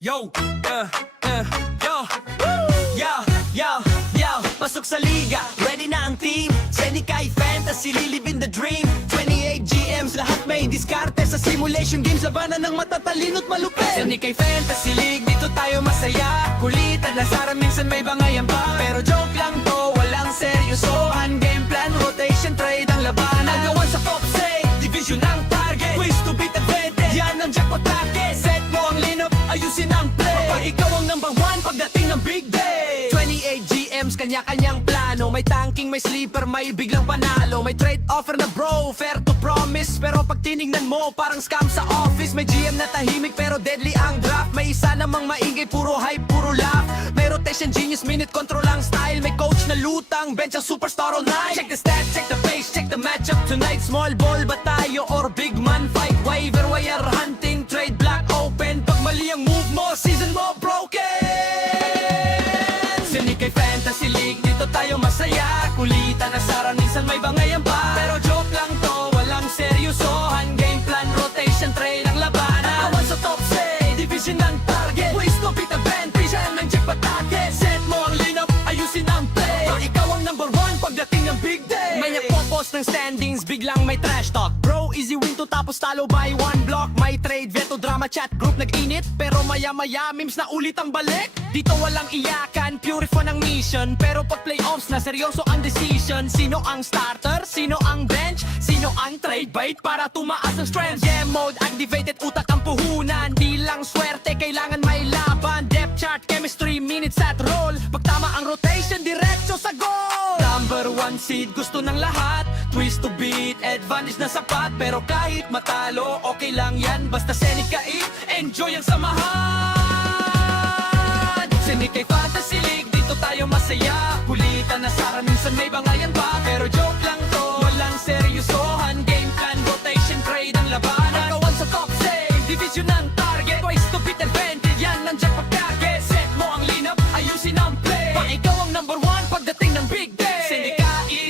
Yo, yo, yo, pasok sa liga, ready na ang team. Senikay Fantasy, lilibin the dream. 28 GMs, lahat may diskarte sa simulation games. Labanan ng matatalino't malupit. Senikay Fantasy League, dito tayo masaya. Kulitan, lasaran, minsan may bangayan pa. Pero joke lang to, walang seryosohan. Game plan, rotation, trade ang labanan. Agawan sa top say, division ang target. Ways to beat advantage, yan ang jackpot packet. Set mo ang lineup, ayusin ang play. Kapag ikaw ang number one, pagdating ng big day. 28 GMs, kanya-kanyang plano. May tanking, may sleeper, may biglang panalo. May trade offer na bro, fair to promise. Pero pag tinignan mo, parang scam sa office. May GM na tahimik, pero deadly ang draft. May isa namang maingay, puro hype, puro laugh. May rotation genius, minute control ang style. May coach na lutang, bench ang superstar all night. Check the stats, check the pace, check the matchup tonight. Small ball ba tayo or big man fight? Waiver wire hunting, trade block open. Pag mali ang move mo, season mo broken. Senikay Fantasy League, dito tayo masaya. Kulitan, asaran, minsan may bangayan pa. Pero joke lang to, walang seryosohan. Game plan, rotation, trade ang labanan. Awan sa top say, division ang target. Ways to beat advantage, yan ang jackpot packet. Set mo ang lineup, ayusin ang play. Pag ikaw ang number one, pagdating ng big day. May nagpo-post ng standings, biglang may trash talk. Bro, easy win to tapos talo by one block. May trade, veto, drama, chat, group nag-init. Pero maya-maya, memes na ulit ang balik. Dito walang iyakan, pure fun ang mission. Pero pag playoffs na, seryoso ang decision. Sino ang starter? Sino ang bench? Sino ang trade bait para tumaas ang strength? Game mode, activated, utak ang puhunan. Di lang swerte, kailangan may laban. Depth chart, chemistry, minutes at roll. Pag tama ang rotation, diretso sa goal. Number one seed, gusto ng lahat. Twist to beat, advantage na sapat. Pero kahit matalo, okay lang yan. Basta Senikay, enjoy ang samahan. Senikay Fantasy League, dito tayo masaya. Kulitan, asaran, minsan may bangayan pa. Pero joke lang to, walang seryosohan. Game plan, rotation, trade ang labanan. Pagkawan sa top save, division ang target. Twice to beat advantage, yan ang jackpot packet. Set mo ang lineup, ayusin ang play. Pag ikaw ang number one, pagdating ng big day.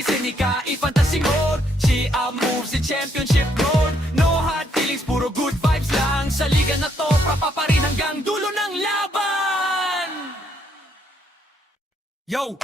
Senikay Fantasy Mode. She moves in championship mode. No hard feelings, puro good vibes lang. Sa liga na to, pa rin hanggang dulo ng laban. Yo,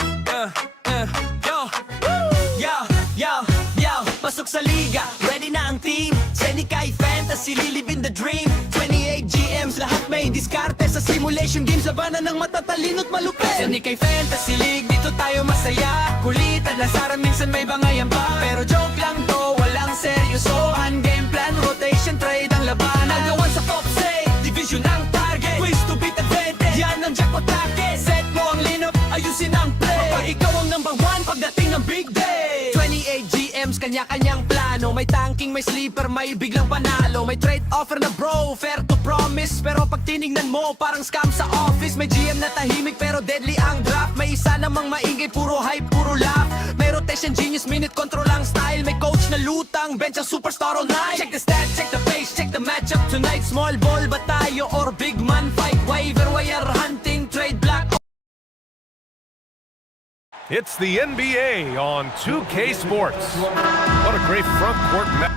yo, pasok sa liga, ready na ang team. Senikay Fantasy, lilibin the dream. 28 GMs, lahat may diskarte sa simulation games. Labanan ng matatalino't malupit. Senikay Fantasy League, dito tayo masaya. Kulitan, lasaran, minsan may bangayan pa. Pero joke lang to, walang seryosohan. Game plan, rotation, trade ang labanan. Agawan sa top say, division ang target. Ways to beat advantage, yan ang jackpot packet. Set mo ang lineup, ayusin ang play. Kapag ikaw ang number one, pagdating ng big day. 28 GMs, kanya-kanyang plano. May tanking, may sleeper, may biglang panalo. May trade offer na bro, fair to promise. Pero pag tinignan mo, parang scam sa office. May GM na tahimik, pero deadly ang draft. May isa namang maingay, puro hype, puro laugh. May rotation genius, minute control ang style. May coach na lutang, bench ang superstar all night. Check the stats, check the pace, check the matchup tonight. Small ball ba tayo or big man fight? Waiver wire hunting, trade block. It's the NBA on 2K Sports. What a great front court match.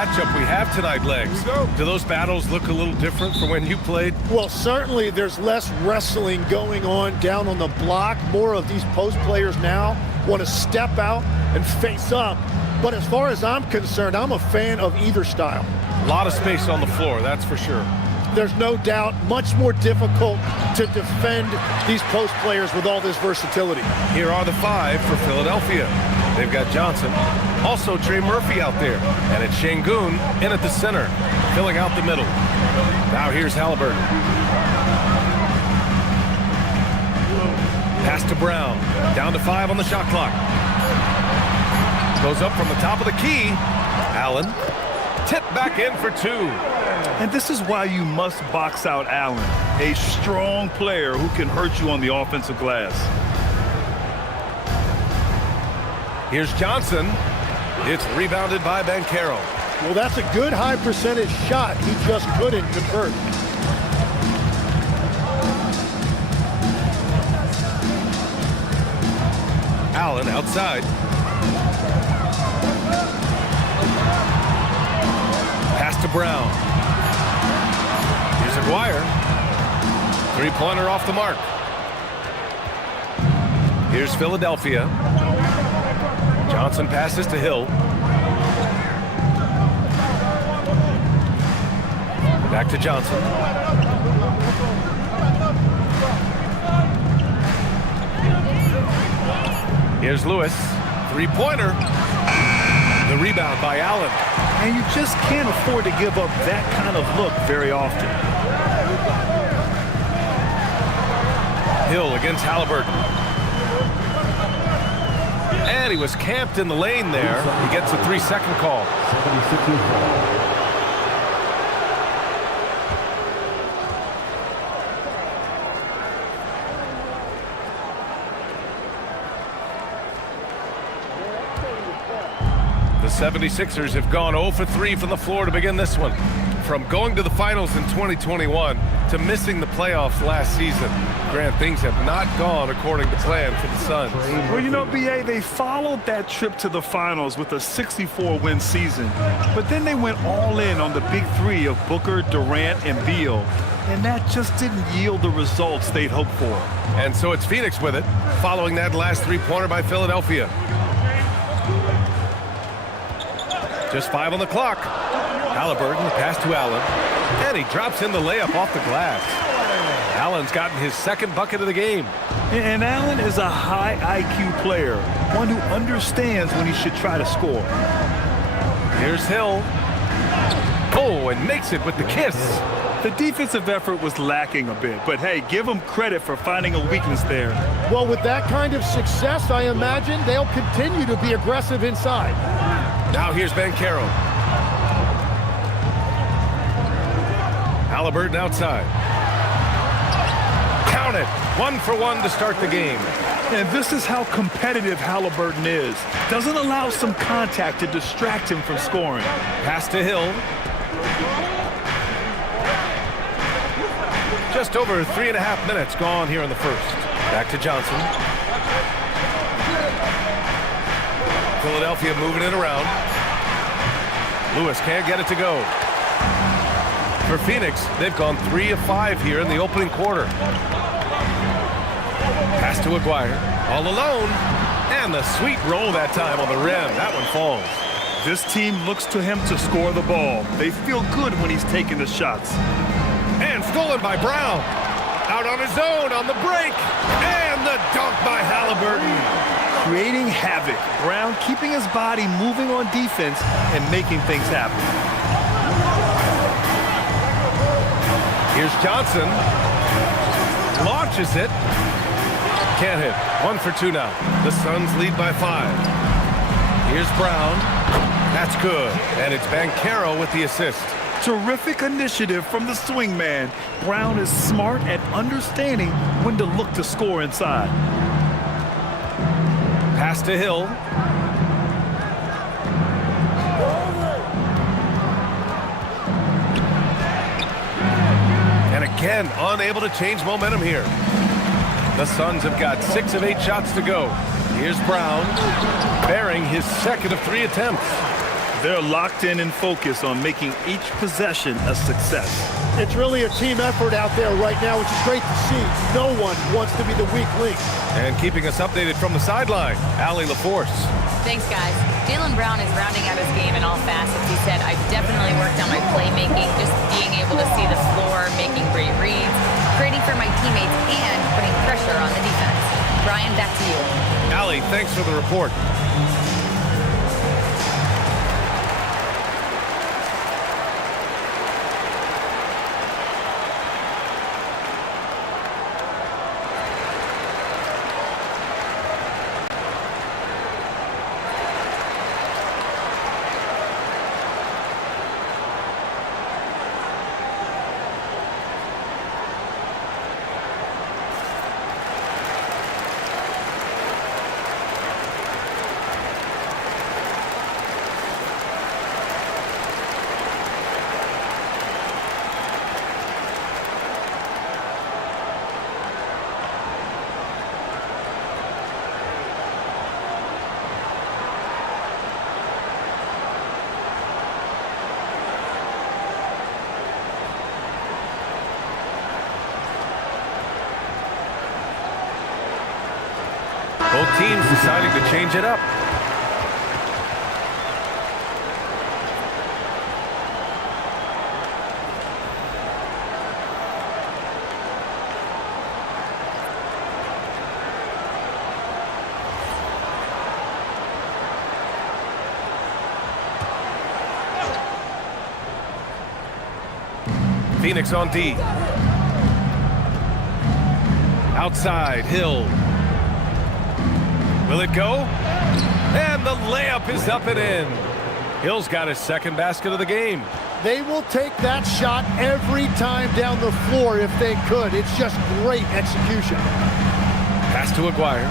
Matchup we have tonight, Legs. Do those battles look a little different from when you played? Well, certainly there's less wrestling going on down on the block. More of these post players now want to step out and face up. But as far as I'm concerned, I'm a fan of either style. A lot of space on the floor, that's for sure. There's no doubt much more difficult to defend these post players with all this versatility. Here are the 5 for Philadelphia. They've got Johnson, also Trey Murphy out there, and it's Şengün in at the center, filling out the middle. Now here's Halliburton. Pass to Brown, down to 5 on the shot clock. Goes up from the top of the key. Allen, tipped back in for 2. And this is why you must box out Allen, a strong player who can hurt you on the offensive glass. Here's Johnson. It's rebounded by Banchero. Well, that's a good high percentage shot. He just couldn't convert. Allen outside. Pass to Brown. Here's Aguirre. Three-pointer off the mark. Here's Philadelphia. Johnson passes to Hill. Back to Johnson. Here's Lewis. Three-pointer. The rebound by Allen. And you just can't afford to give up that kind of look very often. Hill against Halliburton. And he was camped in the lane there. He gets a 3-second call. The 76ers have gone 0 for 3 from the floor to begin this one. From going to the finals in 2021 to missing the playoffs last season, Grant, things have not gone according to plan for the Suns. Well, you know, B.A., they followed that trip to the finals with a 64-win season. But then they went all in on the big 3 of Booker, Durant, and Beal. And that just didn't yield the results they'd hoped for. And so it's Phoenix with it, following that last three-pointer by Philadelphia. Just 5 on the clock. Halliburton, pass to Allen. And he drops in the layup off the glass. Allen's gotten his second bucket of the game. And Allen is a high IQ player, one who understands when he should try to score. Here's Hill. Oh, and makes it with the kiss. The defensive effort was lacking a bit, but hey, give them credit for finding a weakness there. Well, with that kind of success, I imagine they'll continue to be aggressive inside. Now here's Banchero. Halliburton outside. Count it. 1 for 1 to start the game. And this is how competitive Halliburton is. Doesn't allow some contact to distract him from scoring. Pass to Hill. Just over 3.5 minutes gone here in the first. Back to Johnson. Philadelphia moving it around. Lewis can't get it to go. For Phoenix, they've gone 3 of 5 here in the opening quarter. Pass to Aguirre, all alone. And the sweet roll that time on the rim. That one falls. This team looks to him to score the ball. They feel good when he's taking the shots. And stolen by Brown. Out on his own on the break. And the dunk by Halliburton. Creating havoc. Brown keeping his body moving on defense and making things happen. Here's Johnson. Launches it. Can't hit. 1 for 2 now. The Suns lead by 5. Here's Brown. That's good. And it's Banchero with the assist. Terrific initiative from the swing man. Brown is smart at understanding when to look to score inside. Pass to Hill. And again, unable to change momentum here. The Suns have got 6 of 8 shots to go. Here's Brown, bearing his second of 3 attempts. They're locked in and focused on making each possession a success. It's really a team effort out there right now, which is great to see. No one wants to be the weak link. And keeping us updated from the sideline, Allie LaForce. Thanks, guys. Jaylen Brown is rounding out his game in all facets. He said, I've definitely worked on my playmaking, just being able to see the floor, making great reads, creating for my teammates, and putting pressure on the defense. Brian, back to you. Allie, thanks for the report. Both teams deciding to change it up. Phoenix on D. Outside, Hill. Will it go? And the layup is up and in. Hill's got his second basket of the game. They will take that shot every time down the floor if they could. It's just great execution. Pass to Aguirre.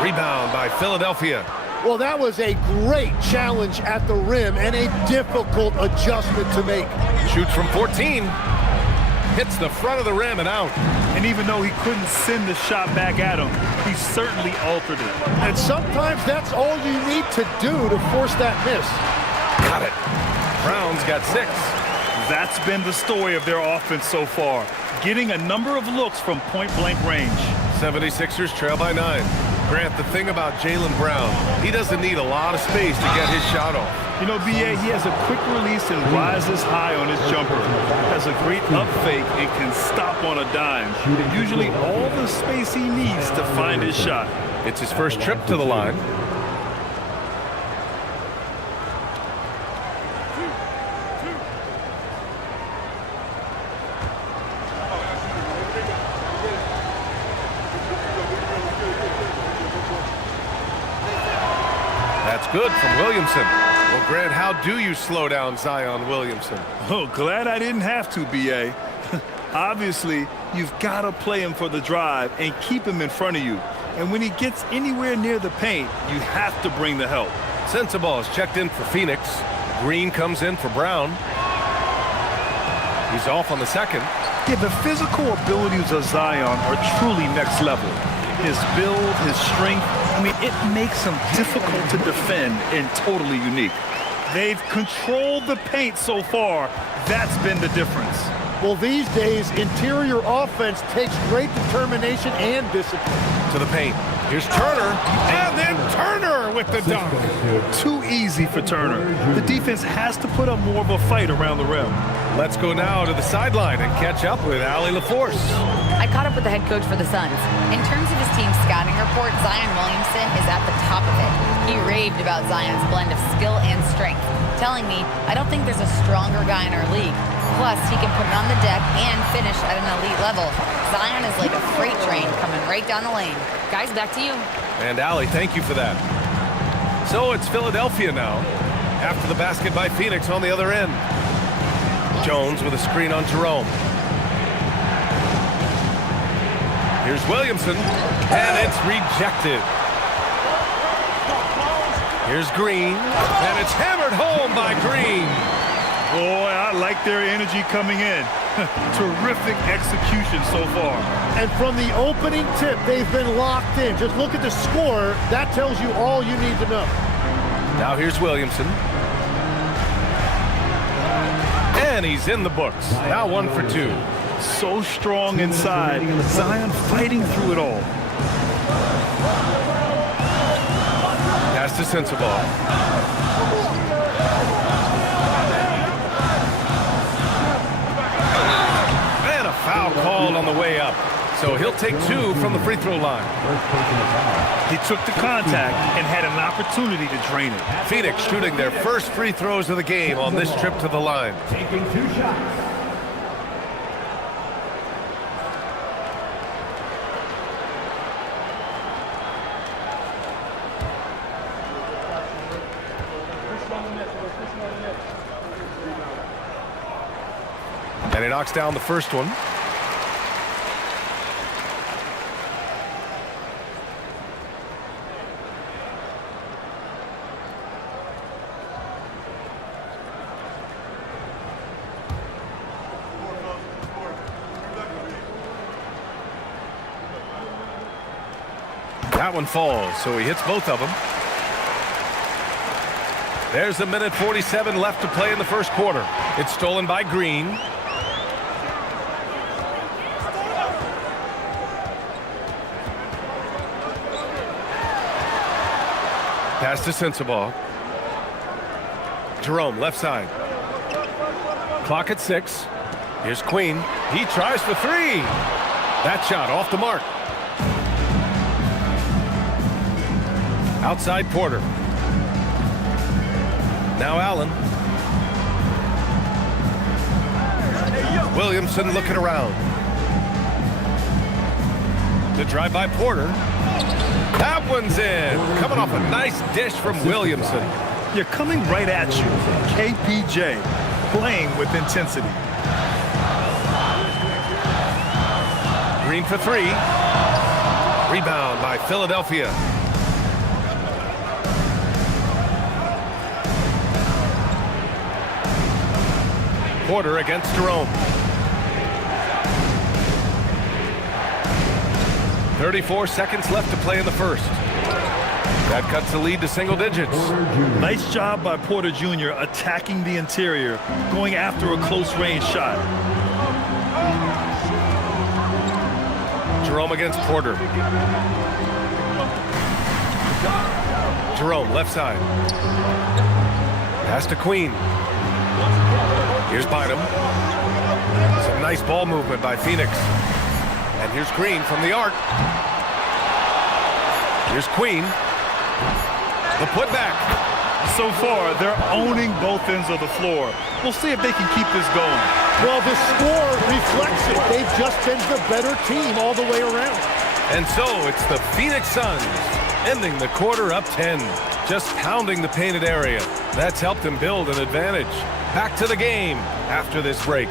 Rebound by Philadelphia. Well, that was a great challenge at the rim and a difficult adjustment to make. Shoots from 14. Hits the front of the rim and out. And even though he couldn't send the shot back at him, he certainly altered it. And sometimes that's all you need to do to force that miss. Got it. Brown's got 6. That's been the story of their offense so far, getting a number of looks from point-blank range. 76ers trail by 9. Grant, the thing about Jaylen Brown, he doesn't need a lot of space to get his shot off. You know, B.A., he has a quick release and rises high on his jumper. Has a great up fake and can stop on a dime. Usually all the space he needs to find his shot. It's his first trip to the line. That's good from Williamson. Well, Grant, how do you slow down Zion Williamson? Oh, glad I didn't have to, B.A. Obviously, you've got to play him for the drive and keep him in front of you. And when he gets anywhere near the paint, you have to bring the help. Sensabaugh is checked in for Phoenix. Green comes in for Brown. He's off on the second. Yeah, the physical abilities of Zion are truly next level. His build, his strength, I mean, it makes him difficult to defend and totally unique. They've controlled the paint so far. That's been the difference. Well, these days, interior offense takes great determination and discipline. To the paint. Here's Turner, and then Turner with the dunk. Too easy for Turner. The defense has to put up more of a fight around the rim. Let's go now to the sideline and catch up with Allie LaForce. I caught up with the head coach for the Suns. In terms of his team's scouting report, Zion Williamson is at the top of it. He raved about Zion's blend of skill and strength, telling me, I don't think there's a stronger guy in our league. Plus, he can put it on the deck and finish at an elite level. Zion is like a freight train coming right down the lane. Guys, back to you. And Allie, thank you for that. So it's Philadelphia now, after the basket by Phoenix on the other end. Jones with a screen on Jerome. Here's Williamson, and it's rejected. Here's Green, and it's hammered home by Green. Boy, I like their energy coming in. Terrific execution so far. And from the opening tip, they've been locked in. Just look at the score. That tells you all you need to know. Now here's Williamson. And he's in the books. Now 1 for 2. So strong inside. Zion fighting through it all. Pass to Sensabaugh. And a foul called on the way up. So he'll take 2 from the free throw line. He took the contact and had an opportunity to drain it. Phoenix shooting their first free throws of the game on this trip to the line. Taking 2 shots. And he knocks down the first one. That one falls, so he hits both of them. There's a minute 47 left to play in the first quarter. It's stolen by Green. Pass to Sensabaugh. Jerome, left side. Clock at 6. Here's Queen. He tries for 3. That shot off the mark. Outside Porter. Now Allen. Williamson looking around. The drive by Porter. That one's in. Coming off a nice dish from Williamson. You're coming right at you. KPJ playing with intensity. Green for 3. Rebound by Philadelphia. Porter against Jerome. 34 seconds left to play in the first. That cuts the lead to single digits. Nice job by Porter Jr. attacking the interior, going after a close-range shot. Jerome against Porter. Jerome, left side. Pass to Queen. Here's Bynum. Some nice ball movement by Phoenix. And here's Green from the arc. Here's Queen. The putback. So far, they're owning both ends of the floor. We'll see if they can keep this going. Well, the score reflects it. They've just been the better team all the way around. And so it's the Phoenix Suns ending the quarter up 10. Just pounding the painted area. That's helped them build an advantage. Back to the game after this break.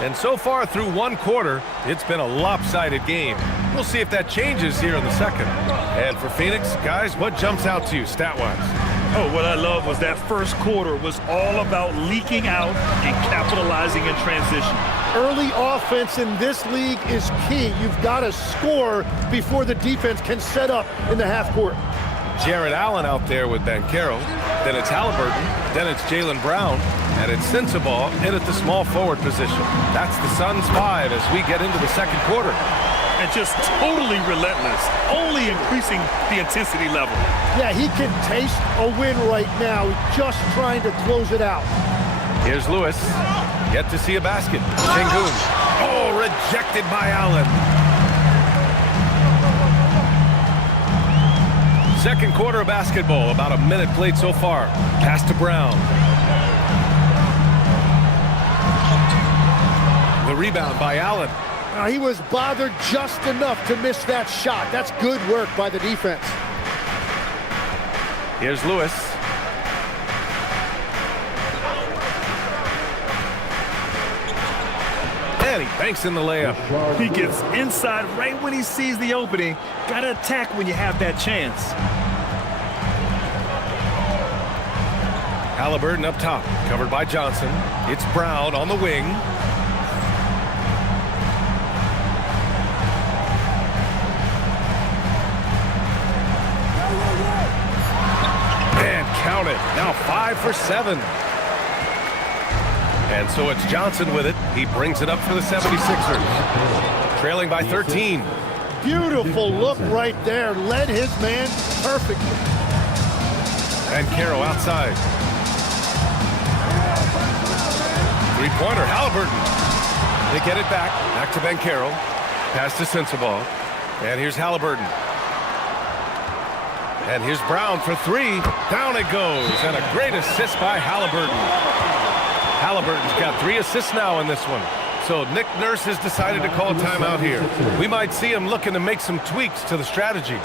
And so far through one quarter, it's been a lopsided game. We'll see if that changes here in the second. And for Phoenix, guys, what jumps out to you stat-wise? Oh, what I love was that first quarter was all about leaking out and capitalizing in transition. Early offense in this league is key. You've got to score before the defense can set up in the half court. Jared Allen out there with Banchero. Then it's Halliburton. Then it's Jaylen Brown. And it's Sensabaugh in at the small forward position. That's the Suns 5 as we get into the second quarter. And just totally relentless, only increasing the intensity level. Yeah, he can taste a win right now, just trying to close it out. Here's Lewis. Yet to see a basket. Sengun. Oh, rejected by Allen. Second quarter of basketball, about a minute played so far. Pass to Brown. The rebound by Allen. He was bothered just enough to miss that shot. That's good work by the defense. Here's Lewis. And he banks in the layup. He gets inside right when he sees the opening. Got to attack when you have that chance. Halliburton up top, covered by Johnson. It's Brown on the wing. And count it. Now 5 for 7. And so it's Johnson with it. He brings it up for the 76ers. Trailing by 13. Beautiful look right there. Led his man perfectly. And Caro outside. Three-pointer, Halliburton. They get it back. Back to Caro. Pass to Sensabaugh. And here's Halliburton. And here's Brown for three. Down it goes. And a great assist by Halliburton. Halliburton's got 3 assists now in this one. So Nick Nurse has decided to call a timeout here. We might see him looking to make some tweaks to the strategy.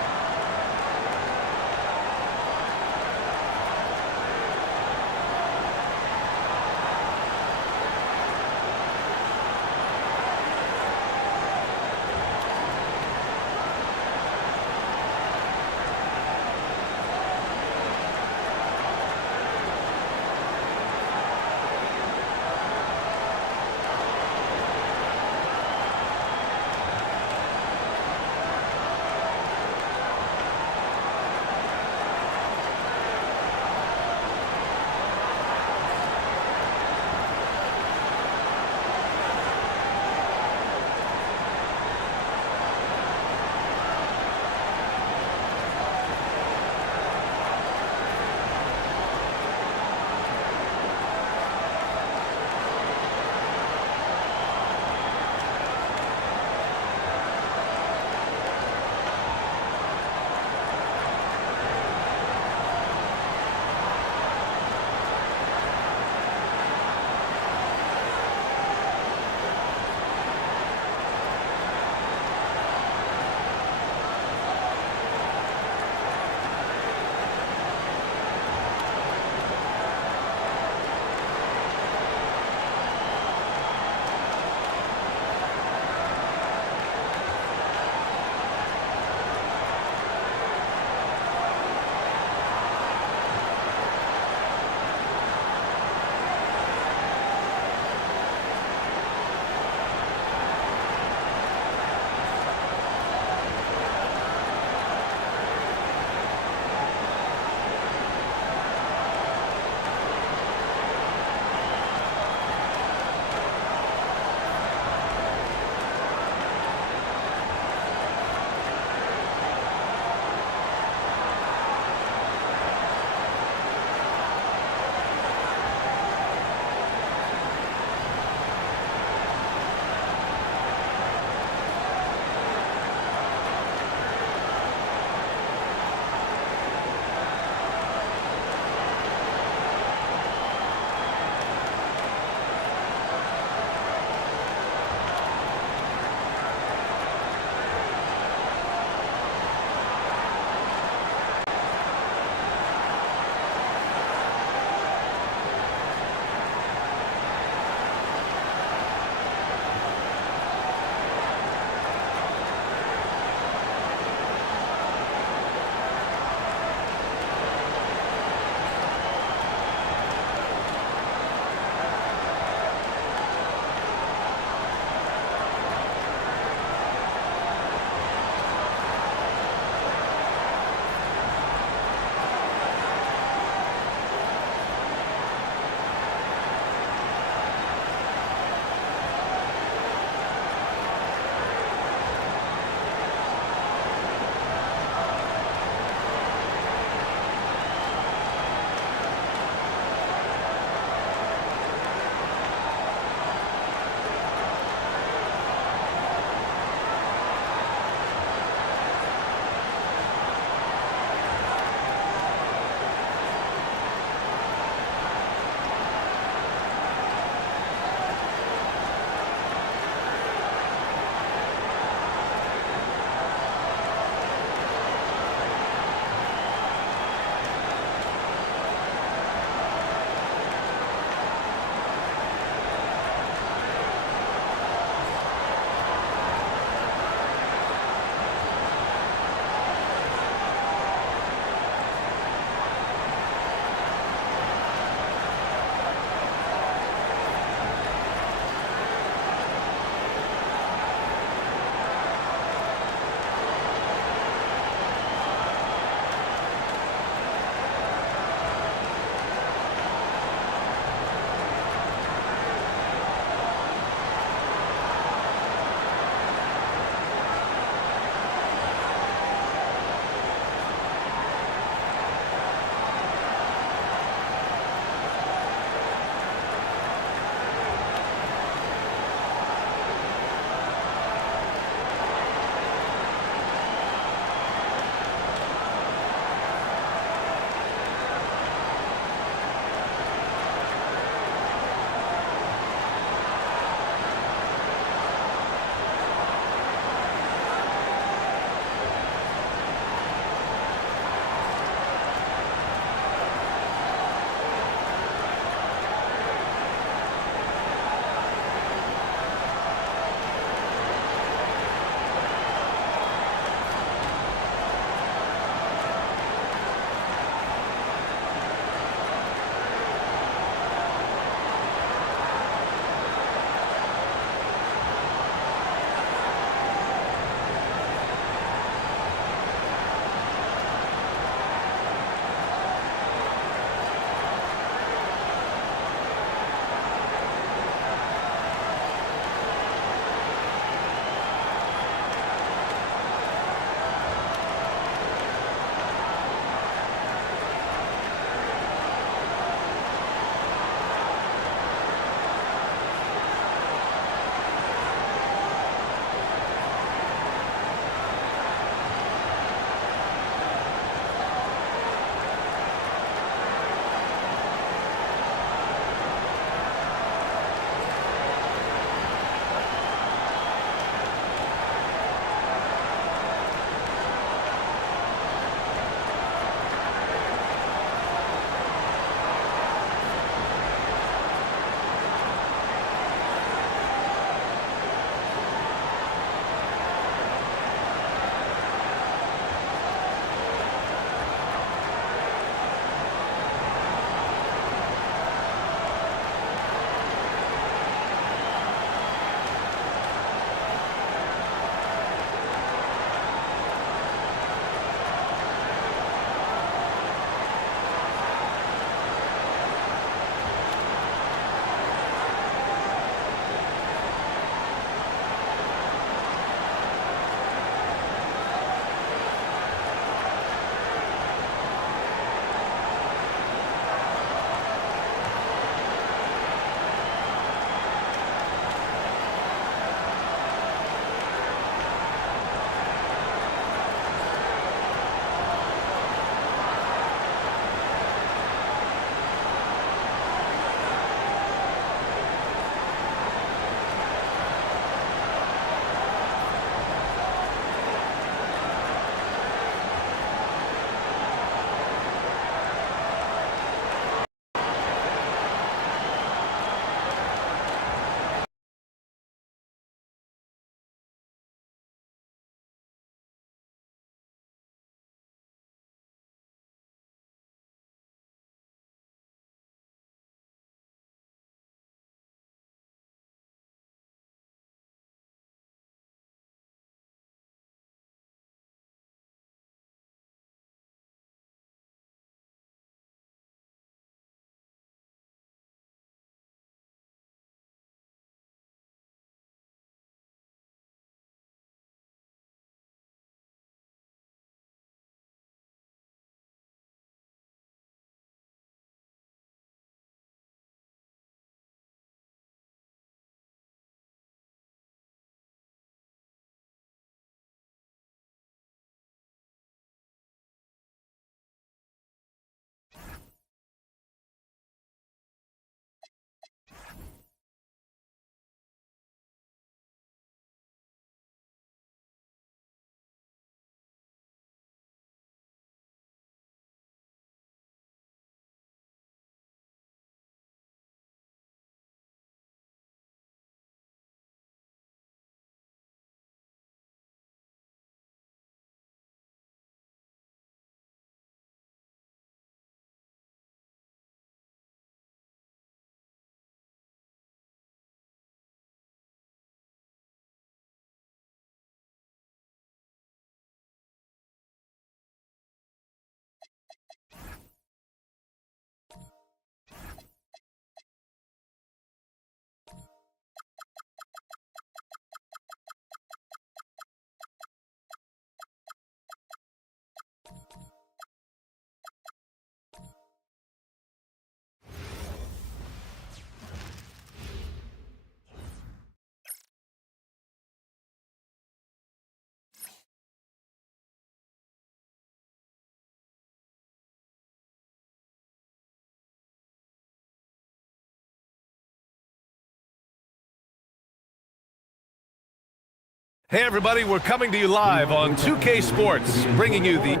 Hey everybody, we're coming to you live on 2K Sports, bringing you the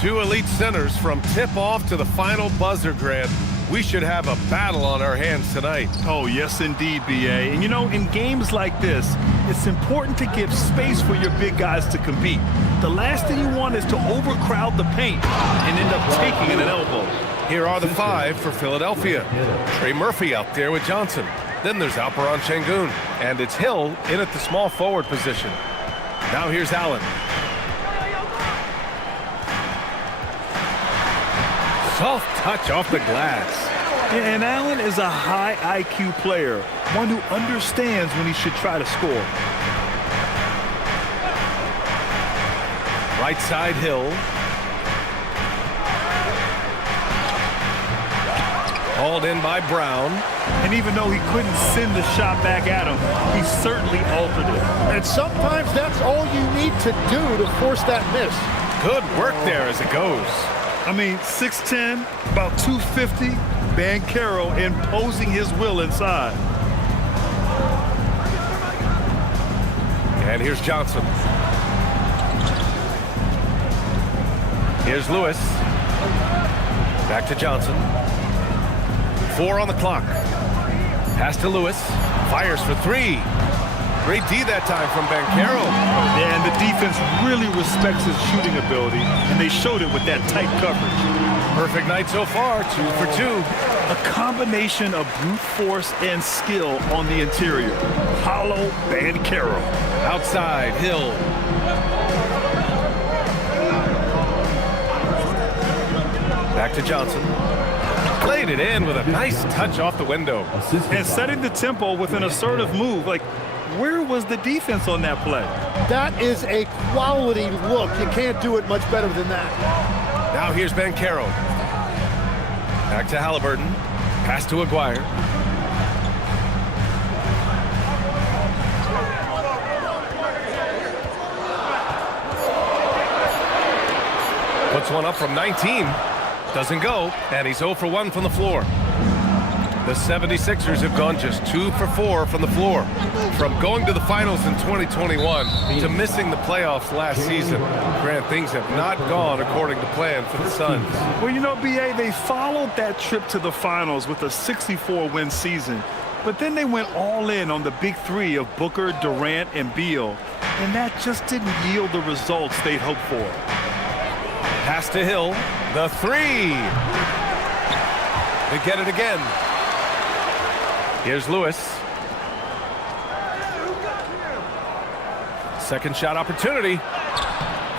two elite centers from tip-off to the final buzzer, Grant. We should have a battle on our hands tonight. Oh, yes, indeed, B.A. And, you know, in games like this, it's important to give space for your big guys to compete. The last thing you want is to overcrowd the paint and end up taking an elbow. Here are the five for Philadelphia. Trey Murphy out there with Johnson. Then there's Alperon Şengün. And it's Hill in at the small forward position. Now here's Allen. Soft touch off the glass. And Allen is a high IQ player, one who understands when he should try to score. Right side Hill. Hauled in by Brown. And even though he couldn't send the shot back at him, he certainly altered it. And sometimes that's all you need to do to force that miss. Good work there as it goes. I mean, 6'10", about 250, Banchero imposing his will inside. And here's Johnson. Here's Lewis. Back to Johnson. 4 on the clock. Pass to Lewis. Fires for 3. Great D that time from Banchero. Yeah, and the defense really respects his shooting ability, and they showed it with that tight coverage. Perfect night so far, 2 for 2. A combination of brute force and skill on the interior. Hollow Banchero. Outside, Hill. Back to Johnson. Played it in with a nice touch off the window. And setting the tempo with an assertive move. Like, where was the defense on that play? That is a quality look. You can't do it much better than that. Now here's Banchero. Back to Halliburton. Pass to Aguirre. Puts one up from 19. Doesn't go, and he's 0 for 1 from the floor. The 76ers have gone just 2 for 4 from the floor. From going to the finals in 2021 to missing the playoffs last season, Grant, things have not gone according to plan for the Suns. Well, you know, B.A., they followed that trip to the finals with a 64-win season. But then they went all in on the big three of Booker, Durant, and Beal. And that just didn't yield the results they'd hoped for. Pass to Hill. The 3. They get it again. Here's Lewis. Second shot opportunity.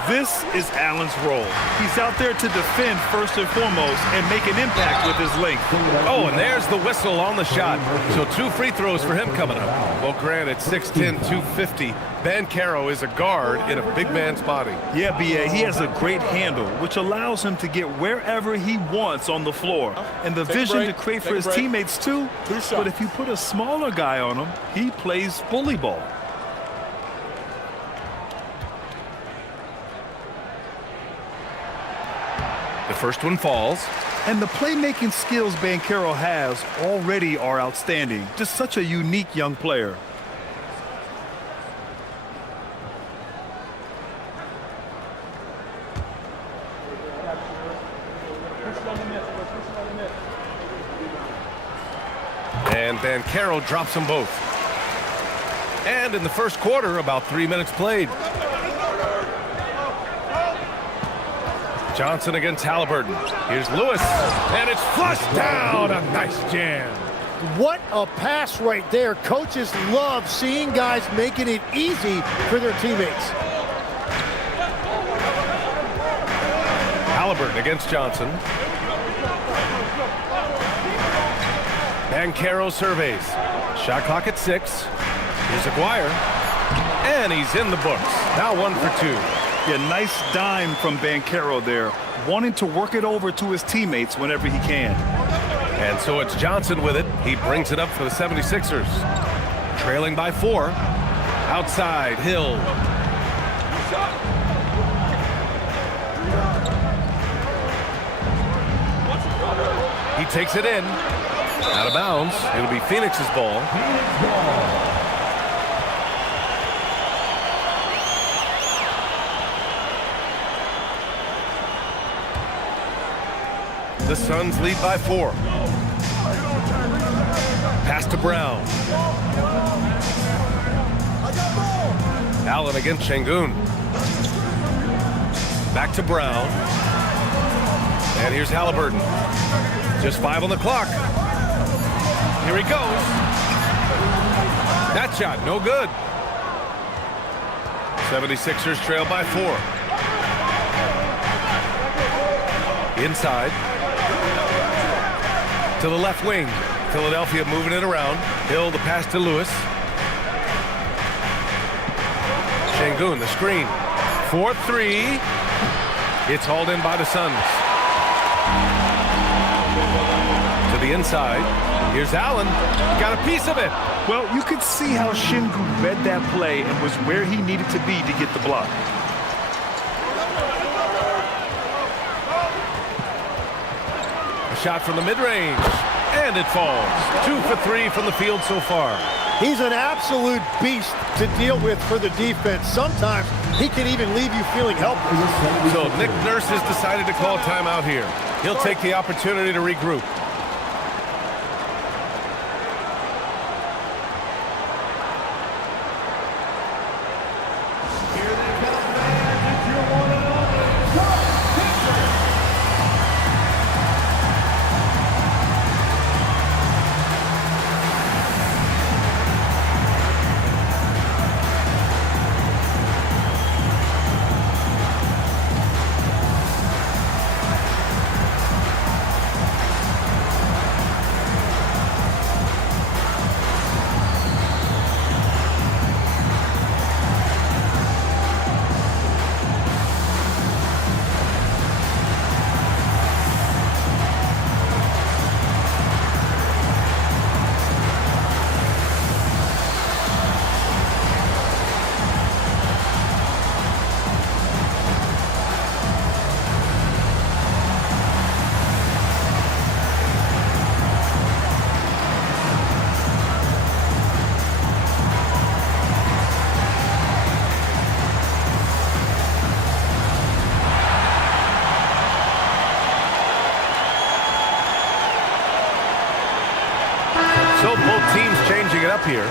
This is Allen's role. He's out there to defend first and foremost and make an impact with his length. Oh, and there's the whistle on the shot. So 2 free throws for him coming up. Well, Grant, at 6'10", 250, Banchero is a guard in a big man's body. Yeah, B.A., he has a great handle, which allows him to get wherever he wants on the floor. And the vision to create for his teammates, too. But if you put a smaller guy on him, he plays bully ball. The first one falls. And the playmaking skills Banchero has already are outstanding. Just such a unique young player. And Banchero drops them both. And in the first quarter, about 3 minutes played. Johnson against Halliburton. Here's Lewis, and it's flushed down. A nice jam. What a pass right there. Coaches love seeing guys making it easy for their teammates. Halliburton against Johnson. Banchero surveys. Shot clock at 6. Here's Aguirre. And he's in the books. Now 1 for 2. Yeah, nice dime from Banchero there, wanting to work it over to his teammates whenever he can. And so it's Johnson with it. He brings it up for the 76ers. Trailing by 4. Outside, Hill. He takes it in. Out of bounds. It'll be Phoenix's ball. The Suns lead by 4. Pass to Brown. Allen against Şengün. Back to Brown. And here's Halliburton. Just 5 on the clock. Here he goes. That shot, no good. 76ers trail by 4. Inside. To the left wing. Philadelphia moving it around. Hill, the pass to Lewis. Şengün, the screen. 4-3. It's hauled in by the Suns. To the inside. Here's Allen. Got a piece of it. Well, you could see how Şengün read that play and was where he needed to be to get the block. A shot from the mid-range. And it falls. 2 for 3 from the field so far. He's an absolute beast to deal with for the defense. Sometimes he can even leave you feeling helpless. So Nick Nurse has decided to call timeout here. He'll take the opportunity to regroup. So both teams changing it up here.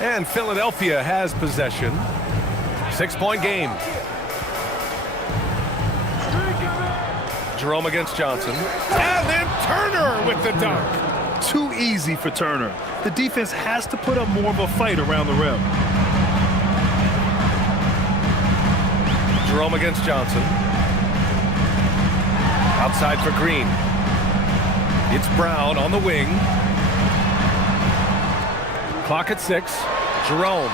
And Philadelphia has possession. 6-point game. Jerome against Johnson. And then Turner with the dunk. Too easy for Turner. The defense has to put up more of a fight around the rim. Jerome against Johnson. Outside for Green. It's Brown on the wing. Clock at 6. Jerome.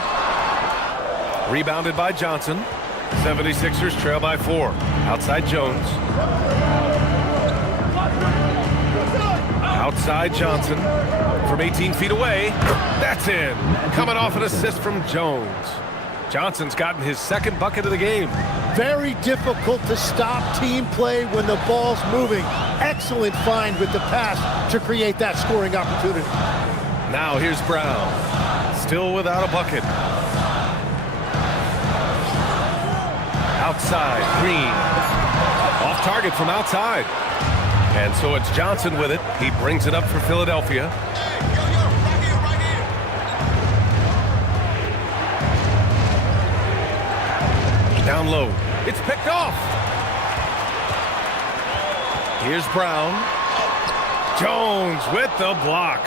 Rebounded by Johnson. 76ers trail by 4. Outside Jones. Outside Johnson. From 18 feet away. That's in. Coming off an assist from Jones. Johnson's gotten his second bucket of the game. Very difficult to stop team play when the ball's moving. Excellent find with the pass to create that scoring opportunity. Now here's Brown. Still without a bucket. Outside, Green. Off target from outside. And so it's Johnson with it. He brings it up for Philadelphia. down low. It's picked off. Here's Brown. Jones with the block.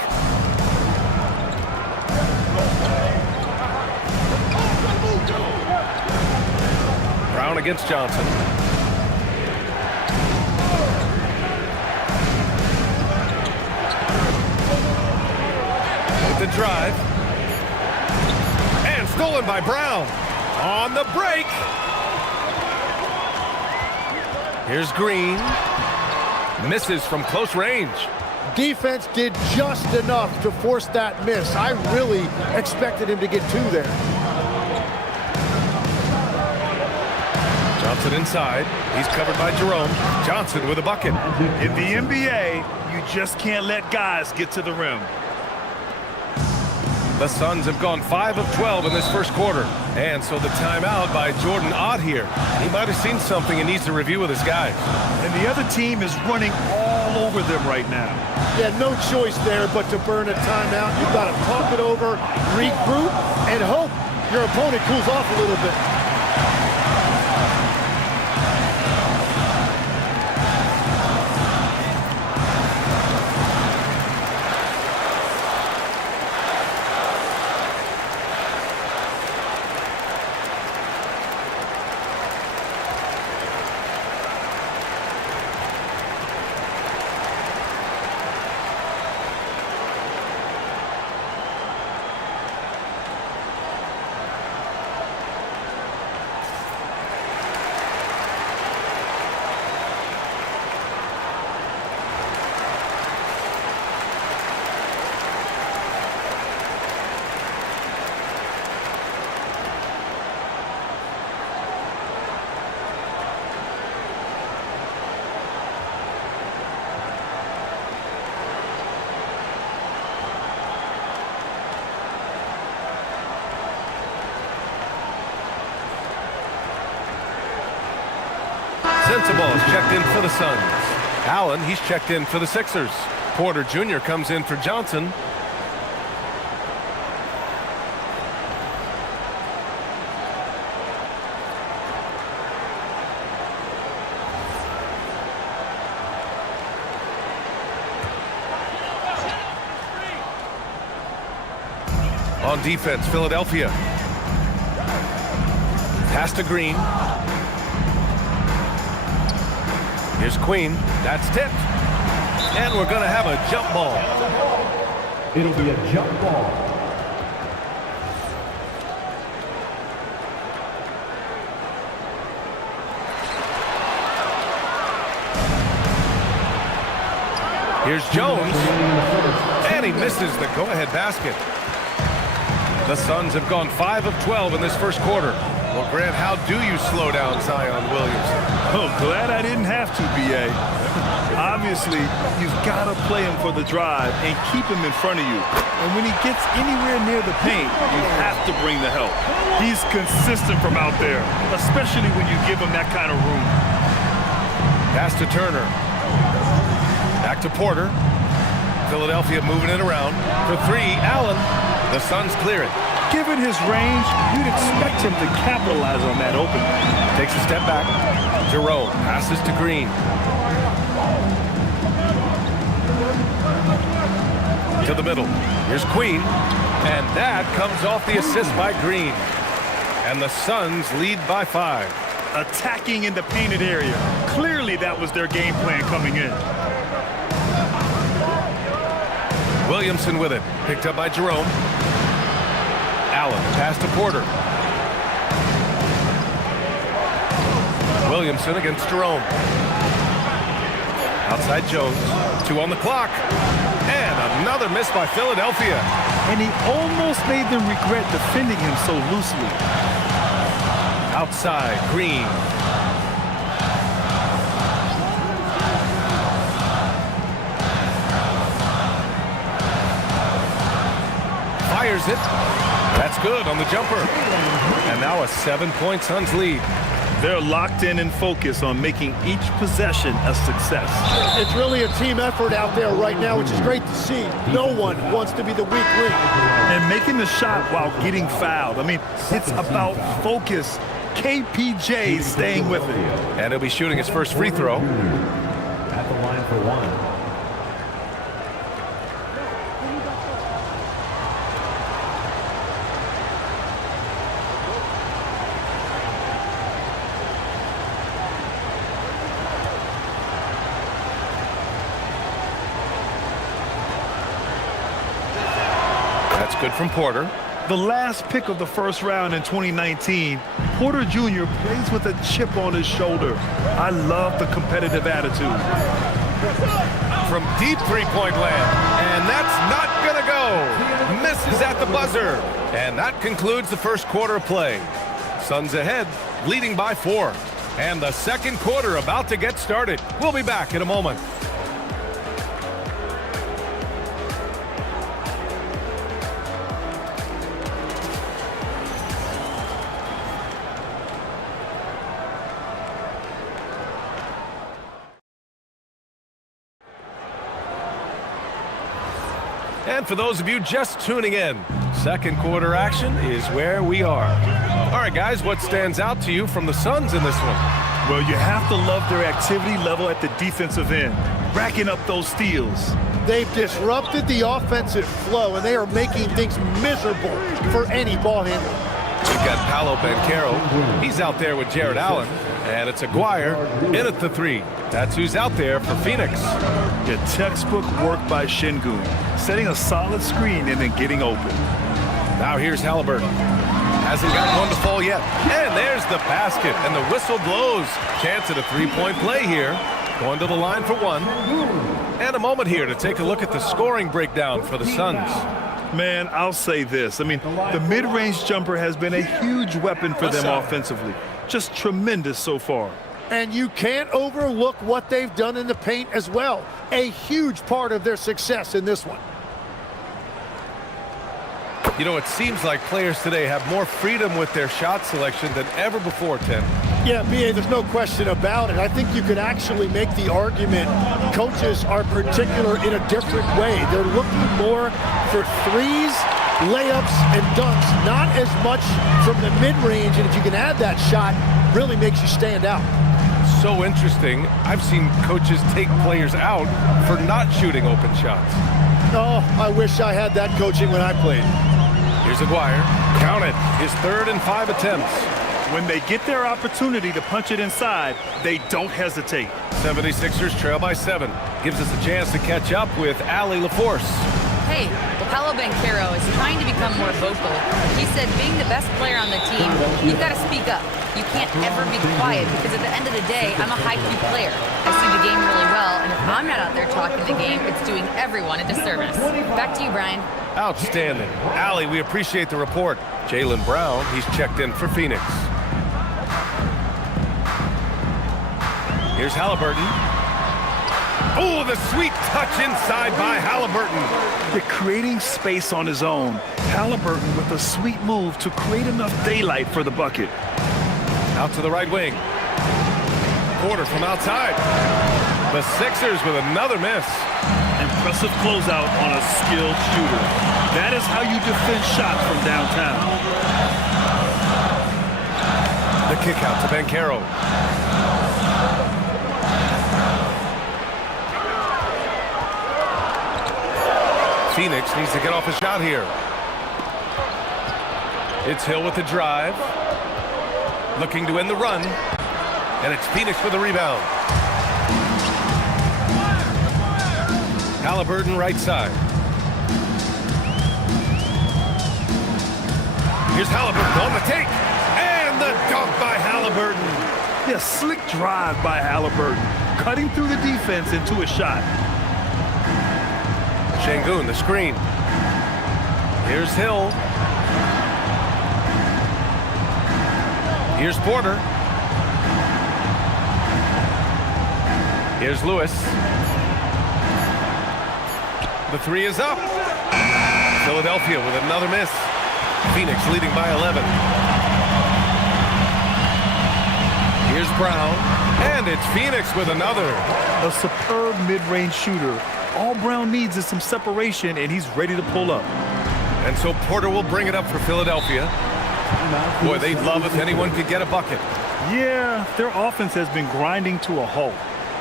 Brown against Johnson. With the drive. And stolen by Brown. On the break. Here's Green. Misses from close range. Defense did just enough to force that miss. I really expected him to get two there. Johnson inside. He's covered by Jerome. Johnson with a bucket. In the NBA, you just can't let guys get to the rim. The Suns have gone 5 of 12 in this first quarter. And so the timeout by Jordan Ott here. He might have seen something and needs to review with his guys. And the other team is running all over them right now. Yeah, no choice there but to burn a timeout. You've got to talk it over, regroup, and hope your opponent cools off a little bit. Sensabaugh is checked in for the Suns. Allen, he's checked in for the Sixers. Porter Jr. comes in for Johnson. On defense, Philadelphia. Pass to Green. Here's Queen. That's tipped. And we're going to have a jump ball. It'll be a jump ball. Here's Jones. And he misses the go-ahead basket. The Suns have gone 5 of 12 in this first quarter. Well, Grant, how do you slow down Zion Williamson? Oh, glad I didn't have to, B.A. Obviously, you've got to play him for the drive and keep him in front of you. And when he gets anywhere near the paint, you have to bring the help. He's consistent from out there, especially when you give him that kind of room. Pass to Turner. Back to Porter. Philadelphia moving it around. For three, Allen. The Suns clear it. Given his range, you'd expect him to capitalize on that opening. Takes a step back. Jerome passes to Green. To the middle. Here's Queen. And that comes off the assist by Green. And the Suns lead by 5. Attacking in the painted area. Clearly that was their game plan coming in. Williamson with it. Picked up by Jerome. Allen, pass to Porter. Williamson against Jerome. Outside Jones. 2 on the clock. And another miss by Philadelphia. And he almost made them regret defending him so loosely. Outside, Green. Fires it. That's good on the jumper. And now a 7-point Suns lead. They're locked in and focused on making each possession a success. It's really a team effort out there right now, which is great to see. No one wants to be the weak link. And making the shot while getting fouled. I mean, it's about focus KPJ staying with it. And he'll be shooting his first free throw. At the line for one. That's good from Porter. The last pick of the first round in 2019, Porter Jr. plays with a chip on his shoulder. I love the competitive attitude. From deep three-point land. And that's not going to go. Misses at the buzzer. And that concludes the first quarter of play. Suns ahead, leading by 4. And the second quarter about to get started. We'll be back in a moment. And for those of you just tuning in, second quarter action is where we are. All right, guys, what stands out to you from the Suns in this one? Well, you have to love their activity level at the defensive end, racking up those steals. They've disrupted the offensive flow, and they are making things miserable for any ball handler. We've got Paolo Banchero. He's out there with Jared Allen. And it's Aguirre in at the 3. That's who's out there for Phoenix. Your textbook work by Şengün, setting a solid screen and then getting open. Now here's Halliburton. Hasn't gotten one to fall yet. And there's the basket, and the whistle blows. Chance at a three-point play here. Going to the line for 1. And a moment here to take a look at the scoring breakdown for the Suns. Man, I'll say this. I mean, the mid-range jumper has been a huge weapon for them offensively. Just tremendous so far. And you can't overlook what they've done in the paint as well. A huge part of their success in this one. You know, it seems like players today have more freedom with their shot selection than ever before, Tim. Yeah, B.A., there's no question about it. I think you could actually make the argument coaches are particular in a different way. They're looking more for threes, layups, and dunks, not as much from the mid-range, and if you can add that shot, really makes you stand out. So interesting. I've seen coaches take players out for not shooting open shots. Oh, I wish I had that coaching when I played. Here's Aguirre. Count it. His 3rd and 5 attempts. When they get their opportunity to punch it inside, they don't hesitate. 76ers trail by 7. Gives us a chance to catch up with Allie LaForce. Hey, well, Paolo Banchero is trying to become more vocal. He said being the best player on the team, you've got to speak up. You can't ever be quiet because at the end of the day, I'm a high-Q player. I see the game really well, and if I'm not out there talking the game, it's doing everyone a disservice. Back to you, Brian. Outstanding. Allie, we appreciate the report. Jaylen Brown, he's checked in for Phoenix. Here's Halliburton. Oh, the sweet touch inside by Halliburton. They're creating space on his own. Halliburton with a sweet move to create enough daylight for the bucket. Out to the right wing. Porter from outside. The Sixers with another miss. Impressive closeout on a skilled shooter. That is how you defend shots from downtown. The kick out to Banchero. Phoenix needs to get off a shot here. It's Hill with the drive. Looking to end the run. And it's Phoenix with the rebound. Halliburton right side. Here's Halliburton on the take. And the dunk by Halliburton. Yeah, slick drive by Halliburton. Cutting through the defense into a shot. Şengün, the screen. Here's Hill. Here's Porter. Here's Lewis. The 3 is up. Philadelphia with another miss. Phoenix leading by 11. Here's Brown. And it's Phoenix with another. A superb mid-range shooter. All Brown needs is some separation, and he's ready to pull up. And so Porter will bring it up for Philadelphia. Boy, they'd love if anyone could get a bucket. Yeah, their offense has been grinding to a halt.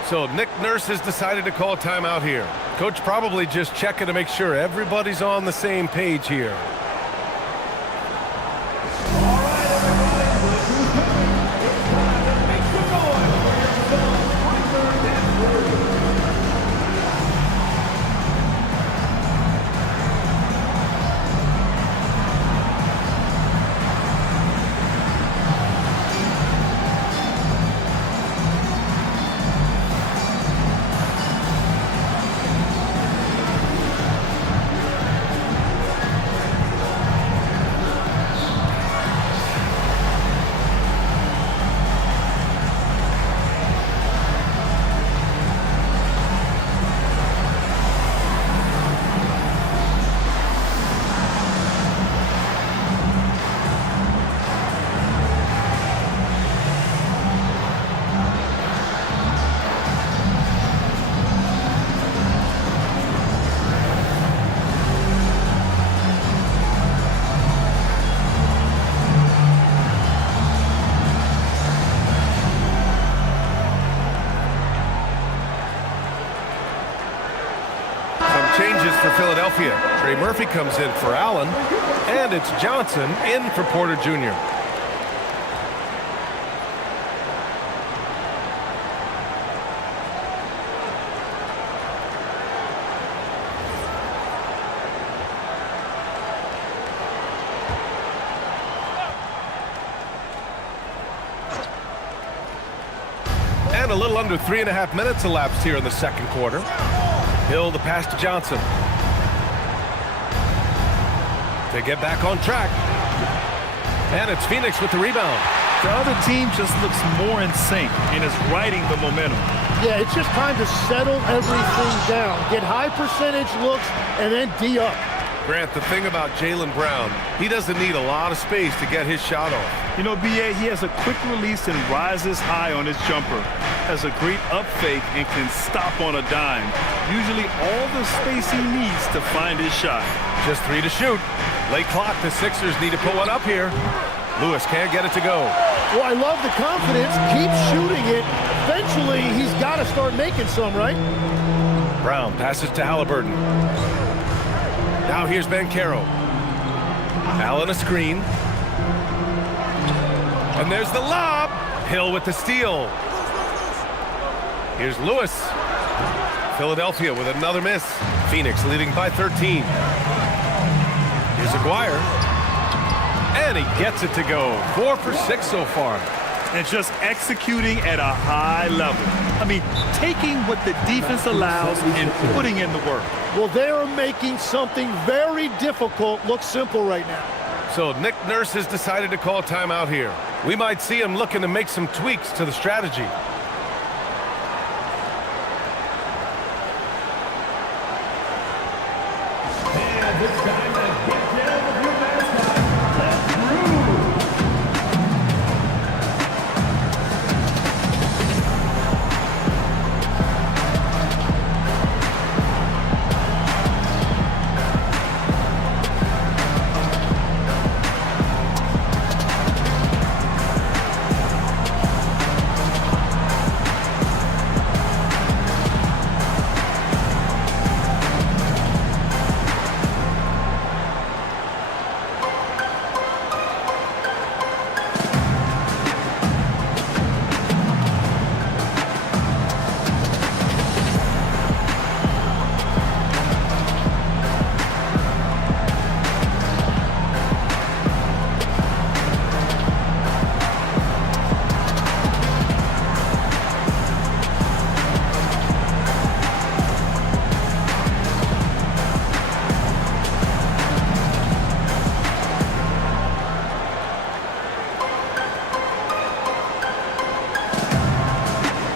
So Nick Nurse has decided to call timeout here. Coach probably just checking to make sure everybody's on the same page here. Changes for Philadelphia. Trey Murphy comes in for Allen, and it's Johnson in for Porter Jr. And a little under 3.5 minutes elapsed here in the second quarter. Hill the pass to Johnson. To get back on track. And it's Phoenix with the rebound. The other team just looks more in sync and is riding the momentum. Yeah, it's just time to settle everything down. Get high percentage looks and then D up. Grant, the thing about Jaylen Brown, he doesn't need a lot of space to get his shot off. You know, B.A., he has a quick release and rises high on his jumper. Has a great up fake and can stop on a dime. Usually all the space he needs to find his shot. Just 3 to shoot. Late clock, the Sixers need to put one up here. Lewis can't get it to go. Well, I love the confidence. Keep shooting it. Eventually, he's got to start making some, right? Brown passes to Halliburton. Now here's Banchero. Allen a screen. And there's the lob. Hill with the steal. Here's Lewis. Philadelphia with another miss. Phoenix leading by 13. Here's Aguirre. And he gets it to go. 4 for 6 so far. And just executing at a high level. I mean, taking what the defense allows and putting in the work. Well, they are making something very difficult look simple right now. So Nick Nurse has decided to call timeout here. We might see him looking to make some tweaks to the strategy. And it's time to get down with your mascot. Let's groove.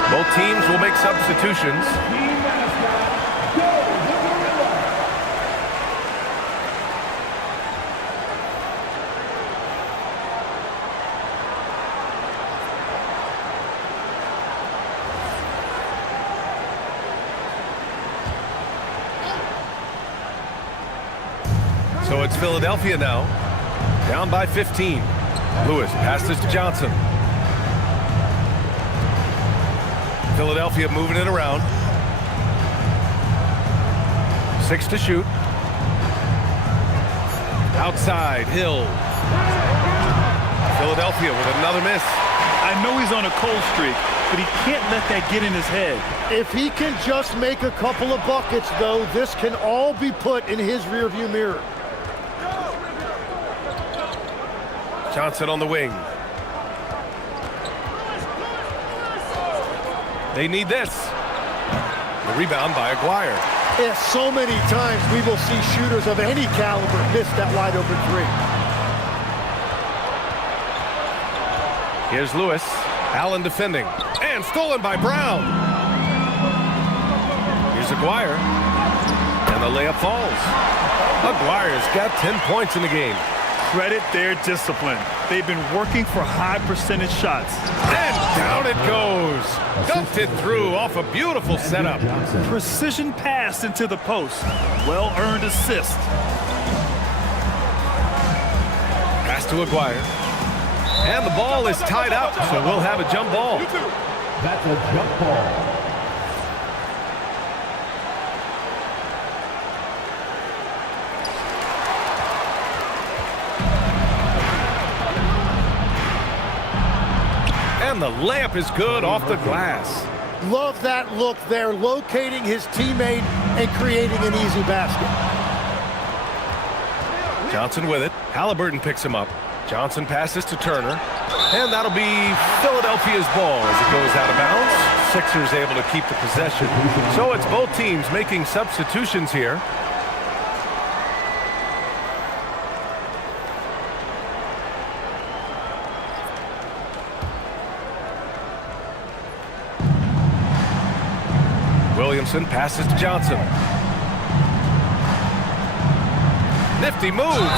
Both teams will make substitutions. So it's Philadelphia now, down by 15. Lewis passes to Johnson. Philadelphia moving it around. 6 to shoot. Outside, Hill. Philadelphia with another miss. I know he's on a cold streak, but he can't let that get in his head. If he can just make a couple of buckets, though, this can all be put in his rearview mirror. Johnson on the wing. They need this. The rebound by Aguirre. Yeah, so many times we will see shooters of any caliber miss that wide open three. Here's Lewis. Allen defending. And stolen by Brown. Here's Aguirre. And the layup falls. Aguirre's got 10 points in the game. Credit their discipline. They've been working for high percentage shots. And down it goes. Dumped it through off a beautiful setup. Precision pass into the post. Well-earned assist. Pass to Aguirre. And the ball is tied up, so we'll have a jump ball. That's a jump ball. And the layup is good off the glass. Love that look there, locating his teammate and creating an easy basket. Johnson with it. Halliburton picks him up. Johnson passes to Turner. And that'll be Philadelphia's ball as it goes out of bounds. Sixers able to keep the possession. So it's both teams making substitutions here. Williamson passes to Johnson. Nifty move.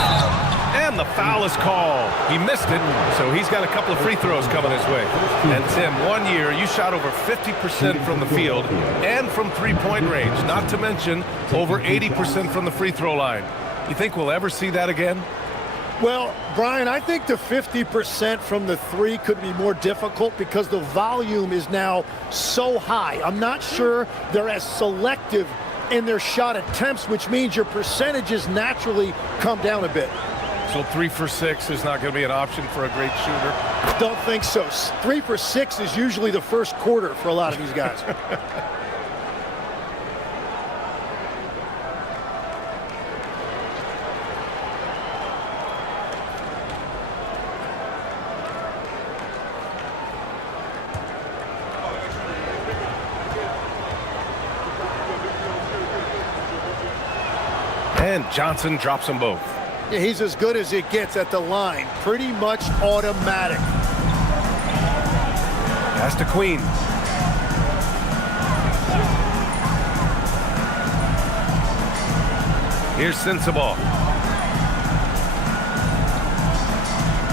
And the foul is called. He missed it, so he's got a couple of free throws coming his way. And Tim, 1 year, you shot over 50% from the field and from three-point range, not to mention over 80% from the free throw line. You think we'll ever see that again? Well, Brian, I think the 50% from the three could be more difficult because the volume is now so high. I'm not sure they're as selective in their shot attempts, which means your percentages naturally come down a bit. So 3 for 6 is not going to be an option for a great shooter? Don't think so. 3 for 6 is usually the first quarter for a lot of these guys. And Johnson drops them both. Yeah, he's as good as it gets at the line. Pretty much automatic. Pass to Queen. Here's Sensabaugh.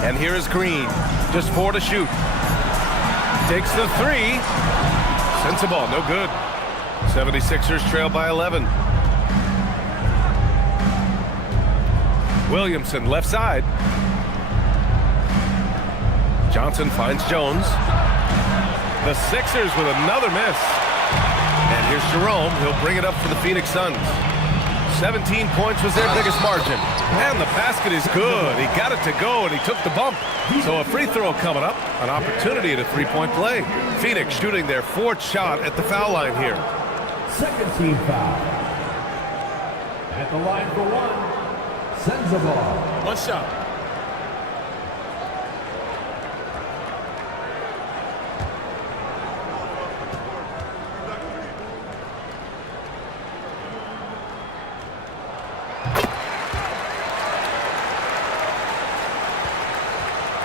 And here is Green. Just 4 to shoot. Takes the 3. Sensabaugh, no good. 76ers trail by 11. Williamson, left side. Johnson finds Jones. The Sixers with another miss. And here's Jerome. He'll bring it up for the Phoenix Suns. 17 points was their biggest margin. And the basket is good. He got it to go, and he took the bump. So a free throw coming up. An opportunity at a three-point play. Phoenix shooting their 4th shot at the foul line here. Second team foul. At the line for one. Sends the ball. One shot.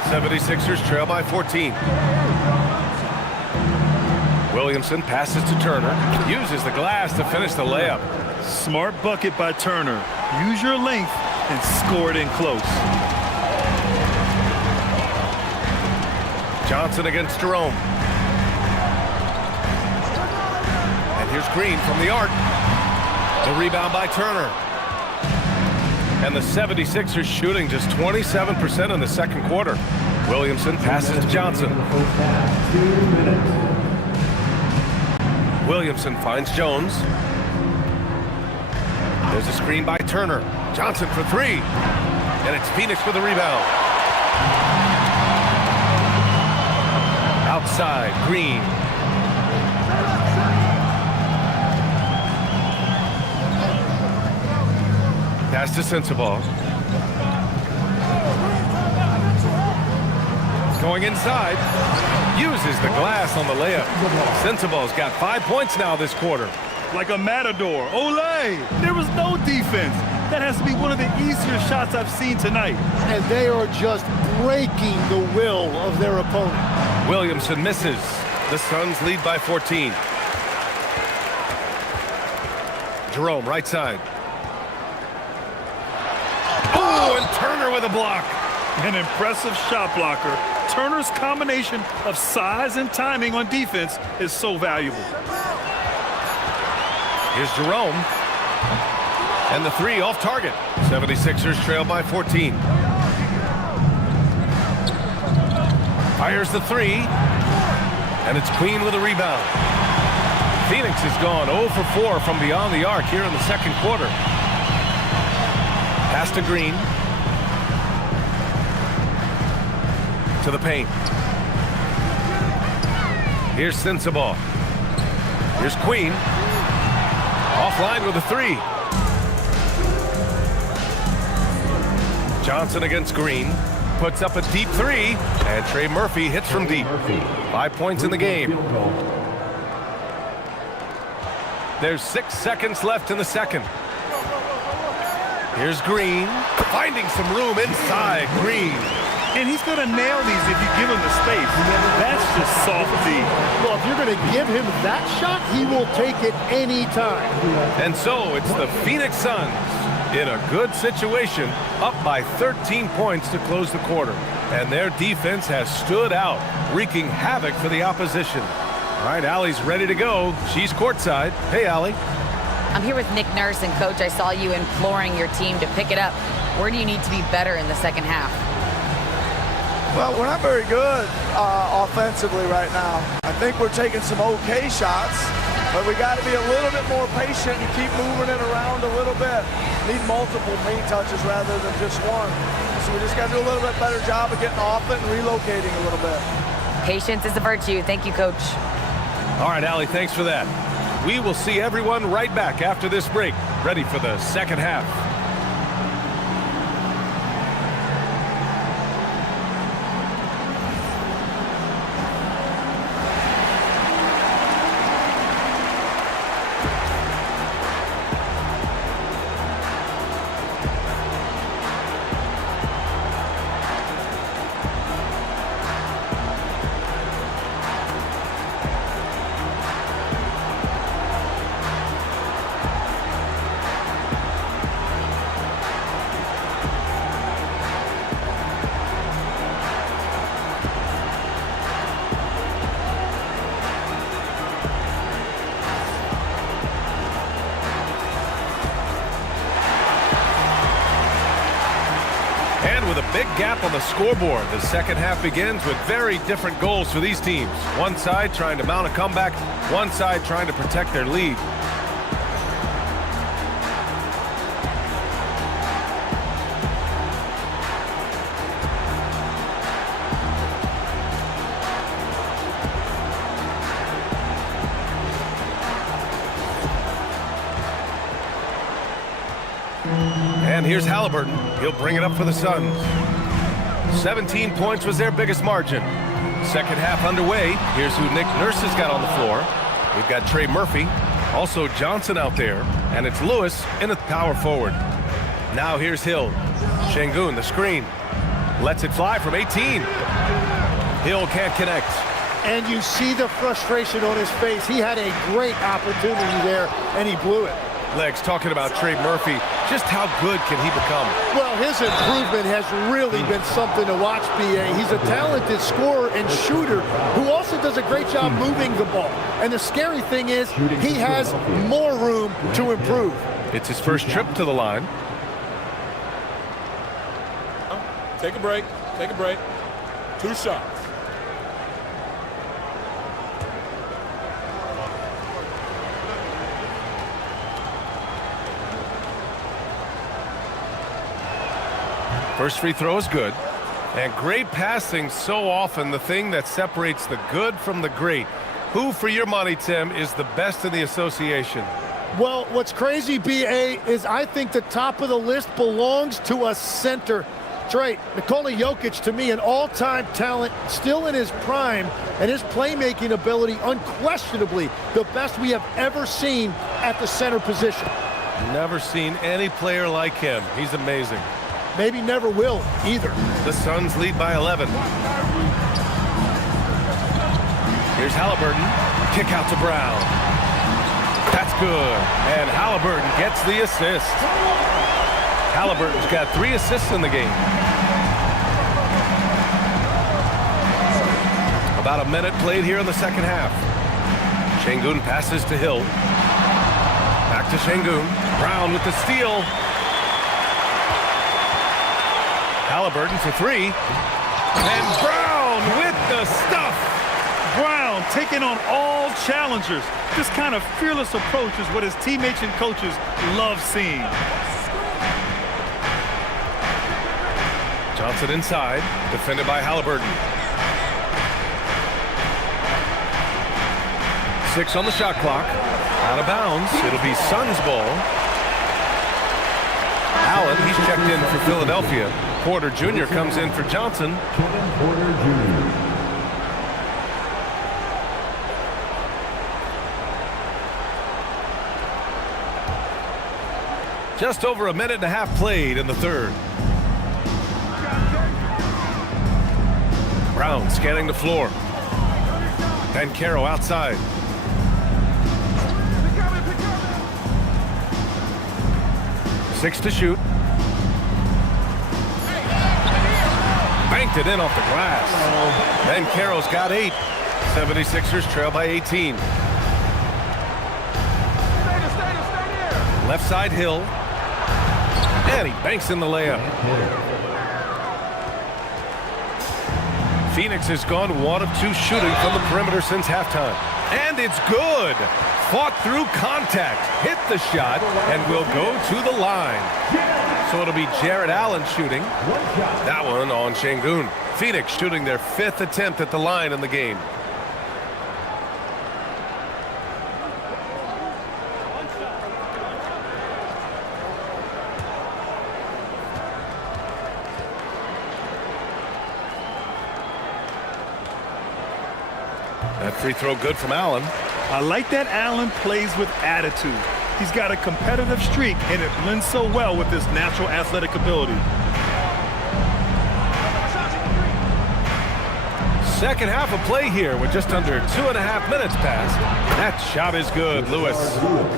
'76ers trail by 14. Williamson passes to Turner. Uses the glass to finish the layup. Smart bucket by Turner. Use your length and score it in close. Johnson against Jerome. And here's Green from the arc. The rebound by Turner. And the 76ers shooting just 27% in the second quarter. Williamson passes to Johnson. First half, 2 minutes. Williamson finds Jones. There's a screen by Turner. Johnson for three. And it's Phoenix with a rebound. Outside, Green. Pass to Sensabaugh. Going inside. Uses the glass on the layup. Sensabaugh's got 5 points now this quarter. Like a matador. Olay! There was no defense. That has to be one of the easier shots I've seen tonight. And they are just breaking the will of their opponent. Williamson misses. The Suns lead by 14. Jerome, right side. Oh, and Turner with a block. An impressive shot blocker. Turner's combination of size and timing on defense is so valuable. Here's Jerome. And the three off target. 76ers trail by 14. Fires the three. And it's Queen with a rebound. Phoenix has gone 0 for 4 from beyond the arc here in the second quarter. Pass to Green. To the paint. Here's Sensabaugh. Here's Queen. Offline with a three. Johnson against Green. Puts up a deep three. And Trey Murphy hits from deep. 5 points in the game. There's 6 seconds left in the second. Here's Green. Finding some room inside. Green. And he's going to nail these if you give him the space. That's just soft D. Well, if you're going to give him that shot, he will take it any time. And so it's the Phoenix Suns in a good situation, up by 13 points to close the quarter. And their defense has stood out, wreaking havoc for the opposition. All right, Allie's ready to go. She's courtside. Hey, Allie. I'm here with Nick Nurse, and Coach, I saw you imploring your team to pick it up. Where do you need to be better in the second half? Well, we're not very good offensively right now. I think we're taking some okay shots, but we got to be a little bit more patient and keep moving it around a little bit. Need multiple paint touches rather than just one. So we just got to do a little bit better job of getting off it and relocating a little bit. Patience is a virtue. Thank you, Coach. All right, Allie, thanks for that. We will see everyone right back after this break, ready for the second half. With a big gap on the scoreboard, the second half begins with very different goals for these teams. One side trying to mount a comeback, one side trying to protect their lead. And here's Halliburton. He'll bring it up for the Suns. 17 points was their biggest margin. Second half underway. Here's who Nick Nurse has got on the floor. We've got Trey Murphy, also Johnson out there, and it's Lewis in the power forward. Now here's Hill. Şengün, the screen. Lets it fly from 18. Hill can't connect. And you see the frustration on his face. He had a great opportunity there, and he blew it. Legs talking about Trey Murphy. Just how good can he become? Well, his improvement has really been something to watch, B.A. He's a talented scorer and shooter who also does a great job moving the ball. And the scary thing is he has more room to improve. It's his first trip to the line. Take a break. Take a break. 2 shots. First free throw is good. And great passing, so often the thing that separates the good from the great. Who, for your money, Tim, is the best in the association? Well, what's crazy, B.A., is I think the top of the list belongs to a center. That's right. Nikola Jokic, to me, an all-time talent, still in his prime, and his playmaking ability, unquestionably, the best we have ever seen at the center position. Never seen any player like him. He's amazing. Maybe never will, either. The Suns lead by 11. Here's Halliburton. Kick out to Brown. That's good. And Halliburton gets the assist. Halliburton's got 3 assists in the game. About a minute played here in the second half. Şengün passes to Hill. Back to Şengün. Brown with the steal. Halliburton for 3. And Brown with the stuff. Brown taking on all challengers. This kind of fearless approach is what his teammates and coaches love seeing. Johnson inside, defended by Halliburton. 6 on the shot clock. Out of bounds. It'll be Suns ball. Allen, he's checked in for Philadelphia. Porter Jr. comes in for Johnson. Kevin Porter Jr. Just over a minute and a half played in the third. Brown scanning the floor. Banchero outside. Six to shoot. Banked it in off the glass. Banchero's got 8. 76ers trail by 18. Left side Hill. And he banks in the layup. Phoenix has gone 1 of 2 shooting from the perimeter since halftime. And it's good. Fought through contact, hit the shot, and will go to the line. So it'll be Jarrett Allen shooting. That one on Şengün. Phoenix shooting their 5th attempt at the line in the game. That free throw good from Allen. I like that Allen plays with attitude. He's got a competitive streak, and it blends so well with his natural athletic ability. Second half of play here with just under 2.5 minutes passed. That shot is good, Lewis.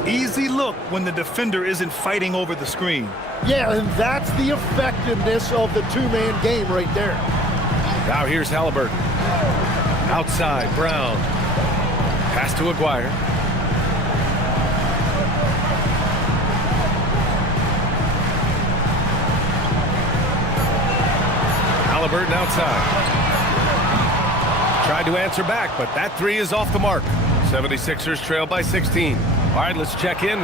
Easy look when the defender isn't fighting over the screen. Yeah, and that's the effectiveness of the 2-man game right there. Now here's Halliburton. Outside, Brown. Pass to Aguirre. Halliburton outside. Tried to answer back, but that 3 is off the mark. 76ers trail by 16. All right, let's check in.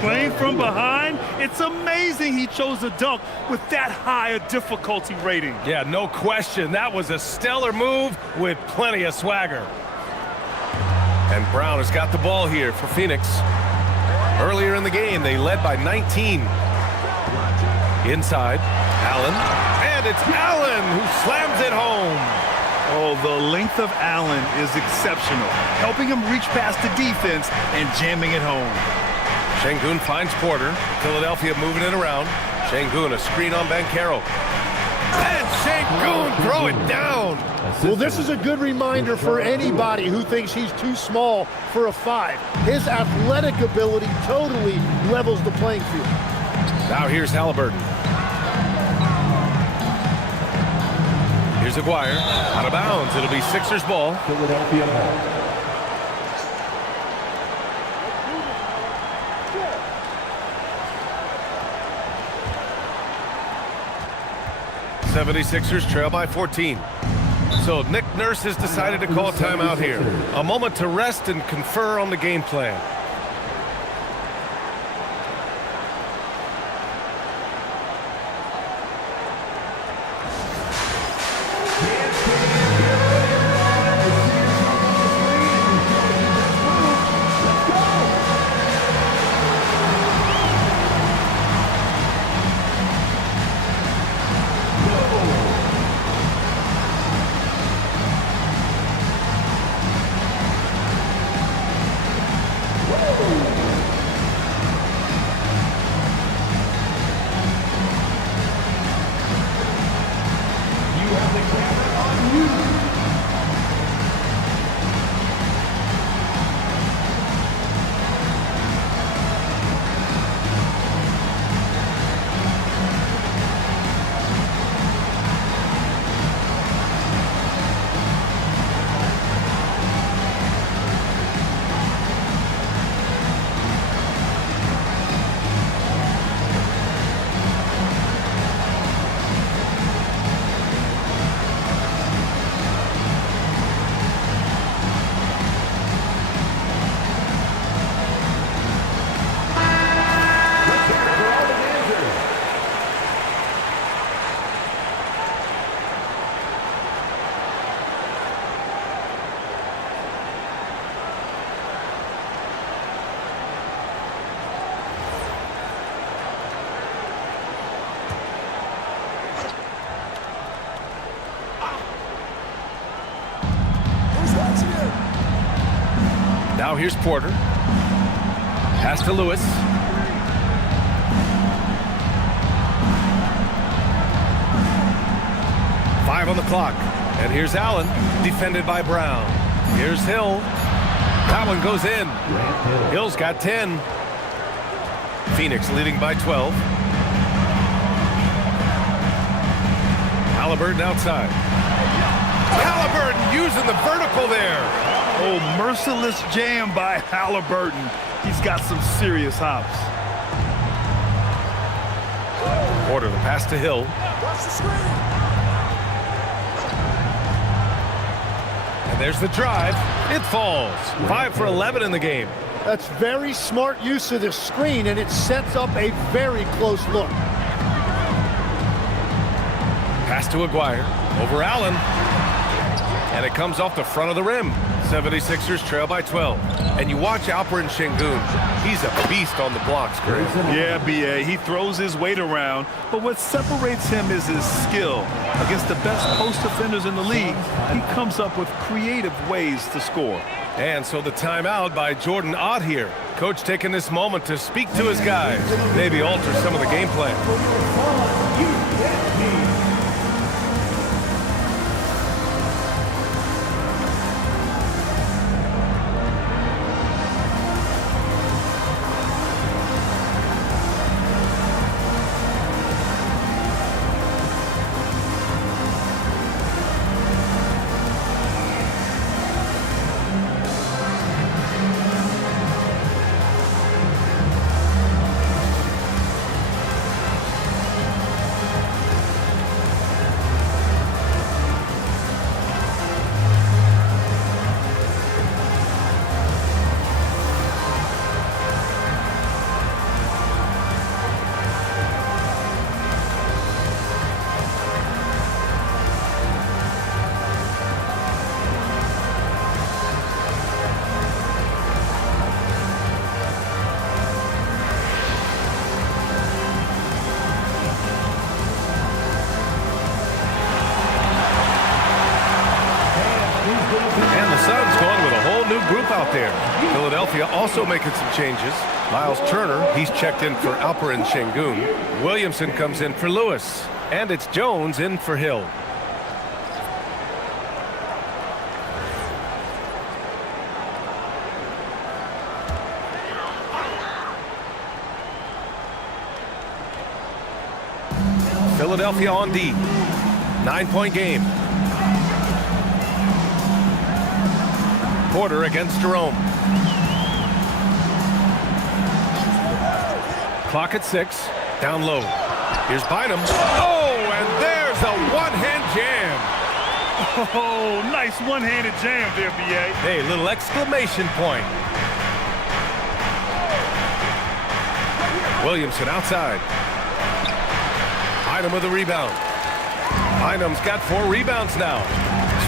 Playing from behind, it's amazing he chose a dunk with that high a difficulty rating. Yeah, no question. That was a stellar move with plenty of swagger. And Brown has got the ball here for Phoenix. Earlier in the game, they led by 19. Inside, Allen. And it's Allen who slams it home. Oh, the length of Allen is exceptional, helping him reach past the defense and jamming it home. Şengün finds Porter. Philadelphia moving it around. Şengün, a screen on Banchero. And Şengün throw it down. Well, this is a good reminder for anybody who thinks he's too small for a 5. His athletic ability totally levels the playing field. Now here's Halliburton. Here's Aguirre. Out of bounds. It'll be Sixers ball. Philadelphia ball. 76ers trail by 14. So Nick Nurse has decided to call timeout here. A moment to rest and confer on the game plan. Now here's Porter. Pass to Lewis. Five on the clock. And here's Allen, defended by Brown. Here's Hill. That one goes in. Hill's got 10. Phoenix leading by 12. Halliburton outside. Halliburton using the vertical there. Oh, merciless jam by Halliburton. He's got some serious hops. Porter, the pass to Hill. And there's the drive. It falls. 5 for 11 in the game. That's very smart use of the screen, and it sets up a very close look. Pass to Aguirre. Over Allen. And it comes off the front of the rim. 76ers trail by 12. And you watch Alperen Şengün. He's a beast on the blocks, Chris. Yeah, B.A. He throws his weight around, but what separates him is his skill. Against the best post defenders in the league, he comes up with creative ways to score. And so the timeout by Jordan Ott here. Coach taking this moment to speak to his guys. Maybe alter some of the game plan. Out there. Philadelphia also making some changes. Miles Turner, he's checked in for Alperen Şengün. Williamson comes in for Lewis. And it's Jones in for Hill. Philadelphia on D. 9-point game. Porter against Jerome. Clock at 6. Down low. Here's Bynum. Oh, and there's There's a one-hand jam. Oh, nice one-handed jam there, B.A. Hey, little exclamation point. Williamson outside. Bynum with a rebound. Bynum's got 4 rebounds now.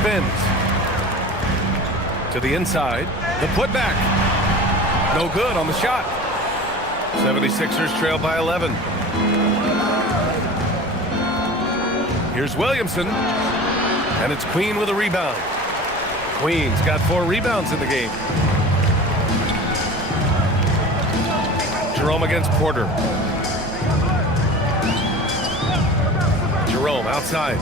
Spins. To the inside. The putback. No good on the shot. 76ers trail by 11. Here's Williamson. And it's Queen with a rebound. Queen's got 4 rebounds in the game. Jerome against Porter. Jerome outside.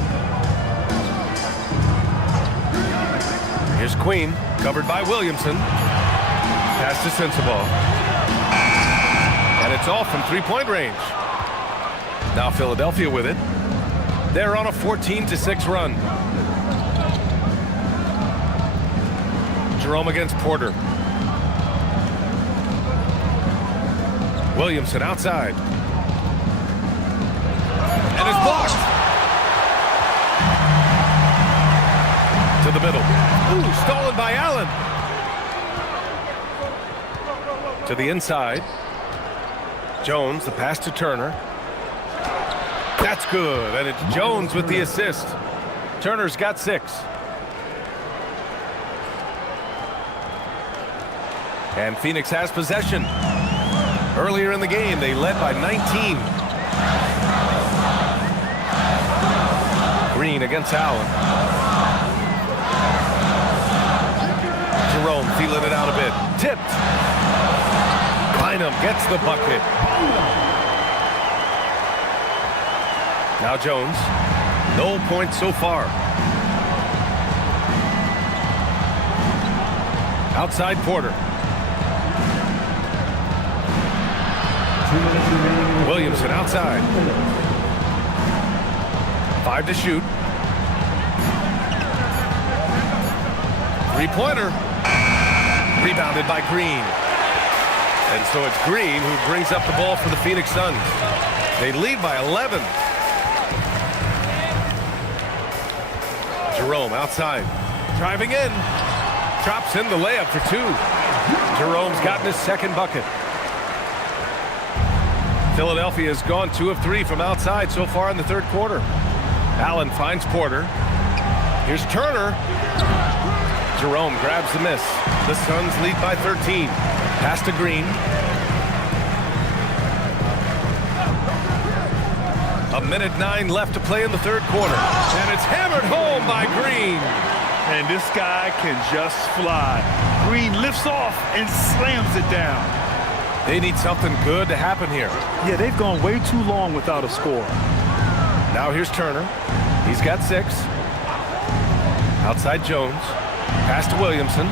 Here's Queen, covered by Williamson. Pass to Sensabaugh. And it's off from three-point range. Now Philadelphia with it. They're on a 14-6 run. Jerome against Porter. Williamson outside. And it's blocked. To the middle. Ooh, stolen by Allen. To the inside. Jones, the pass to Turner. That's good, and it's Jones with the assist. Turner's got 6. And Phoenix has possession. Earlier in the game, they led by 19. Green against Allen. Jerome feeling it out a bit. Tipped. Bynum gets the bucket. Now Jones. No points so far. Outside Porter. Williamson outside. 5 to shoot. Three-pointer. Rebounded by Green. And so it's Green who brings up the ball for the Phoenix Suns. They lead by 11. Jerome outside. Driving in. Drops in the layup for 2. Jerome's gotten his second bucket. Philadelphia has gone 2 of 3 from outside so far in the third quarter. Allen finds Porter. Here's Turner. Jerome grabs the miss. The Suns lead by 13. Pass to Green. A minute 9 left to play in the third quarter. And it's hammered home by Green. And this guy can just fly. Green lifts off and slams it down. They need something good to happen here. Yeah, they've gone way too long without a score. Now here's Turner. He's got 6. Outside Jones. Pass to Williamson.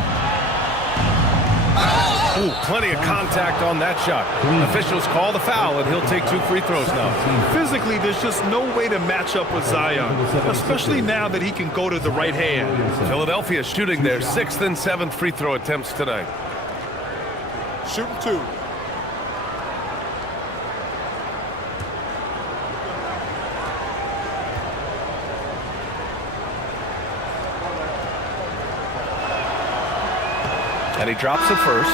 Ooh, plenty of contact on that shot. Officials call the foul, and he'll take 2 free throws now. Physically, there's just no way to match up with Zion, especially now that he can go to the right hand. Philadelphia shooting their 6th and 7th free throw attempts tonight. Shooting 2. And he drops the first.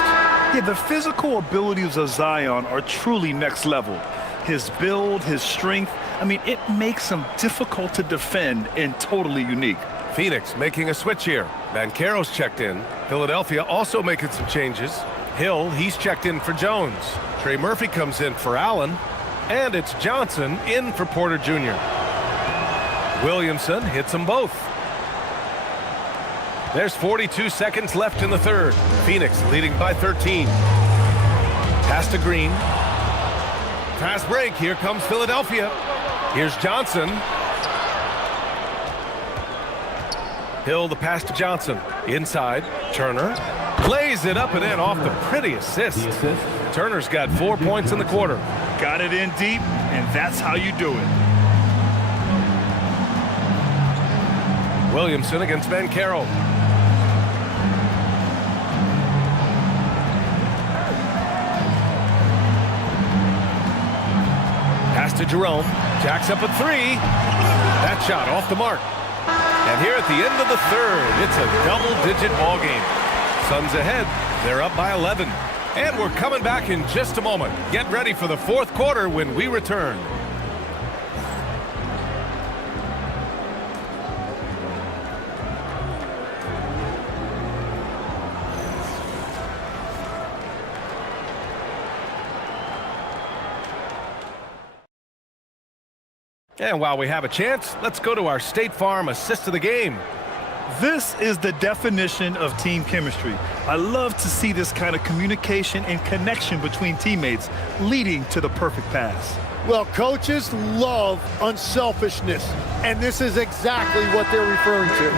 Yeah, the physical abilities of Zion are truly next level. His build, his strength, I mean, it makes him difficult to defend and totally unique. Phoenix making a switch here. Banchero's checked in. Philadelphia also making some changes. Hill, he's checked in for Jones. Trey Murphy comes in for Allen. And it's Johnson in for Porter Jr. Williamson hits them both. There's 42 seconds left in the third. Phoenix leading by 13. Pass to Green. Fast break. Here comes Philadelphia. Here's Johnson. Hill, the pass to Johnson. Inside. Turner. Lays it up and in off the pretty assist. Turner's got 4 points in the quarter. Got it in deep, and that's how you do it. Williamson against Banchero. Pass to Jerome. Jacks up a 3. that shot off the mark. And here at the end of the third, it's a double-digit ball game. Suns ahead. They're up by 11. And we're coming back in just a moment. Get ready for the fourth quarter when we return. And while we have a chance, let's go to our State Farm assist of the game. This is the definition of team chemistry. I love to see this kind of communication and connection between teammates leading to the perfect pass. Well, coaches love unselfishness, and this is exactly what they're referring to.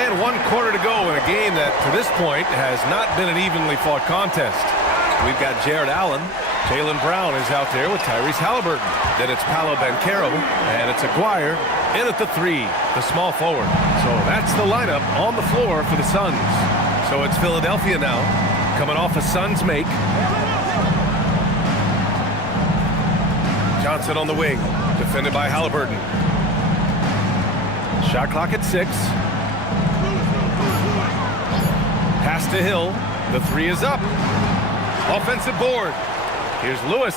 And 1 quarter to go in a game that, to this point, has not been an evenly fought contest. We've got Jared Allen. Jaylen Brown is out there with Tyrese Halliburton. Then it's Paolo Banchero, and it's Aguirre in at the 3, the small forward. So that's the lineup on the floor for the Suns. So it's Philadelphia now, coming off a Suns make. Johnson on the wing, defended by Halliburton. Shot clock at 6. Pass to Hill. The 3 is up. Offensive board. Here's Lewis.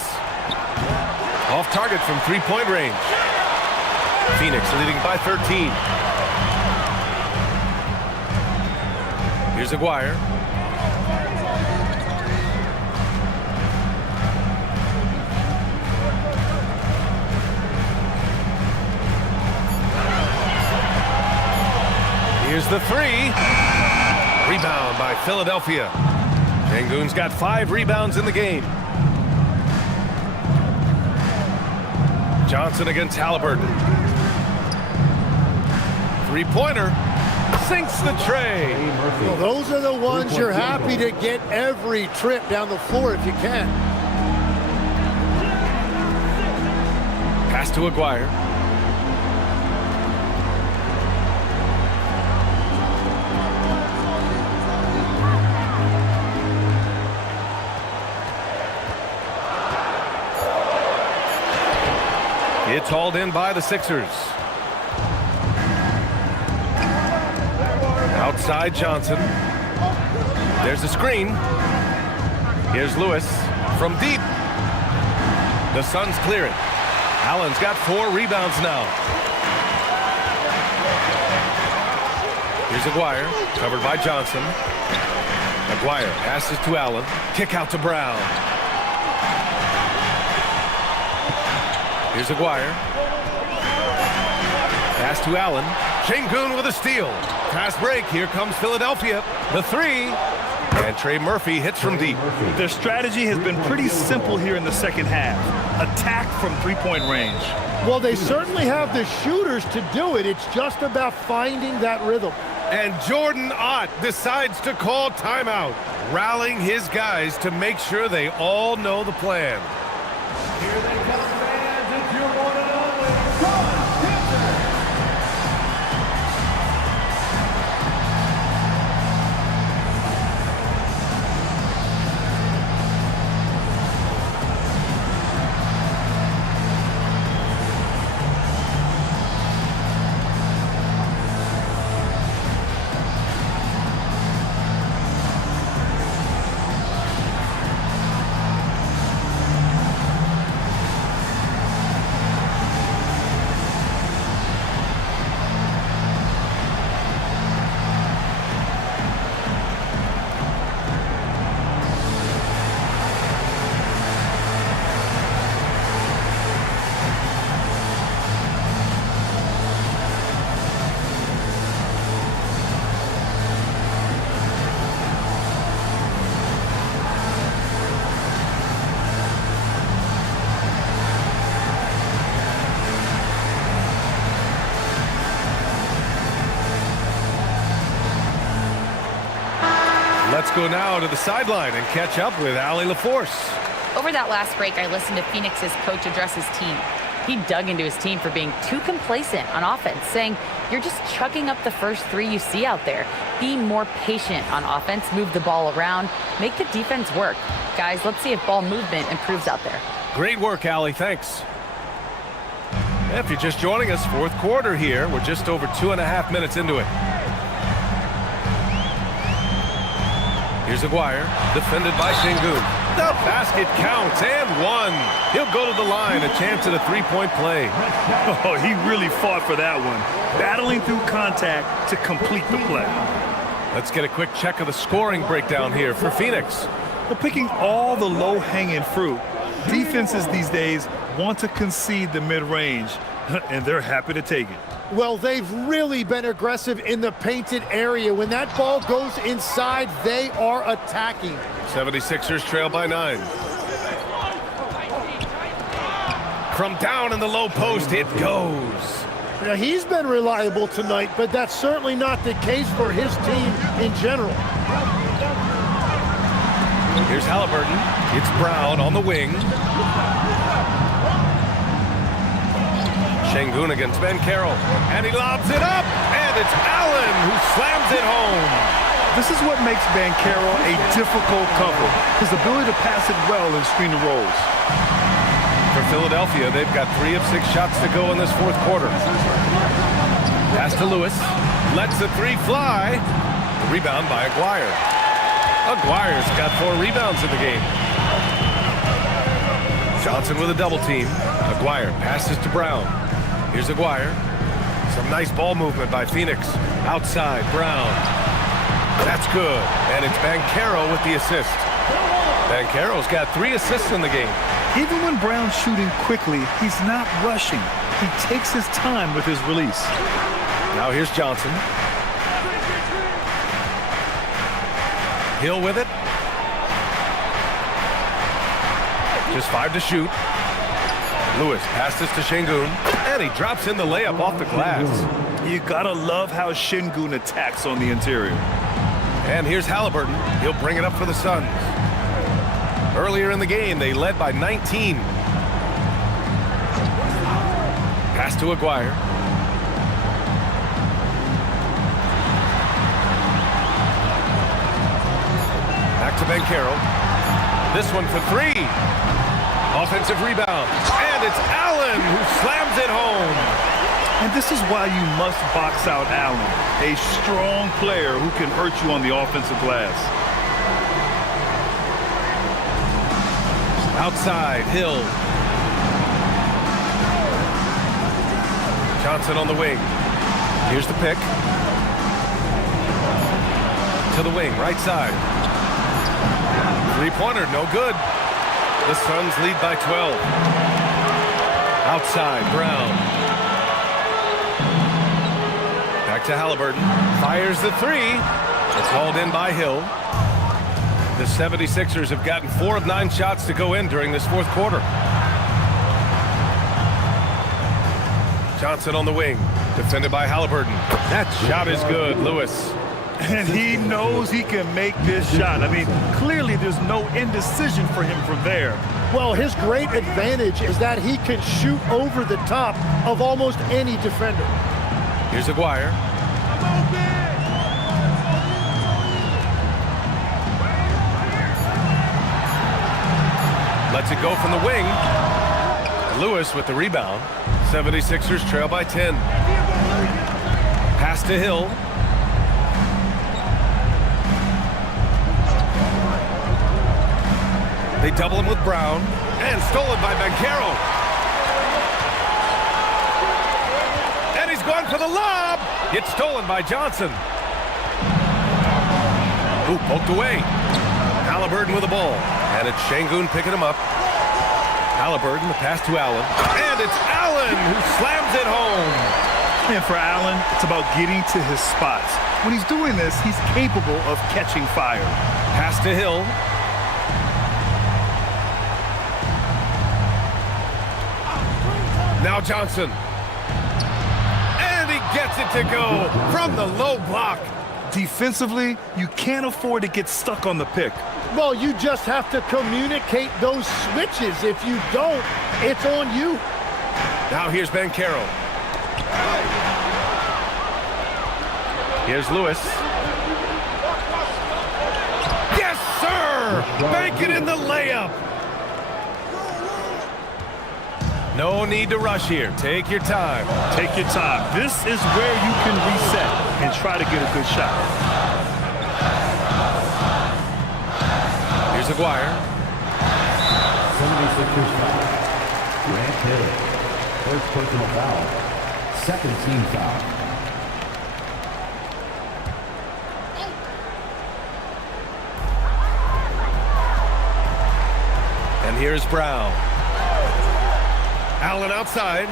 Off target from three-point range. Phoenix leading by 13. Here's Aguirre. Here's the 3. Rebound by Philadelphia. Şengün's got 5 rebounds in the game. Johnson against Halliburton. Three-pointer. Sinks the tray. Well, those are the ones you're happy to get every trip down the floor if you can. Pass to Aguirre. It's hauled in by the Sixers. Outside Johnson. There's a screen. Here's Lewis from deep. The Suns clear it. Allen's got 4 rebounds now. Here's Aguirre, covered by Johnson. Aguirre passes to Allen. Kick out to Brown. Here's Aguirre. Pass to Allen. Şengün with a steal. Fast break. Here comes Philadelphia. The 3. And Trey Murphy hits from deep. Their strategy has been pretty simple here in the second half. Attack from three-point range. Well, they certainly have the shooters to do it. It's just about finding that rhythm. And Jordan Ott decides to call timeout, rallying his guys to make sure they all know the plan. Here they come, fans. It's your one and only Suns Pacers. Let's go now to the sideline and catch up with Allie LaForce. Over that last break, I listened to Phoenix's coach address his team. He dug into his team for being too complacent on offense, saying, you're just chucking up the first 3 you see out there. Be more patient on offense, move the ball around, make the defense work. Guys, let's see if ball movement improves out there. Great work, Allie. Thanks. If you're just joining us, fourth quarter here. We're just over 2.5 minutes into it. Here's Aguirre, defended by Şengün. The basket counts and one. He'll go to the line, a chance at a three-point play. Oh, he really fought for that one. Battling through contact to complete the play. Let's get a quick check of the scoring breakdown here for Phoenix. Well, picking all the low-hanging fruit, defenses these days want to concede the mid-range, and they're happy to take it. Well, they've really been aggressive in the painted area. When that ball goes inside, they are attacking. 76ers trail by 9. From down in the low post, it goes. Now, he's been reliable tonight, but that's certainly not the case for his team in general. Here's Halliburton. It's Brown on the wing. Şengün against Ben Carroll. And he lobs it up. And it's Allen who slams it home. This is what makes Ben Carroll a difficult cover. His ability to pass it well in screen and rolls. For Philadelphia, they've got 3 of 6 shots to go in this fourth quarter. Pass to Lewis. Lets the 3 fly. Rebound by Aguirre. Aguirre's got 4 rebounds in the game. Johnson with a double team. Aguirre passes to Brown. Here's Aguirre. Some nice ball movement by Phoenix. Outside, Brown. That's good. And it's Banchero with the assist. Banchero's got 3 assists in the game. Even when Brown's shooting quickly, he's not rushing. He takes his time with his release. Now here's Johnson. Hill with it. Just 5 to shoot. Lewis passes to Şengün, and he drops in the layup off the glass. You gotta love how Şengün attacks on the interior. And here's Halliburton. He'll bring it up for the Suns. Earlier in the game, they led by 19. Pass to Aguirre. Back to Banchero. This one for 3. Offensive rebound. And it's Allen who slams it home. And this is why you must box out Allen, a strong player who can hurt you on the offensive glass. Outside, Hill. Johnson on the wing. Here's the pick. To the wing, right side. Three-pointer, no good. The Suns lead by 12. Outside, Brown. Back to Halliburton. Fires the 3. It's hauled in by Hill. The 76ers have gotten 4 of 9 shots to go in during this fourth quarter. Johnson on the wing. Defended by Halliburton. That shot is good, Lewis. And he knows he can make this shot. I mean, clearly there's no indecision for him from there. Well, his great advantage is that he can shoot over the top of almost any defender. Here's Aguirre. Lets it go from the wing. Lewis with the rebound. 76ers trail by 10. Pass to Hill. They double him with Brown. And stolen by Banchero. And he's going for the lob. It's stolen by Johnson. Ooh, poked away. Halliburton with the ball. And it's Şengün picking him up. Halliburton, the pass to Allen. And it's Allen who slams it home. And for Allen, it's about getting to his spots. When he's doing this, he's capable of catching fire. Pass to Hill. Now Johnson. And he gets it to go from the low block. Defensively, you can't afford to get stuck on the pick. Well, you just have to communicate those switches. If you don't, it's on you. Now here's Banchero. Here's Lewis. Yes, sir! Bank it in the layup. No need to rush here. Take your time. Take your time. This is where you can reset and try to get a good shot. Here's Aguirre. 76ers foul. Grant Hill. First personal foul. Second team foul. And here's Brown. Allen outside.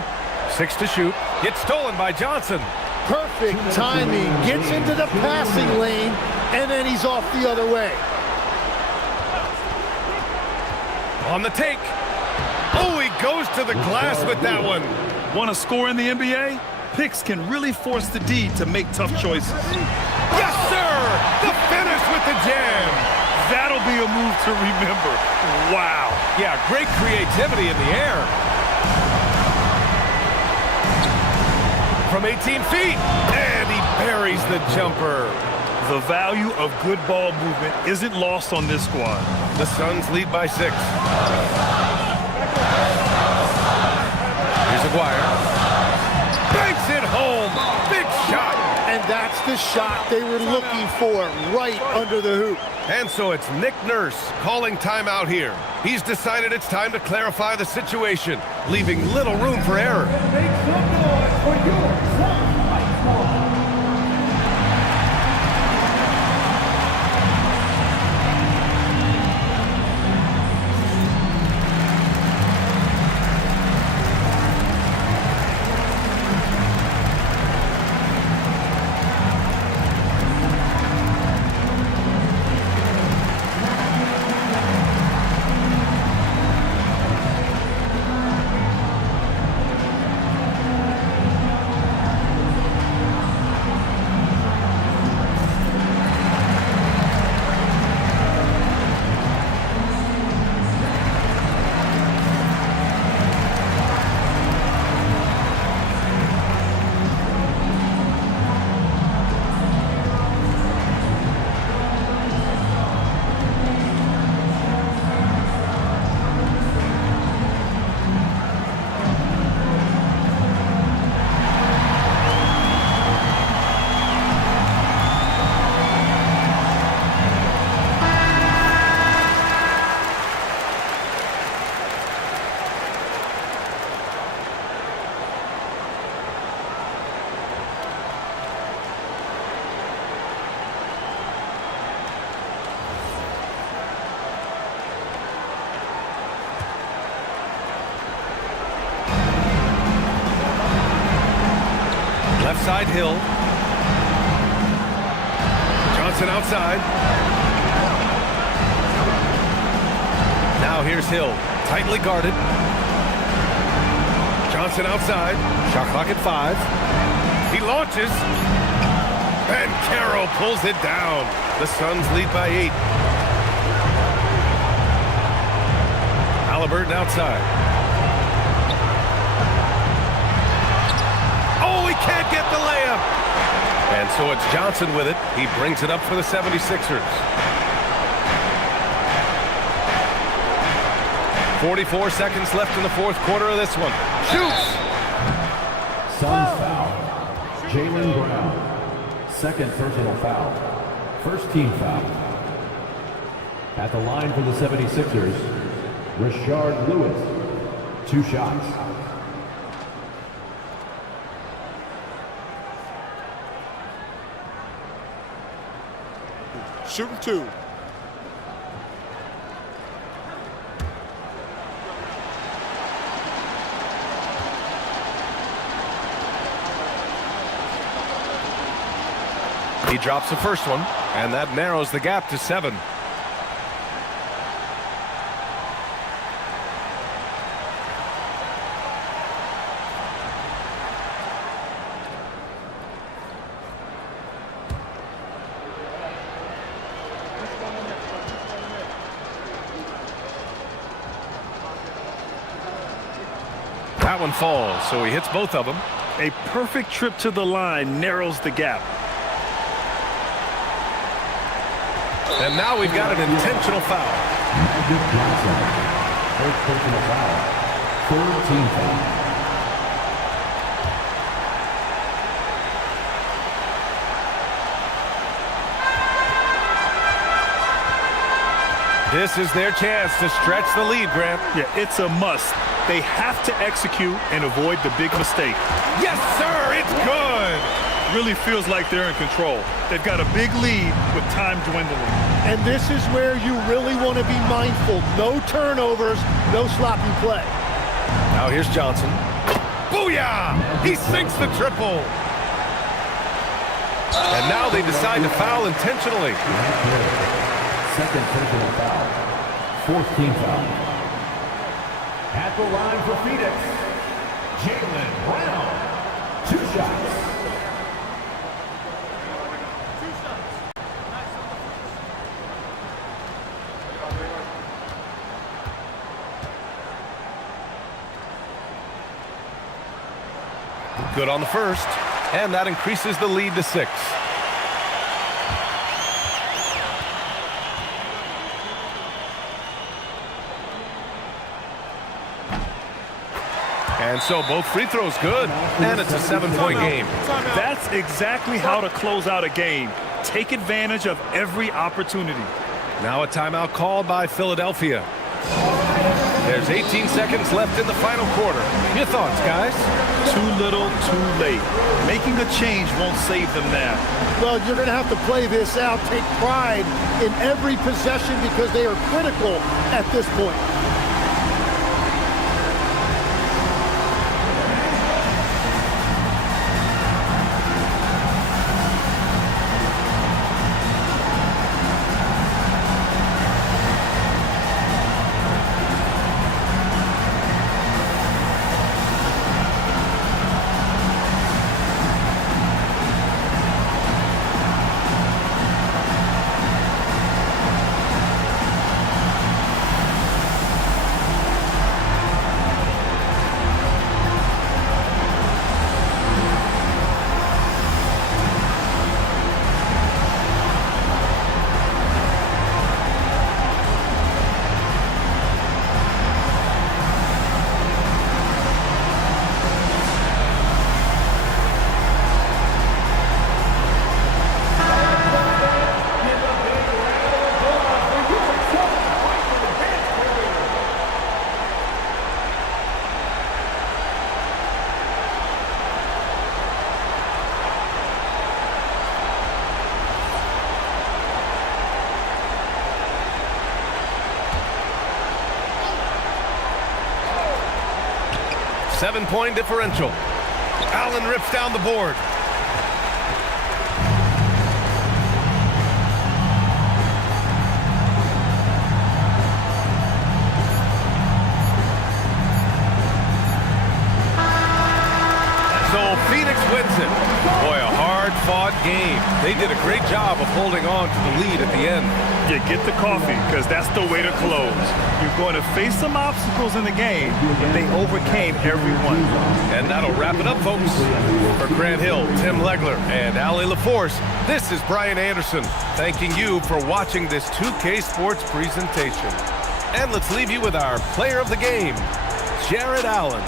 6 to shoot. Gets stolen by Johnson. Perfect timing. Gets into the passing lane, and then he's off the other way. On the take. Oh, he goes to the glass with that one. Want to score in the NBA? Picks can really force the D to make tough choices. Yes, sir! The finish with the jam. That'll be a move to remember. Wow. Yeah, great creativity in the air. From 18 feet, and he buries the jumper. The value of good ball movement isn't lost on this squad. The Suns lead by 6. Here's Aguirre. Banks it home. Big shot. And that's the shot they were looking for, right under the hoop. And so it's Nick Nurse calling timeout here. He's decided it's time to clarify the situation, leaving little room for error. Make some noise for your Suns Fight Squad. Left side, Hill. Johnson outside. Now here's Hill, tightly guarded. Johnson outside. Shot clock at 5. He launches. And Carroll pulls it down. The Suns lead by 8. Halliburton outside. Oh, he can't get the layup. And so it's Johnson with it. He brings it up for the 76ers. 44 seconds left in the fourth quarter of this one. Shoots! Suns foul. Jaylen Brown. Second personal foul. First team foul. At the line for the 76ers, Rashard Lewis. 2 shots. Shooting 2. He drops the first one, and that narrows the gap to 7. That one falls, so he hits both of them. A perfect trip to the line narrows the gap. And now we've got an intentional foul. Magic Johnson. First personal foul. Third team foul. This is their chance to stretch the lead, Grant. Yeah, it's a must. They have to execute and avoid the big mistake. Yes, sir, it's good. Really feels like they're in control. They've got a big lead with time dwindling. And this is where you really want to be mindful. No turnovers, no sloppy play. Now here's Johnson. Booyah! He sinks the triple. And now they decide to foul intentionally. Second personal foul. Fourth team foul. At the line for Phoenix, Jaylen Brown. 2 shots. Good on the first, and that increases the lead to 6. And so both free throws good, and it's a 7-point game. That's exactly how to close out a game. Take advantage of every opportunity. Now a timeout called by Philadelphia. There's 18 seconds left in the final quarter. Your thoughts, guys? Too little, too late. Making a change won't save them now. Well, you're going to have to play this out, take pride in every possession because they are critical at this point. Seven-point differential. Allen rips down the board. So Phoenix wins it. Boy, a hard-fought game. They did a great job of holding on to the lead at the end. You get the coffee, because that's the way to close. You're going to face some obstacles in the game, but they overcame every one. And that'll wrap it up, folks. For Grant Hill, Tim Legler, and Ali LaForce, this is Brian Anderson, thanking you for watching this 2K Sports presentation. And let's leave you with our player of the game, Jared Allen.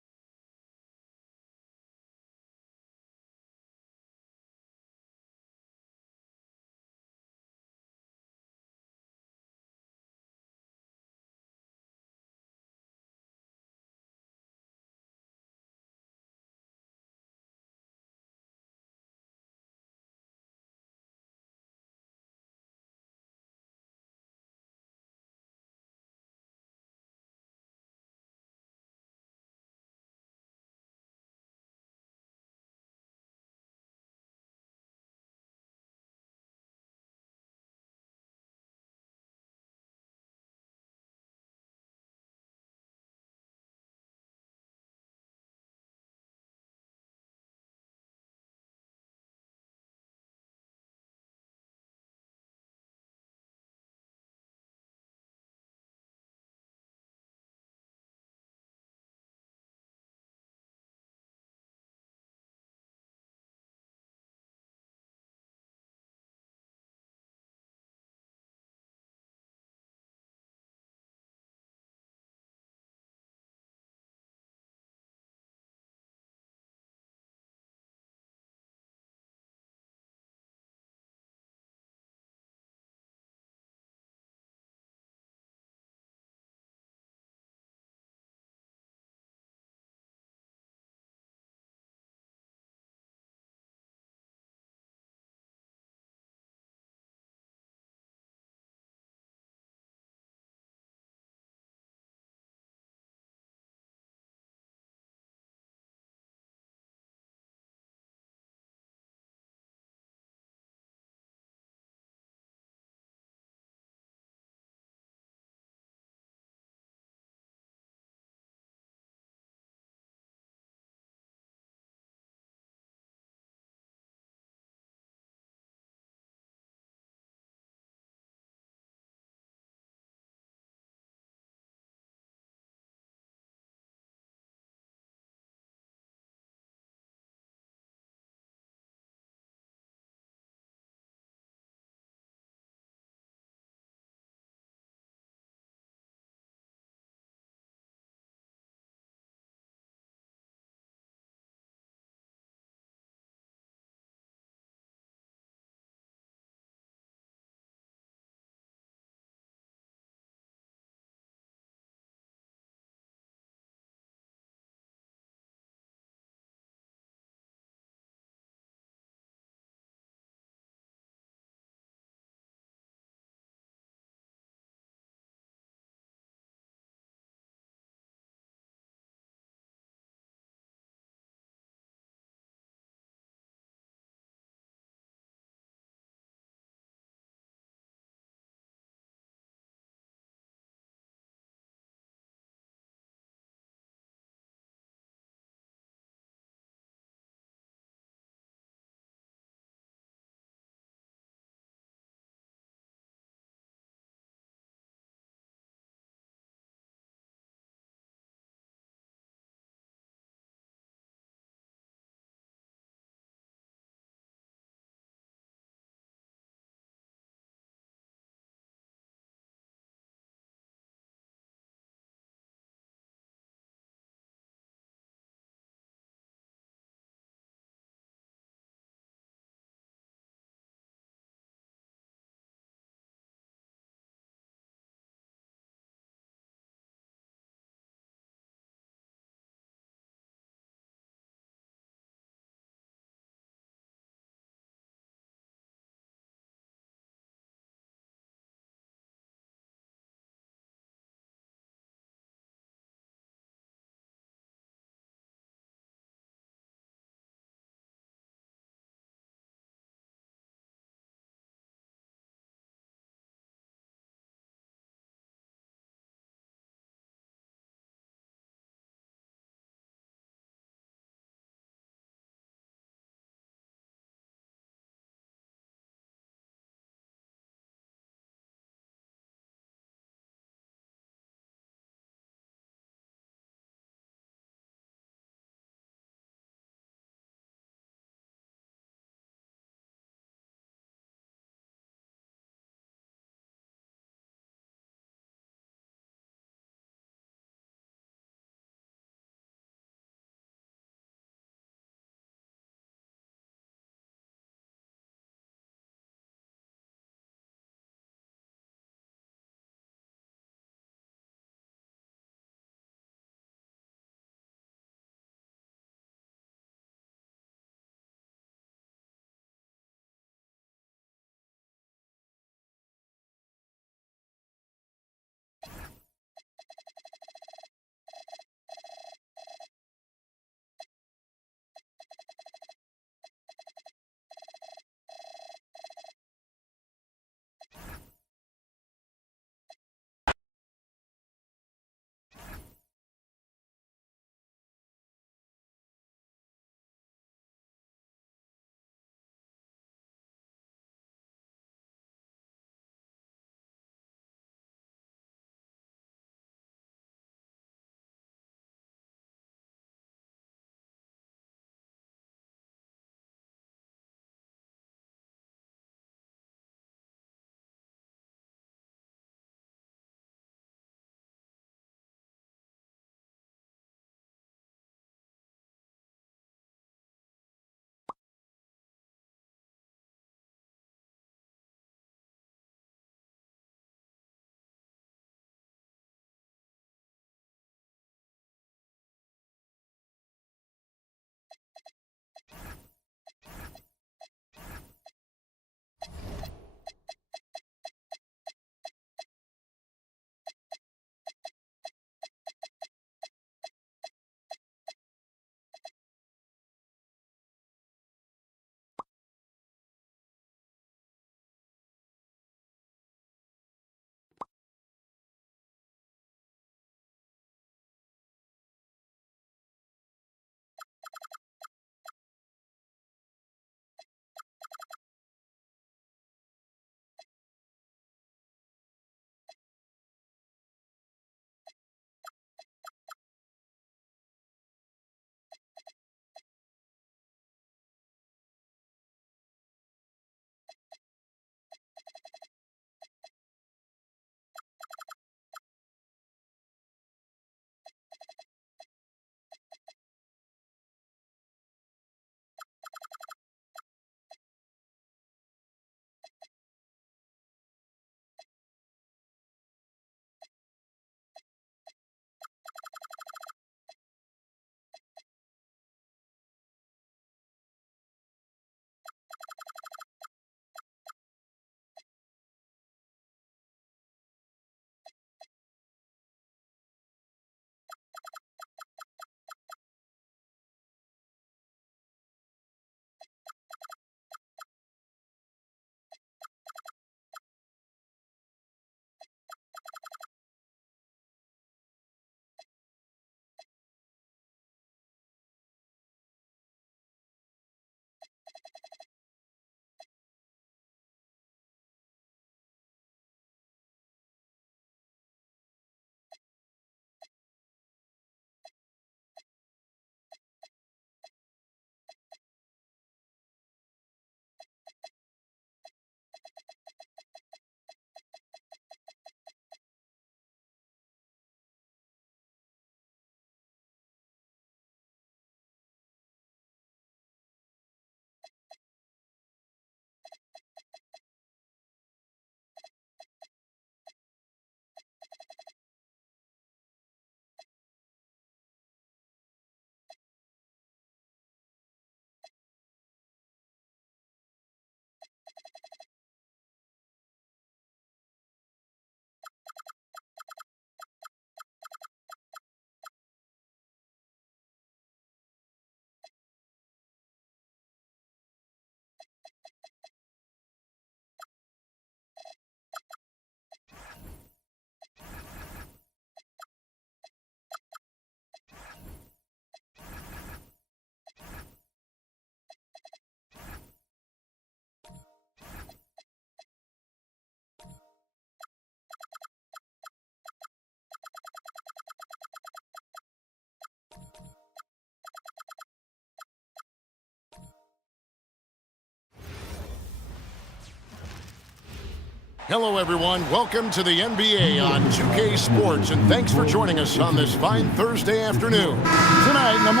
Hello, everyone. Welcome to the NBA on 2K Sports, and thanks for joining us on this fine Thursday afternoon. Tonight,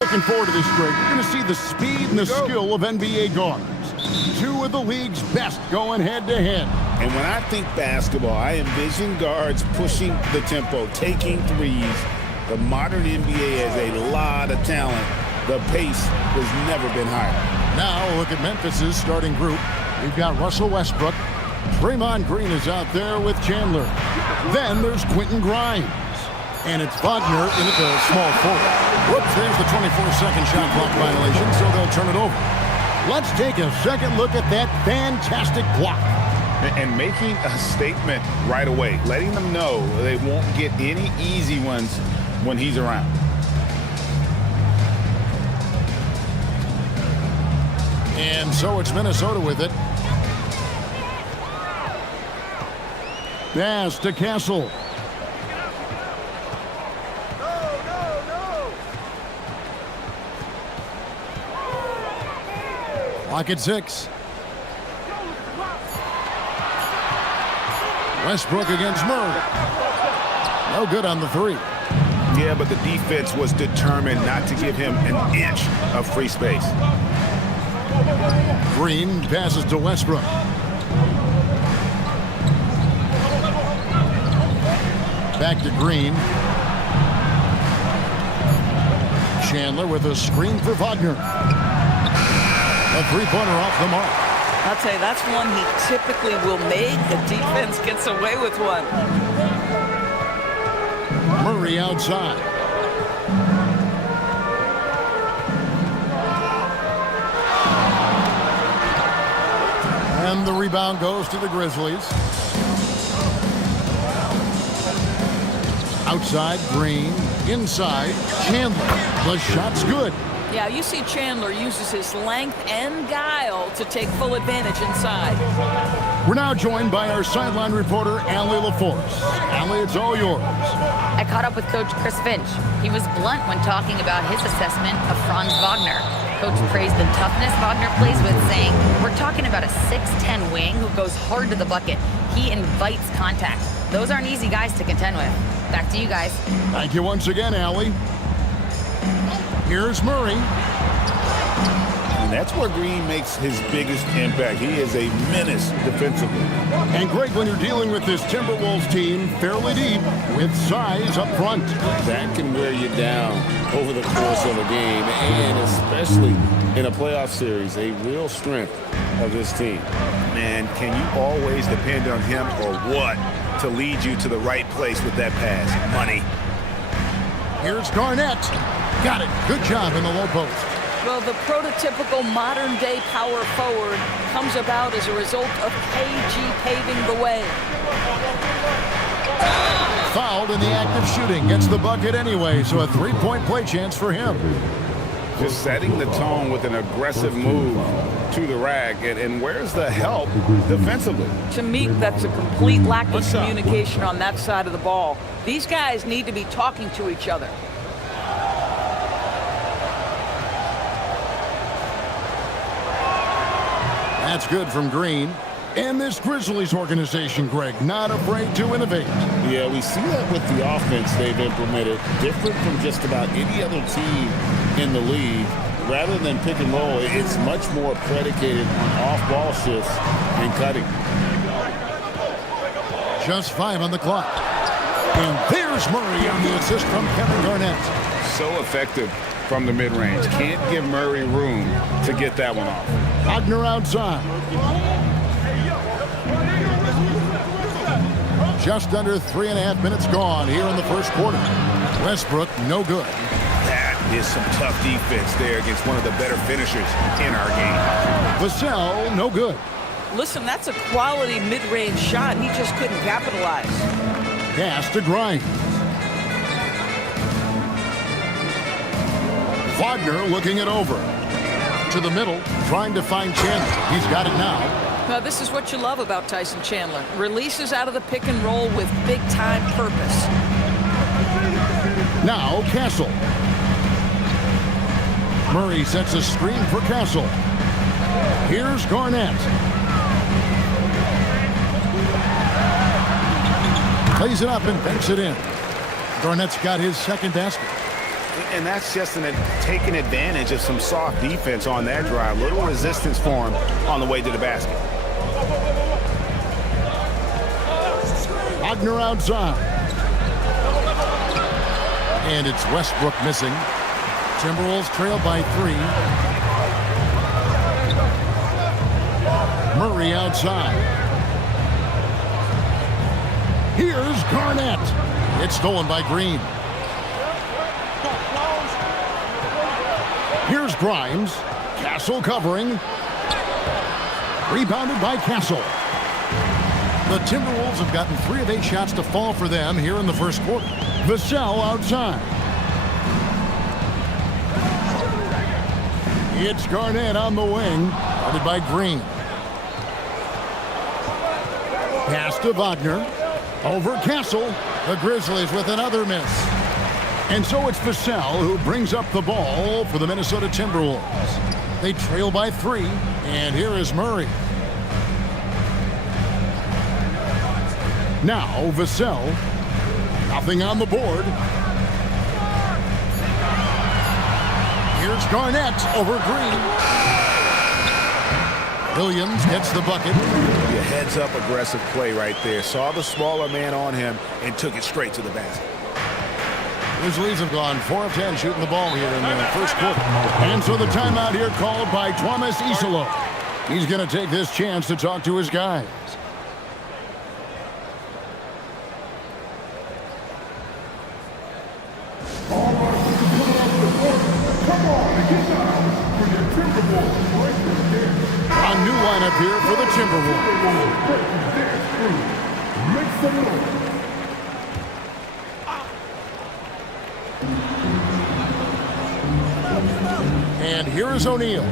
looking forward to this break. You're going to see the speed and the skill of NBA guards. Two of the league's best going head-to-head. And when I think basketball, I envision guards pushing the tempo, taking threes. The modern NBA has a lot of talent. The pace has never been higher. Now look at Memphis's starting group. We've got Russell Westbrook. Draymond Green is out there with Chandler. Then there's Quentin Grimes. And it's Wagner in at the small forward. Whoops, there's the 24-second shot clock violation, so they'll turn it over. Let's take a second look at that fantastic block. And making a statement right away, letting them know they won't get any easy ones when he's around. And so it's Minnesota with it. Pass to Castle. Clock at 6. Westbrook against Murray. No good on the 3. Yeah, but the defense was determined not to give him an inch of free space. Green passes to Westbrook. Back to Green. Chandler with a screen for Wagner. A three-pointer off the mark. I'll tell you, that's one he typically will make. The defense gets away with one. Murray outside. And the rebound goes to the Grizzlies. Outside, Green. Inside, Chandler. The shot's good. Yeah, you see Chandler uses his length and guile to take full advantage inside. We're now joined by our sideline reporter, Allie LaForce. Allie, it's all yours. I caught up with Coach Chris Finch. He was blunt when talking about his assessment of Franz Wagner. Coach praised the toughness Wagner plays with, saying, "We're talking about a 6'10" wing who goes hard to the bucket. He invites contact. Those aren't easy guys to contend with." Back to you guys. Thank you once again, Allie. Here's Murray. And that's where Green makes his biggest impact. He is a menace defensively. And great when you're dealing with this Timberwolves team fairly deep with size up front. That can wear you down over the course of a game, and especially in a playoff series, a real strength of this team. Man, can you always depend on him or what to lead you to the right place with that pass? Money. Here's Garnett. Got it. Good job in the low post. Well, the prototypical modern-day power forward comes about as a result of KG paving the way. Fouled in the act of shooting. Gets the bucket anyway, so a three-point play chance for him. Just setting the tone with an aggressive move to the rack. And where's the help defensively? To me, that's a complete lack of communication on that side of the ball. These guys need to be talking to each other. That's good from Green. And this Grizzlies organization, Greg, not afraid to innovate. Yeah, we see that with the offense they've implemented, different from just about any other team in the league. Rather than pick and roll, it's much more predicated on off-ball shifts and cutting. Just 5 on the clock. And there's Murray on the assist from Kevin Garnett. So effective from the mid-range. Can't give Murray room to get that one off. Wagner outside. Just under 3.5 minutes gone here in the first quarter. Westbrook, no good. That is some tough defense there against one of the better finishers in our game. Vassell, no good. Listen, that's a quality mid-range shot. He just couldn't capitalize. Pass to Grimes. Wagner looking it over. To the middle, trying to find Chandler. He's got it now. Now, this is what you love about Tyson Chandler. Releases out of the pick and roll with big-time purpose. Now, Castle. Murray sets a screen for Castle. Here's Garnett. Plays it up and banks it in. Garnett's got his second basket. And that's just taking advantage of some soft defense on that drive. Little resistance for him on the way to the basket. Wagner outside. And it's Westbrook missing. Timberwolves trail by 3. Murray outside. Here's Garnett. It's stolen by Green. Here's Grimes. Castle covering. Rebounded by Castle. The Timberwolves have gotten 3 of 8 shots to fall for them here in the first quarter. Vassell outside. It's Garnett on the wing. Guarded by Green. Pass to Wagner. Over Castle. The Grizzlies with another miss. And so it's Vassell who brings up the ball for the Minnesota Timberwolves. They trail by 3. And here is Murray. Now Vassell. Nothing on the board. Here's Garnett over Green. Williams gets the bucket. A heads-up aggressive play right there. Saw the smaller man on him and took it straight to the basket. Grizzlies have gone 4 of 10 shooting the ball here in the first quarter. And so the timeout here called by Thomas Isolo. He's going to take this chance to talk to his guys. A new lineup here for the Timberwolves. And here is O'Neal.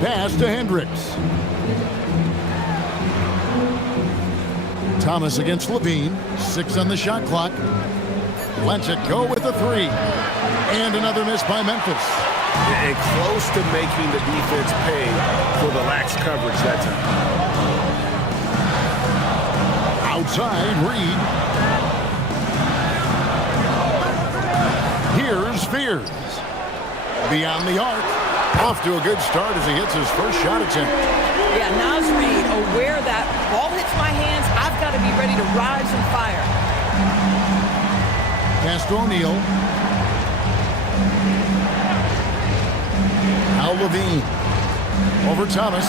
Pass to Hendricks. Thomas against Levine. 6 on the shot clock. Lets it go with a 3. And another miss by Memphis. And close to making the defense pay for the lax coverage that time. Outside, Reed. Here's Fears. Beyond the arc. Off to a good start as he hits his first shot attempt. Yeah, Naz Reid, aware that ball hits my hands, I've got to be ready to rise and fire. Pass to O'Neal. Now Levine. Over Thomas.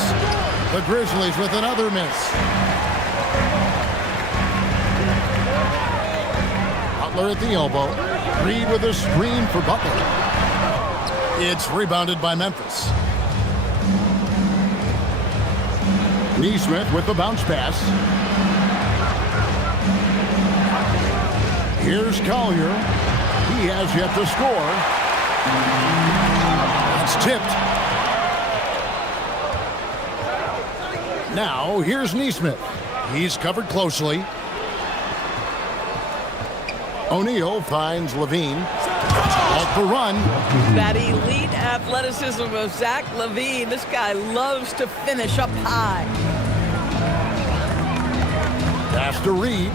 The Grizzlies with another miss. Butler at the elbow. Reed with a screen for Butler. It's rebounded by Memphis. Neesmith with the bounce pass. Here's Collier. He has yet to score. It's tipped. Now here's Neesmith. He's covered closely. O'Neal finds Levine. Off a run. That elite athleticism of Zach LaVine. This guy loves to finish up high. Pass to Reed.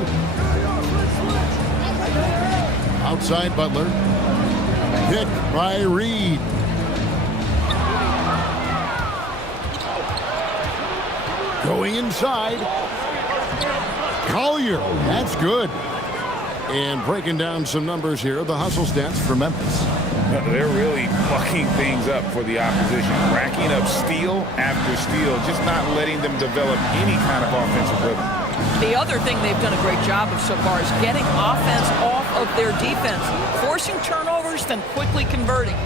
Outside Butler. Picked by Reed. Going inside. Collier. That's good. And breaking down some numbers here, the hustle stats for Memphis. They're really fucking things up for the opposition. Racking up steal after steal, just not letting them develop any kind of offensive rhythm. The other thing they've done a great job of so far is getting offense off of their defense, forcing turnovers, then quickly converting.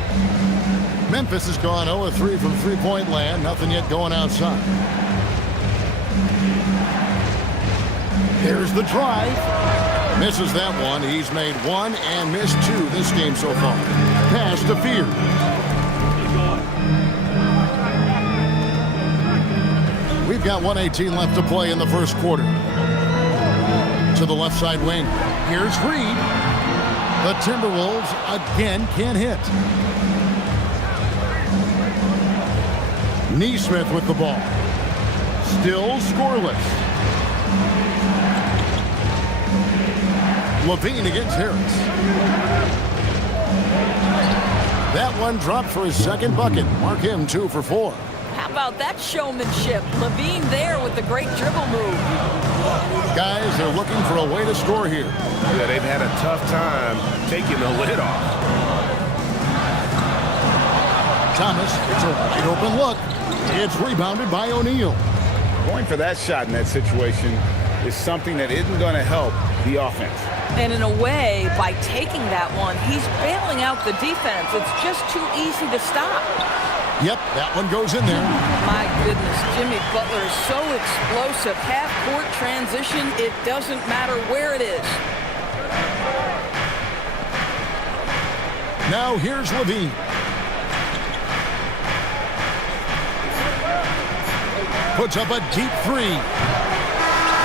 Memphis has gone 0-3 from three-point land. Nothing yet going outside. Here's the drive. Misses that one. He's made one and missed two this game so far. Pass to Fear. We've got 1:18 left to play in the first quarter. To the left side wing. Here's Reed. The Timberwolves again can't hit. Neesmith with the ball. Still scoreless. LaVine against Harris. That one dropped for his second bucket. Mark him 2 for 4. How about that showmanship? LaVine there with the great dribble move. Guys, they're looking for a way to score here. Yeah, they've had a tough time taking the lid off. Thomas, it's a wide open look. It's rebounded by O'Neal. Going for that shot in that situation is something that isn't going to help the offense. And in a way, by taking that one, he's bailing out the defense. It's just too easy to stop. Yep, that one goes in there. My goodness, Jimmy Butler is so explosive. Half-court transition, it doesn't matter where it is. Now here's LaVine. Puts up a deep three.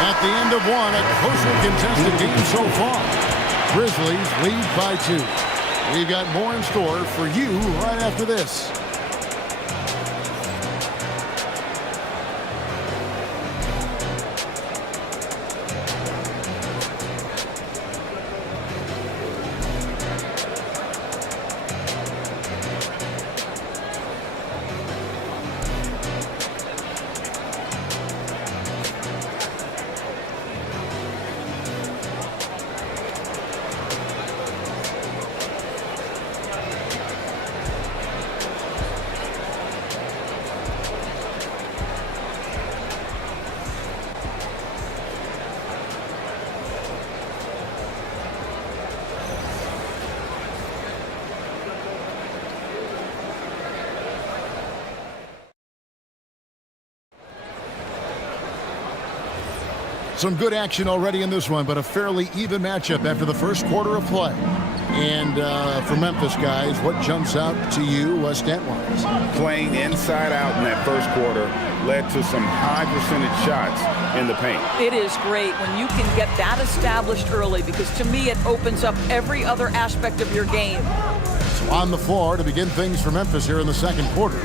At the end of one, a closely contested game so far. Grizzlies lead by 2. We've got more in store for you right after this. Some good action already in this one, but a fairly even matchup after the first quarter of play. And for Memphis, guys, what jumps out to you stat-wise? Playing inside out in that first quarter led to some high percentage shots in the paint. It is great when you can get that established early, because to me it opens up every other aspect of your game. So on the floor to begin things for Memphis here in the second quarter.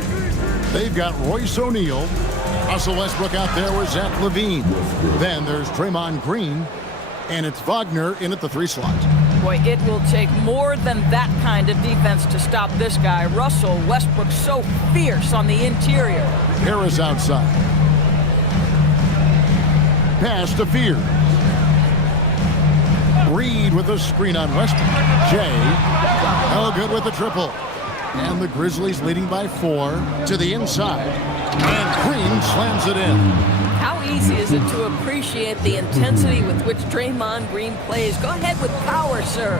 They've got Royce O'Neal, Russell Westbrook out there with Zach LaVine. Then there's Draymond Green, and it's Wagner in at the 3 slot. Boy, it will take more than that kind of defense to stop this guy. Russell Westbrook so fierce on the interior. Harris outside. Pass to Fear. Reed with a screen on Westbrook. Jay, no good with the triple. And the Grizzlies leading by 4 to the inside. And Green slams it in. How easy is it to appreciate the intensity with which Draymond Green plays? Go ahead with power, sir.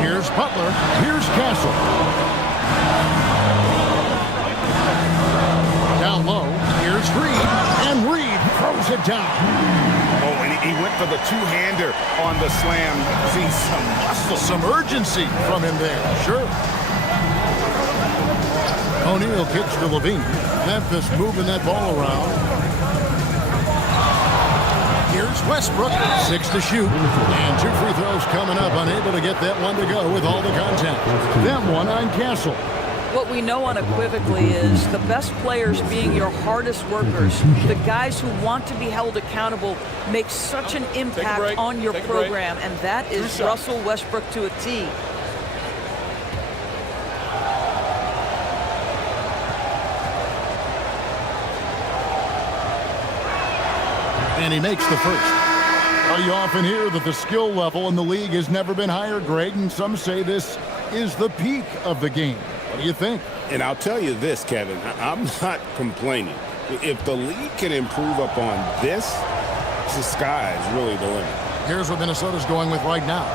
Here's Butler. Here's Castle. Down low. Here's Reed. And Reed throws it down. Oh, and he went for the two-hander on the slam. See some muscle. Some urgency from him there. Sure. O'Neal kicks to LaVine. Memphis moving that ball around. Here's Here's Westbrook, 6 to shoot. And 2 free throws coming up, unable to get that one to go with all the contact. Then one on Castle. What we know unequivocally is the best players being your hardest workers, the guys who want to be held accountable, make such an impact on your program, and that is Russell Westbrook to a T. And he makes the first. Well, you often hear that the skill level in the league has never been higher, Greg, and some say this is the peak of the game. What do you think? And I'll tell you this, Kevin, I'm not complaining. If the league can improve upon this, the sky is really the limit. Here's what Minnesota's going with right now.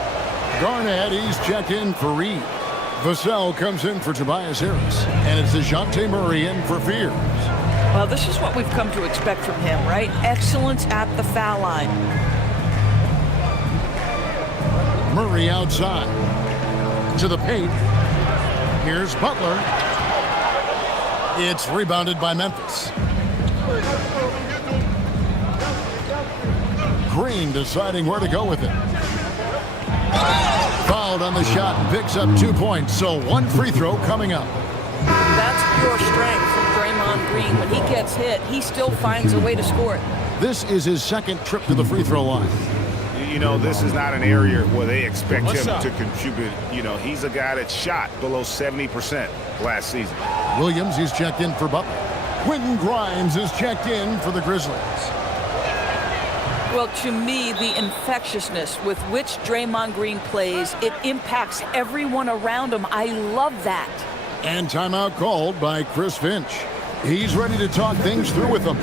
Garnett, he's checked in for Reed. Vassell comes in for Tobias Harris. And it's DeJounte Murray in for Fears. Well, this is what we've come to expect from him, right? Excellence at the foul line. Murray outside. To the paint. Here's Butler. It's rebounded by Memphis. Green deciding where to go with it. Fouled on the shot and picks up 2 points. So 1 free throw coming up. That's pure strength from Draymond Green. When he gets hit, he still finds a way to score it. This is his second trip to the free throw line. You know, this is not an area where they expect him to contribute. You know, he's a guy that shot below 70% last season. Williams, he's checked in for Butler. Quentin Grimes is checked in for the Grizzlies. Well, to me, the infectiousness with which Draymond Green plays, it impacts everyone around him. I love that. And timeout called by Chris Finch. He's ready to talk things through with them.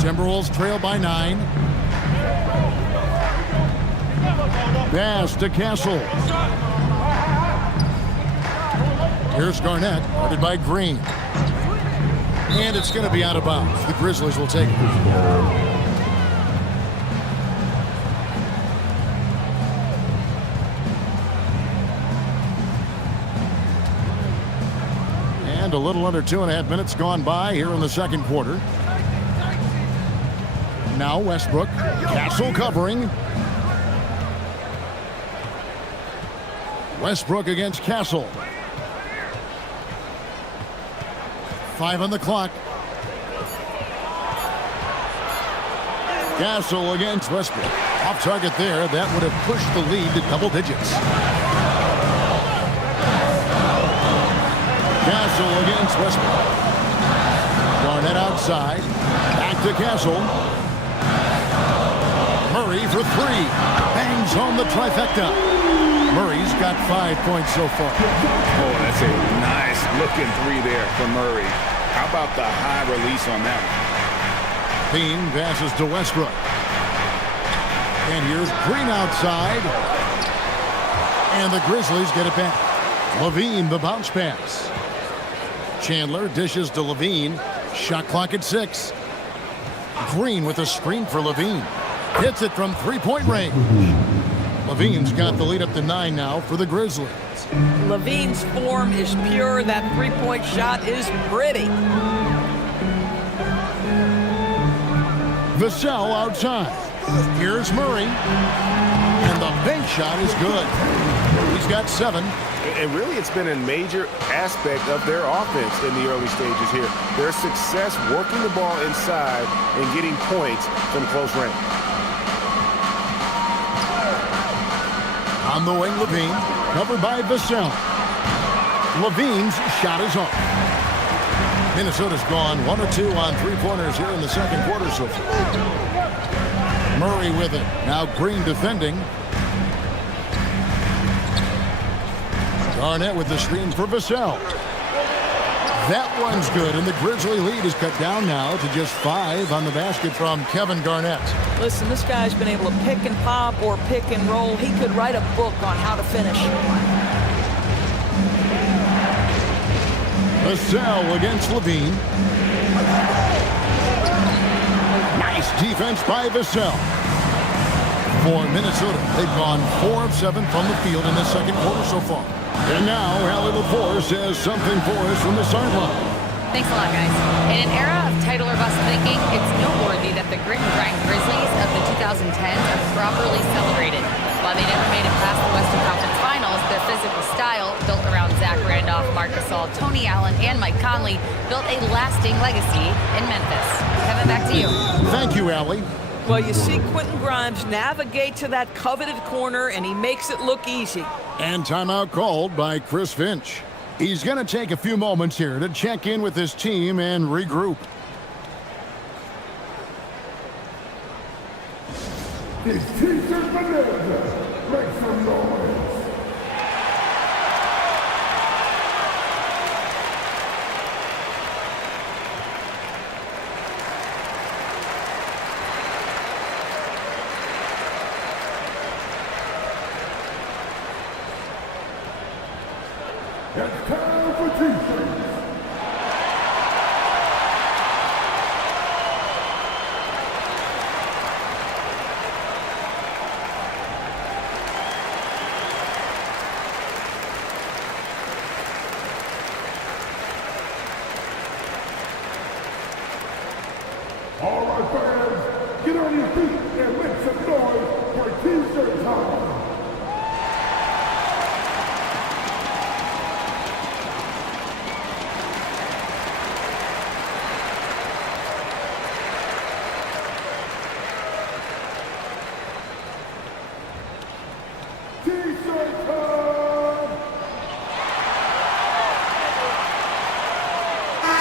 Timberwolves trail by 9. Pass to Castle. Here's Garnett, guarded by Green. And it's going to be out of bounds. The Grizzlies will take it. And a little under 2.5 minutes gone by here in the second quarter. Now Westbrook, Castle covering. Westbrook against Castle. 5 on the clock. Castle against Westbrook. Off target there. That would have pushed the lead to double digits. Castle against Westbrook. Garnett outside. Back to Castle. Murray for 3. Bangs home the trifecta. Murray's got 5 points so far. Oh, that's a nice looking 3 there for Murray. How about the high release on that one? Bean passes to Westbrook. And here's Green outside. And the Grizzlies get it back. Levine, the bounce pass. Chandler dishes to Levine. Shot clock at 6. Green with a screen for Levine. Hits it from 3-point range. Levine's got the lead up to 9 now for the Grizzlies. Levine's form is pure. That three-point shot is pretty. Vassell outside. Here's Murray. And the bank shot is good. He's got 7. And really, it's been a major aspect of their offense in the early stages here. Their success working the ball inside and getting points from close range. On the wing, Levine, covered by Vassell. Levine's shot is off. Minnesota's gone 1 or 2 on 3-pointers here in the second quarter so far. Murray with it. Now Green defending. Garnett with the screen for Vassell. That one's good, and the Grizzly lead is cut down now to just 5 on the basket from Kevin Garnett. Listen, this guy's been able to pick and pop or pick and roll. He could write a book on how to finish. Vassell against Levine. Nice defense by Vassell. For Minnesota, they've gone 4 of 7 from the field in the second quarter so far. And now, Allie LaForce has something for us from the sideline. Thanks a lot, guys. In an era of title or bust thinking, it's noteworthy that the grit and grind Grizzlies of the 2010s are properly celebrated. While they never made it past the Western Conference Finals, their physical style, built around Zach Randolph, Marc Gasol, Tony Allen, and Mike Conley, built a lasting legacy in Memphis. Kevin, back to you. Thank you, Allie. Well, you see Quentin Grimes navigate to that coveted corner, and he makes it look easy. And timeout called by Chris Finch. He's going to take a few moments here to check in with his team and regroup. His t-shirt bonanza. Make some noise. It's time for t-shirts. All right, fans, get on your feet and make some noise for t-shirt time.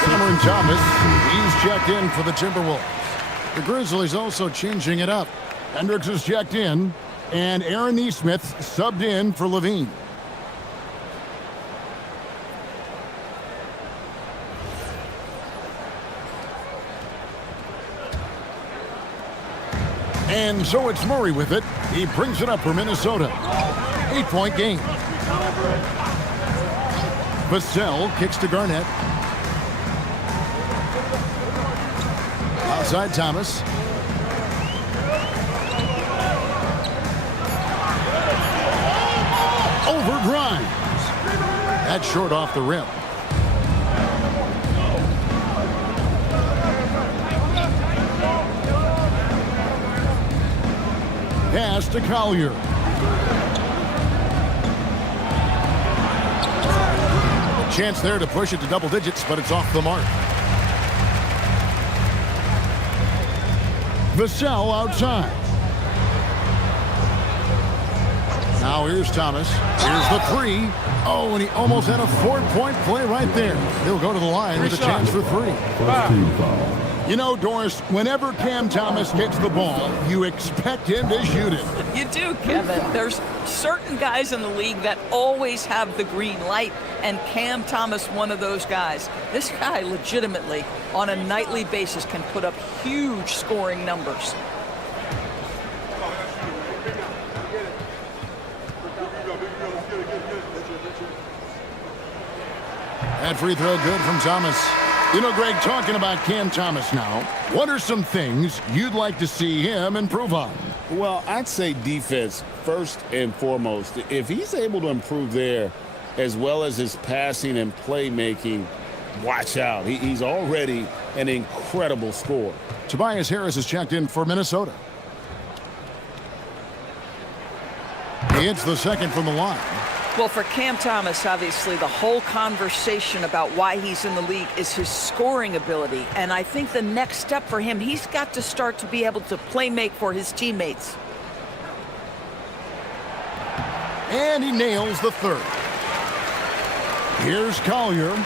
Cameron Thomas, he's checked in for the Timberwolves. The Grizzlies also changing it up. Hendricks is checked in, and Aaron Nesmith subbed in for Levine. And so it's Murray with it. He brings it up for Minnesota. 8-point game. Vassell kicks to Garnett. Outside Thomas. Over Grimes. That's short off the rim. Pass to Collier. A chance there to push it to double digits, but it's off the mark. Vassell outside. Now here's Thomas. Here's the 3. Oh, and he almost had a 4-point play right there. He'll go to the line with a chance for 3. You know, Doris, whenever Cam Thomas gets the ball, you expect him to shoot it. You do, Kevin. There's certain guys in the league that always have the green light, and Cam Thomas, one of those guys. This guy legitimately, on a nightly basis, can put up huge scoring numbers. That free throw good from Thomas. You know, Greg, talking about Cam Thomas now, what are some things you'd like to see him improve on? Well, I'd say defense first and foremost. If he's able to improve there as well as his passing and playmaking, watch out. He's already an incredible scorer. Tobias Harris is checked in for Minnesota. He hits the second from the line. Well, for Cam Thomas, obviously, the whole conversation about why he's in the league is his scoring ability. And I think the next step for him, he's got to start to be able to play make for his teammates. And he nails the third. Here's Collier.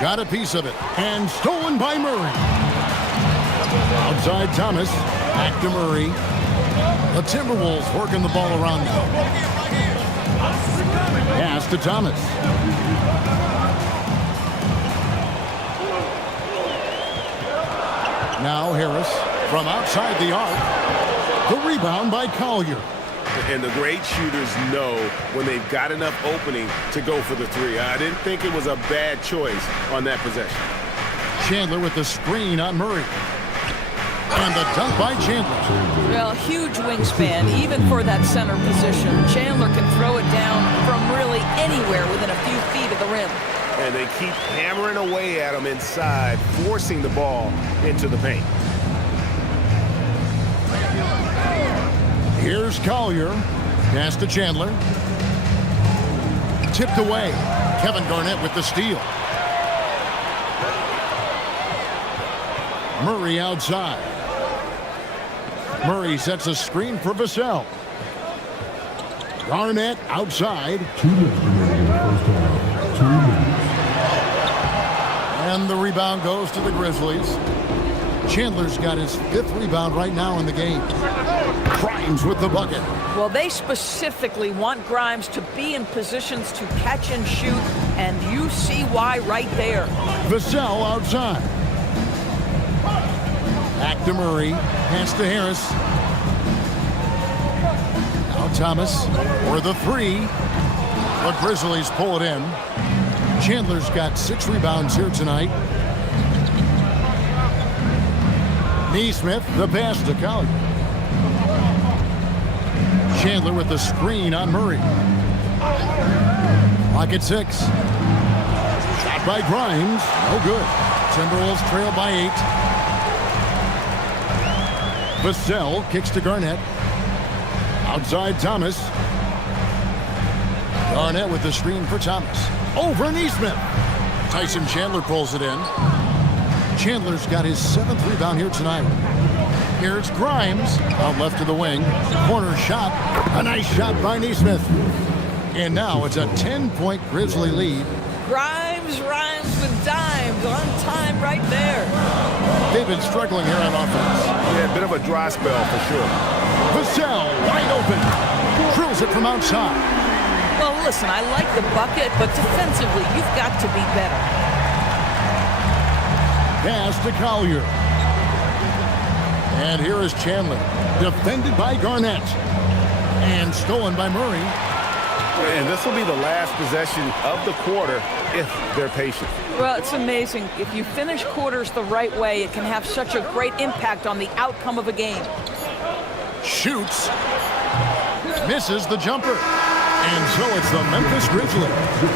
Got a piece of it. And stolen by Murray. Outside Thomas. Back to Murray. The Timberwolves working the ball around now. Pass to Thomas. Now Harris from outside the arc. The rebound by Collier. And the great shooters know when they've got enough opening to go for the three. I didn't think it was a bad choice on that possession. Chandler with the screen on Murray. And the dunk by Chandler. Well, huge wingspan, even for that center position. Chandler can throw it down from really anywhere within a few feet of the rim. And they keep hammering away at him inside, forcing the ball into the paint. Here's Collier. Pass to Chandler. Tipped away. Kevin Garnett with the steal. Murray outside. Murray sets a screen for Vassell. Garnett outside. 2 minutes remaining in the first half. 2 minutes. And the rebound goes to the Grizzlies. Chandler's got his 5th rebound right now in the game. Grimes with the bucket. Well, they specifically want Grimes to be in positions to catch and shoot, and you see why right there. Vassell outside. Back to Murray. Pass to Harris. Now Thomas for the three. The Grizzlies pull it in. Chandler's got 6 rebounds here tonight. Neesmith, the pass to Collier. Chandler with the screen on Murray. Clock at 6. Shot by Grimes. No good. Timberwolves trail by 8. Vassell kicks to Garnett. Outside Thomas. Garnett with the screen for Thomas. Over Neesmith. Tyson Chandler pulls it in. Chandler's got his 7th rebound here tonight. Here's Grimes out left to the wing. Corner shot. A nice shot by Neesmith. And now it's a 10-point Grizzly lead. Grimes rhymes with dimes on time right there. They've been struggling here on offense. Yeah, a bit of a dry spell for sure. Vassell wide open. Drills it from outside. Well, listen, I like the bucket, but defensively, you've got to be better. Pass to Collier. And here is Chandler. Defended by Garnett. And stolen by Murray. And this will be the last possession of the quarter if they're patient. Well, it's amazing. If you finish quarters the right way, it can have such a great impact on the outcome of a game. Shoots. Misses the jumper. And so it's the Memphis Grizzlies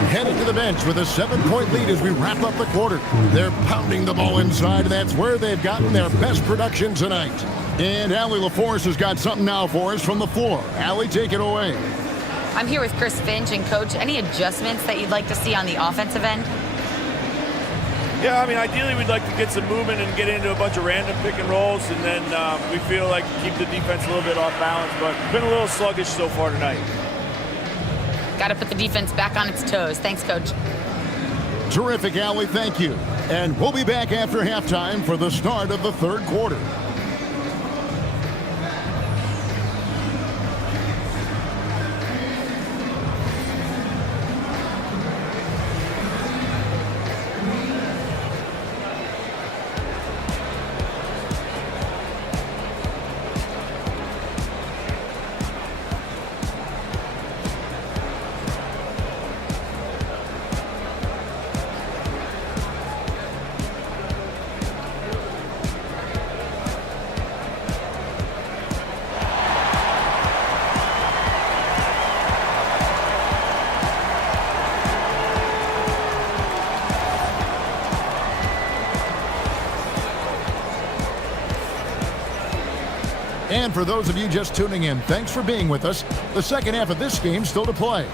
headed to the bench with a 7-point lead as we wrap up the quarter. They're pounding the ball inside, and that's where they've gotten their best production tonight. And Allie LaForce has got something now for us from the floor. Allie, take it away. I'm here with Chris Finch, and Coach, any adjustments that you'd like to see on the offensive end? Yeah, I mean, ideally we'd like to get some movement and get into a bunch of random pick and rolls, and then we feel like keep the defense a little bit off balance, but been a little sluggish so far tonight. Got to put the defense back on its toes. Thanks, Coach. Terrific, Allie. Thank you. And we'll be back after halftime for the start of the third quarter. And for those of you just tuning in, thanks for being with us. The second half of this game still to play.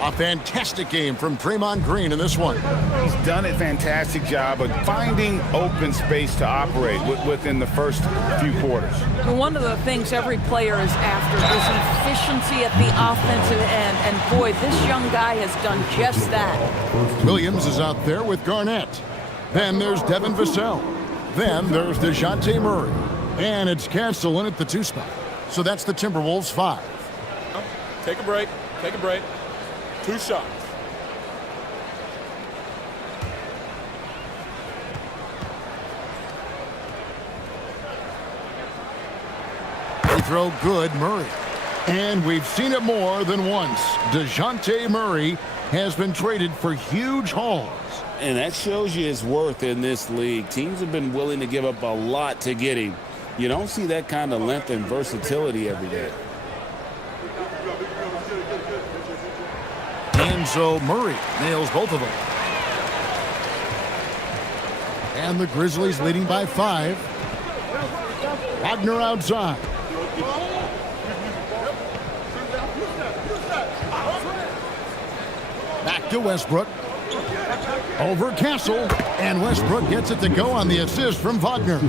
A fantastic game from Draymond Green in this one. He's done a fantastic job of finding open space to operate within the first few quarters. One of the things every player is after is efficiency at the offensive end. And boy, this young guy has done just that. Williams is out there with Garnett. Then there's Devin Vassell. Then there's DeJounte Murray. And it's Castle in at the 2 spot. So that's the Timberwolves 5. Take a break. Take a break. 2 shots. They throw good, Murray. And we've seen it more than once. DeJounte Murray has been traded for huge hauls. And that shows you his worth in this league. Teams have been willing to give up a lot to get him. You don't see that kind of length and versatility every day. And so Murray nails both of them. And the Grizzlies leading by 5. Wagner outside. Back to Westbrook. Over Castle. And Westbrook gets it to go on the assist from Wagner.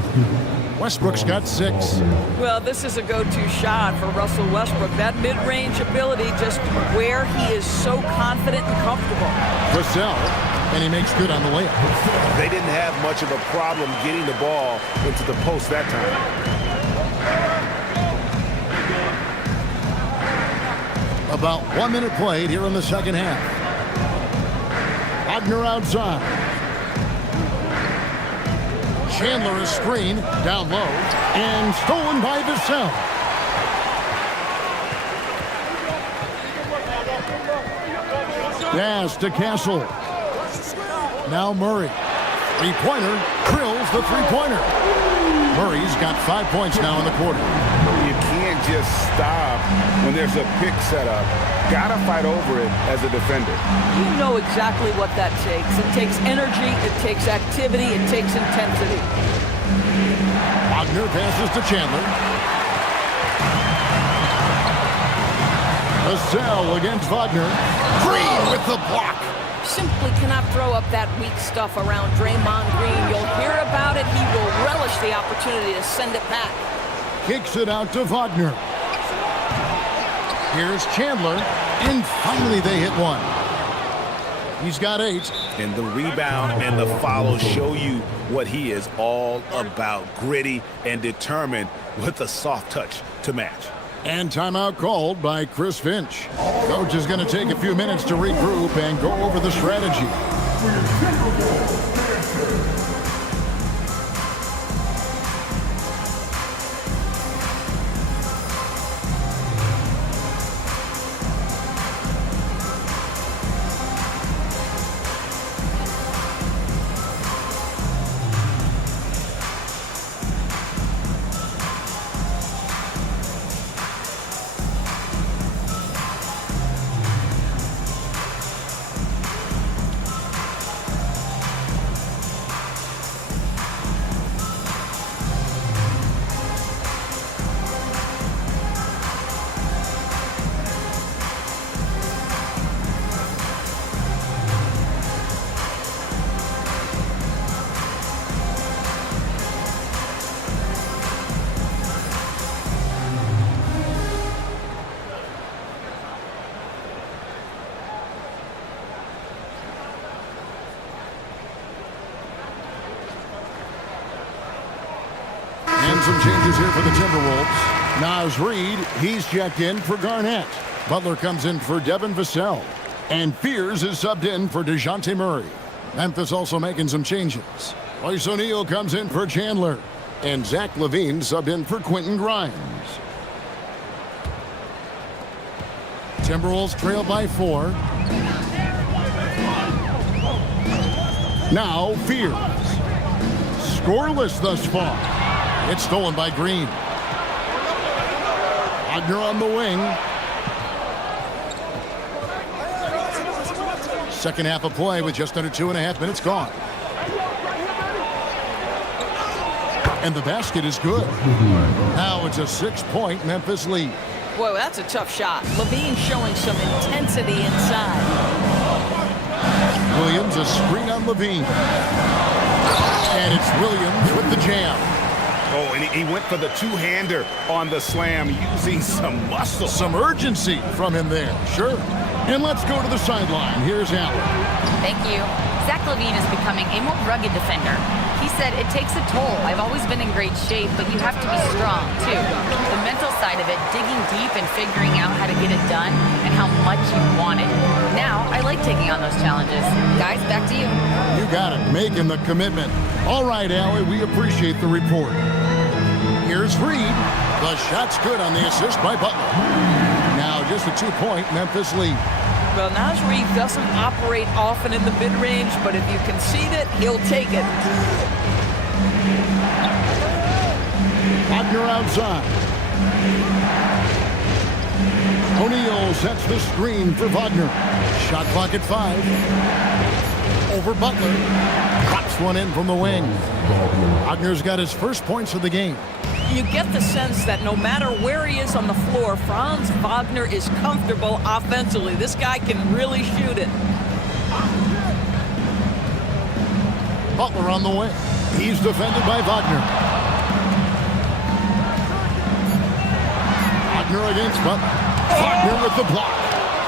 Westbrook's got 6. Well, this is a go-to shot for Russell Westbrook. That mid-range ability, just where he is so confident and comfortable. Vassell, and he makes good on the layup. They didn't have much of a problem getting the ball into the post that time. About 1 minute played here in the second half. Wagner outside. Chandler is screened down low and stolen by Vassell. Pass to Castle. Now Murray. Three-pointer drills the three-pointer. Murray's got 5 points now in the quarter. You can't just stop when there's a pick set up. Gotta fight over it as a defender. You know exactly what that takes. It takes energy, it takes activity, it takes intensity. Wagner passes to Chandler. Vassell against Wagner. Green with the block. Simply cannot throw up that weak stuff around Draymond Green. You'll hear about it. He will relish the opportunity to send it back. Kicks it out to Wagner. Here's Chandler, and finally they hit one. He's got 8. And the rebound and the follow show you what he is all about. Gritty and determined with a soft touch to match. And timeout called by Chris Finch. Coach is going to take a few minutes to regroup and go over the strategy. Some changes here for the Timberwolves. Naz Reid, he's checked in for Garnett. Butler comes in for Devin Vassell. And Fears is subbed in for DeJounte Murray. Memphis also making some changes. Royce O'Neal comes in for Chandler. And Zach LaVine subbed in for Quentin Grimes. Timberwolves trail by 4. Now Fears. Scoreless thus far. It's stolen by Green. Wagner on the wing. Second half of play with just under 2.5 minutes gone. And the basket is good. Now it's a 6-point Memphis lead. Boy, that's a tough shot. Levine showing some intensity inside. Williams, a screen on Levine. And it's Williams with the jam. Oh, and he went for the two-hander on the slam, using some muscle. Some urgency from him there, sure. And let's go to the sideline. Here's Allen. Thank you. Zach LaVine is becoming a more rugged defender. He said, it takes a toll. I've always been in great shape, but you have to be strong, too. The mental side of it, digging deep and figuring out how to get it done and how much you want it. Now, I like taking on those challenges. Guys, back to you. You got it, making the commitment. All right, Allie, we appreciate the report. Here's Reed. The shot's good on the assist by Butler. Now just a 2-point Memphis lead. Well, Naz Reid doesn't operate often in the mid-range, but if you concede it, he'll take it. Wagner outside. O'Neal sets the screen for Wagner. Shot clock at 5. Over Butler. Drops one in from the wing. Wagner's got his first points of the game. You get the sense that no matter where he is on the floor, Franz Wagner is comfortable offensively. This guy can really shoot it. Butler on the wing. He's defended by Wagner. Wagner against Butler. Wagner with the block.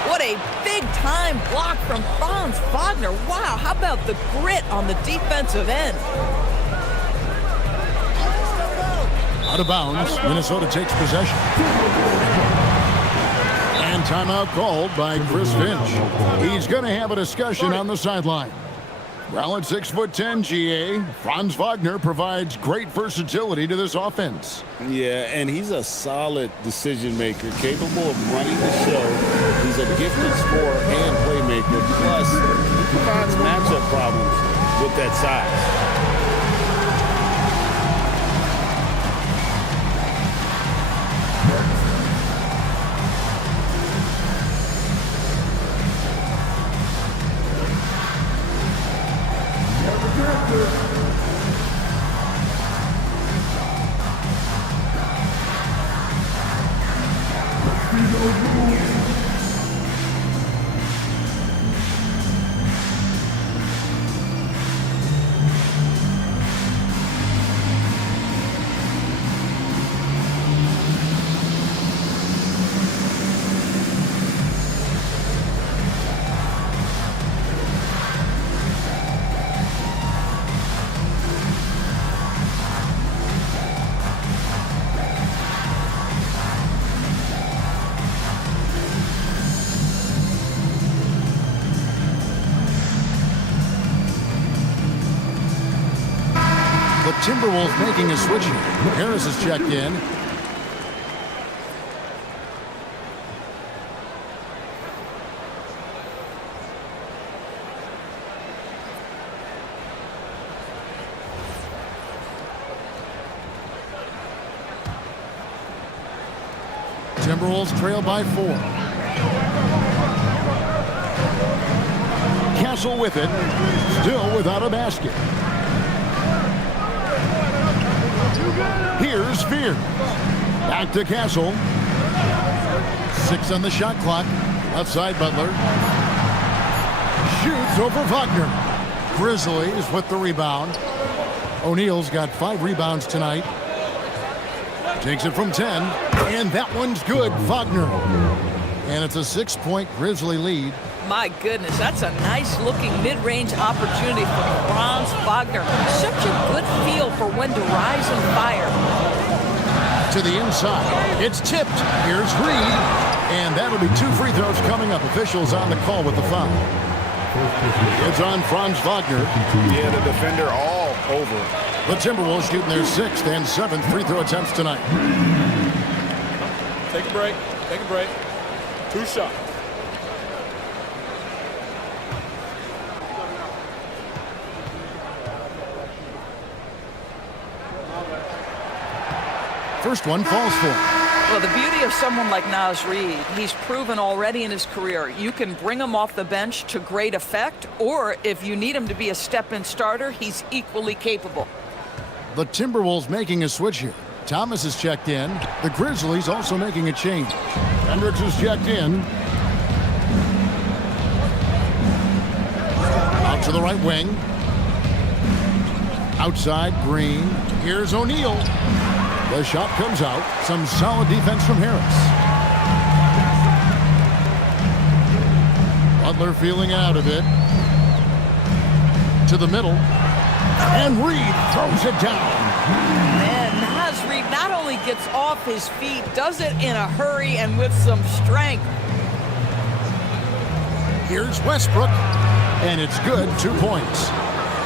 What a big-time block from Franz Wagner. Wow, how about the grit on the defensive end? Out of bounds, Minnesota takes possession. And timeout called by Chris Finch. He's going to have a discussion on the sideline. Well, at 6'10", GA, Franz Wagner provides great versatility to this offense. Yeah, and he's a solid decision maker, capable of running the show. He's a gifted scorer and playmaker. Plus, he provides matchup problems with that size. Timberwolves making a switch here. Harris has checked in. Timberwolves trail by 4. Castle with it. Still without a basket. Here's Fear. Back to Castle. 6 on the shot clock. Outside Butler. Shoots over Wagner. Grizzlies with the rebound. O'Neal's got 5 rebounds tonight. Takes it from 10. And that one's good. Wagner. And it's a 6-point Grizzly lead. My goodness, that's a nice-looking mid-range opportunity for Franz Wagner. Such a good feel for when to rise and fire. To the inside. It's tipped. Here's Reed. And that'll be 2 free throws coming up. Officials on the call with the foul. It's on Franz Wagner. Yeah, the defender all over. The Timberwolves shooting their 6th and 7th free throw attempts tonight. Take a break. Take a break. 2 shots. First one falls for him. Well, the beauty of someone like Naz Reid, he's proven already in his career, you can bring him off the bench to great effect, or if you need him to be a step-in starter, he's equally capable. The Timberwolves making a switch here. Thomas is checked in. The Grizzlies also making a change. Hendricks is checked in. Out to the right wing. Outside, Green. Here's O'Neal. The shot comes out. Some solid defense from Harris. Butler feeling out of it. To the middle. And Reed throws it down. Man, Naz Reed not only gets off his feet, does it in a hurry and with some strength. Here's Westbrook. And it's good. 2 points.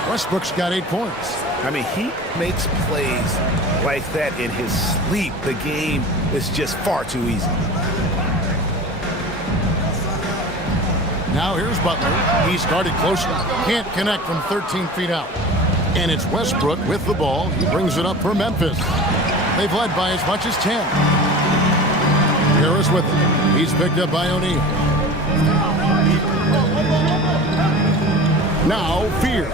Westbrook's got 8 points. I mean, he makes plays like that in his sleep. The game is just far too easy. Now here's Butler. He's guarded closely. Can't connect from 13 feet out. And it's Westbrook with the ball. He brings it up for Memphis. They've led by as much as 10. Harris with it. He's picked up by O'Neal. Now Fears.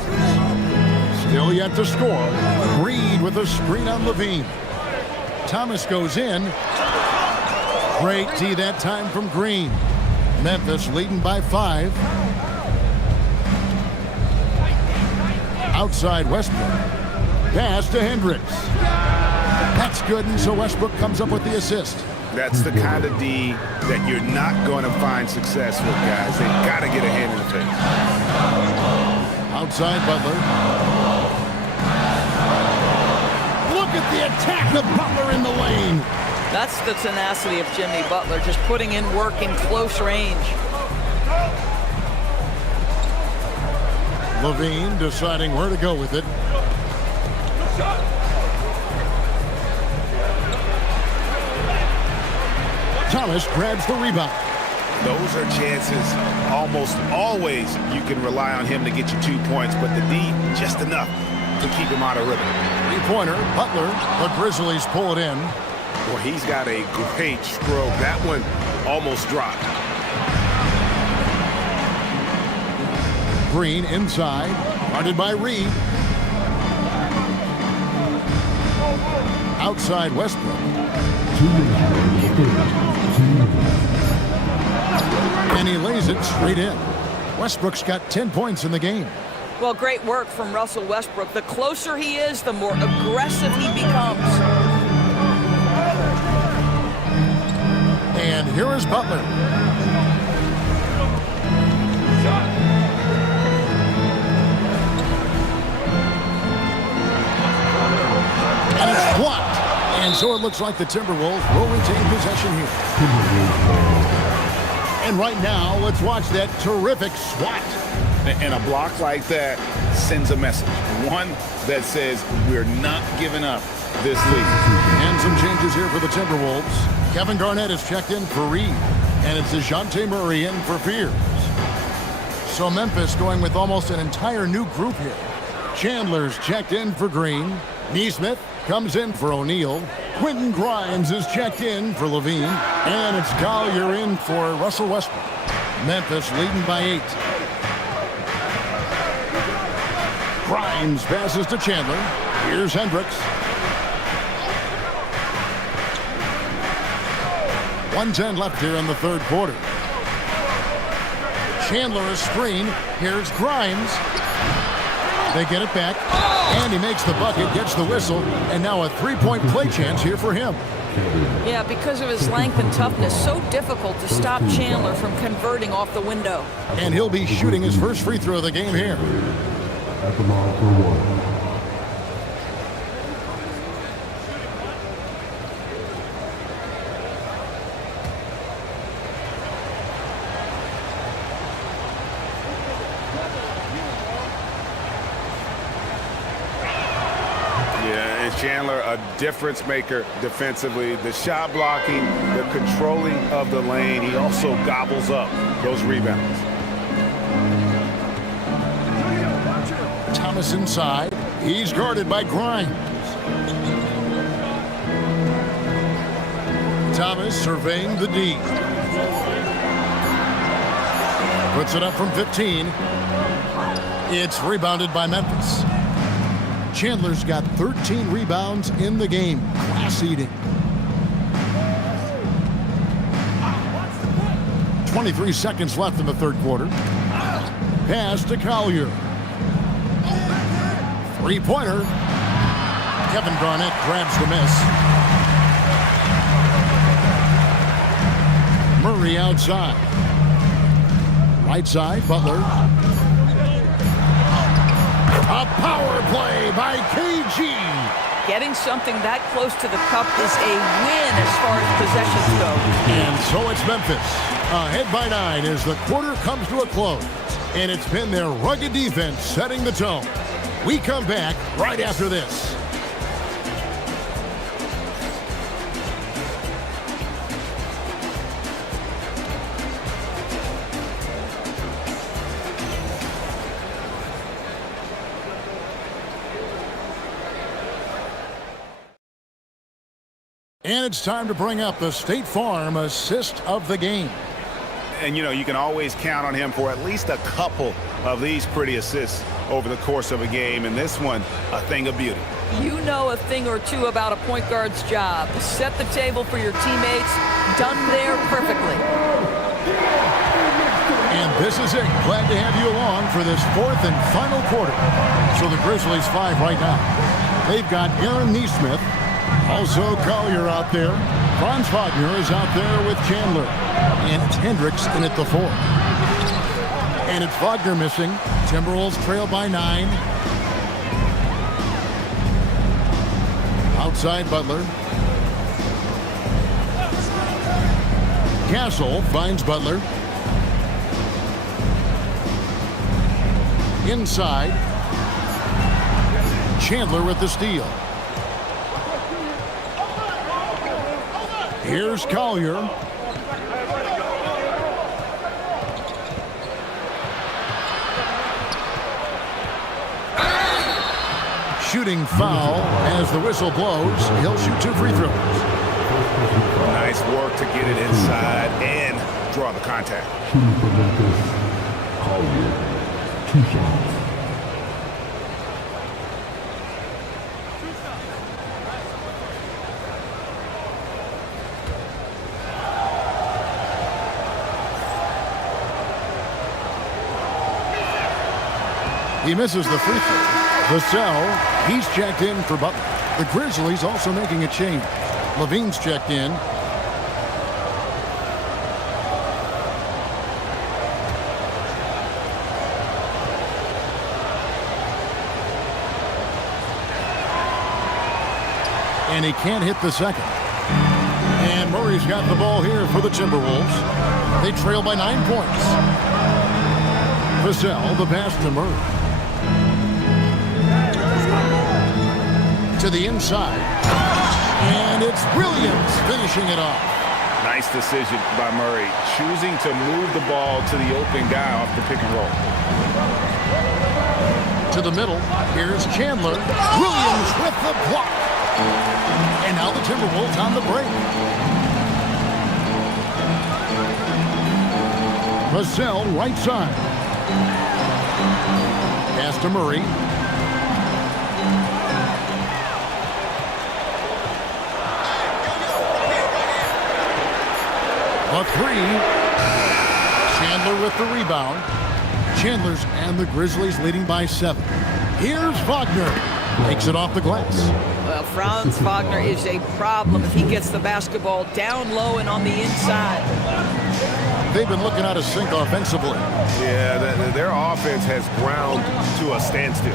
Still yet to score. Reed with a screen on Levine. Thomas goes in. Great D that time from Green. Memphis leading by 5. Outside Westbrook. Pass to Hendricks. That's good, and so Westbrook comes up with the assist. That's the kind of D that you're not going to find success with, guys. They've got to get a hand in the face. Outside Butler. Look at the attack of Butler in the lane. That's the tenacity of Jimmy Butler, just putting in work in close range. Levine deciding where to go with it. Thomas grabs the rebound. Those are chances almost always you can rely on him to get you 2 points, but the D, just enough to keep him out of rhythm. Three-pointer, Butler. The Grizzlies pull it in. Well, he's got a great stroke. That one almost dropped. Green inside, guarded by Reed. Outside Westbrook. And he lays it straight in. Westbrook's got 10 points in the game. Well, great work from Russell Westbrook. The closer he is, the more aggressive he becomes. And here is Butler. And it's blocked. And so it looks like the Timberwolves will retain possession here. And right now, let's watch that terrific swat. And a block like that sends a message. One that says we're not giving up this lead. And some changes here for the Timberwolves. Kevin Garnett is checked in for Reed. And it's DeJounte Murray in for Fears. So Memphis going with almost an entire new group here. Chandler's checked in for Green. Neesmith comes in for O'Neal. Quentin Grimes is checked in for Levine. And it's Collier in for Russell Westbrook. Memphis leading by 8. Grimes passes to Chandler. Here's Hendricks. 1:10 left here in the third quarter. Chandler a screen. Here's Grimes. They get it back. And he makes the bucket, gets the whistle, and now a three-point play chance here for him. Yeah, because of his length and toughness, so difficult to stop Chandler from converting off the window. And he'll be shooting his first free throw of the game here. At the line for one. Chandler, a difference maker defensively. The shot blocking, the controlling of the lane. He also gobbles up those rebounds. Thomas inside. He's guarded by Grimes. Thomas surveying the D. Puts it up from 15. It's rebounded by Memphis. Chandler's got 13 rebounds in the game. Class-eating. 23 seconds left in the third quarter. Pass to Collier. Three-pointer. Kevin Garnett grabs the miss. Murray outside. Right side, Butler. A power play by KG. Getting something that close to the cup is a win as far as possessions go. And so it's Memphis. Ahead by 9 as the quarter comes to a close. And it's been their rugged defense setting the tone. We come back right after this. And it's time to bring up the State Farm assist of the game. And, you can always count on him for at least a couple of these pretty assists over the course of a game. And this one, a thing of beauty. You know a thing or two about a point guard's job. Set the table for your teammates. Done there perfectly. And this is it. Glad to have you along for this fourth and final quarter. So the Grizzlies 5 right now. They've got Aaron Neesmith. Also Collier out there. Franz Wagner is out there with Chandler. And it's Hendricks in at the 4. And it's Wagner missing. Timberwolves trail by 9. Outside Butler. Castle finds Butler. Inside. Chandler with the steal. Here's Collier. Shooting foul as the whistle blows. He'll shoot 2 free throws. Nice work to get it inside and draw the contact. Collier, 2 shots. He misses the free throw. Vassell, he's checked in for Butler. The Grizzlies also making a change. Levine's checked in. And he can't hit the second. And Murray's got the ball here for the Timberwolves. They trail by 9 points. Vassell, the pass to Murray. To the inside. And it's Williams finishing it off. Nice decision by Murray, choosing to move the ball to the open guy off the pick and roll. To the middle, here's Chandler. Williams with the block. And now the Timberwolves on the break. Vassell, right side. Pass to Murray. A 3. Chandler with the rebound. Chandler's and the Grizzlies leading by 7. Here's Wagner. Takes it off the glass. Well, Franz Wagner is a problem if he gets the basketball down low and on the inside. They've been looking out of sync offensively. Yeah, their offense has ground to a standstill.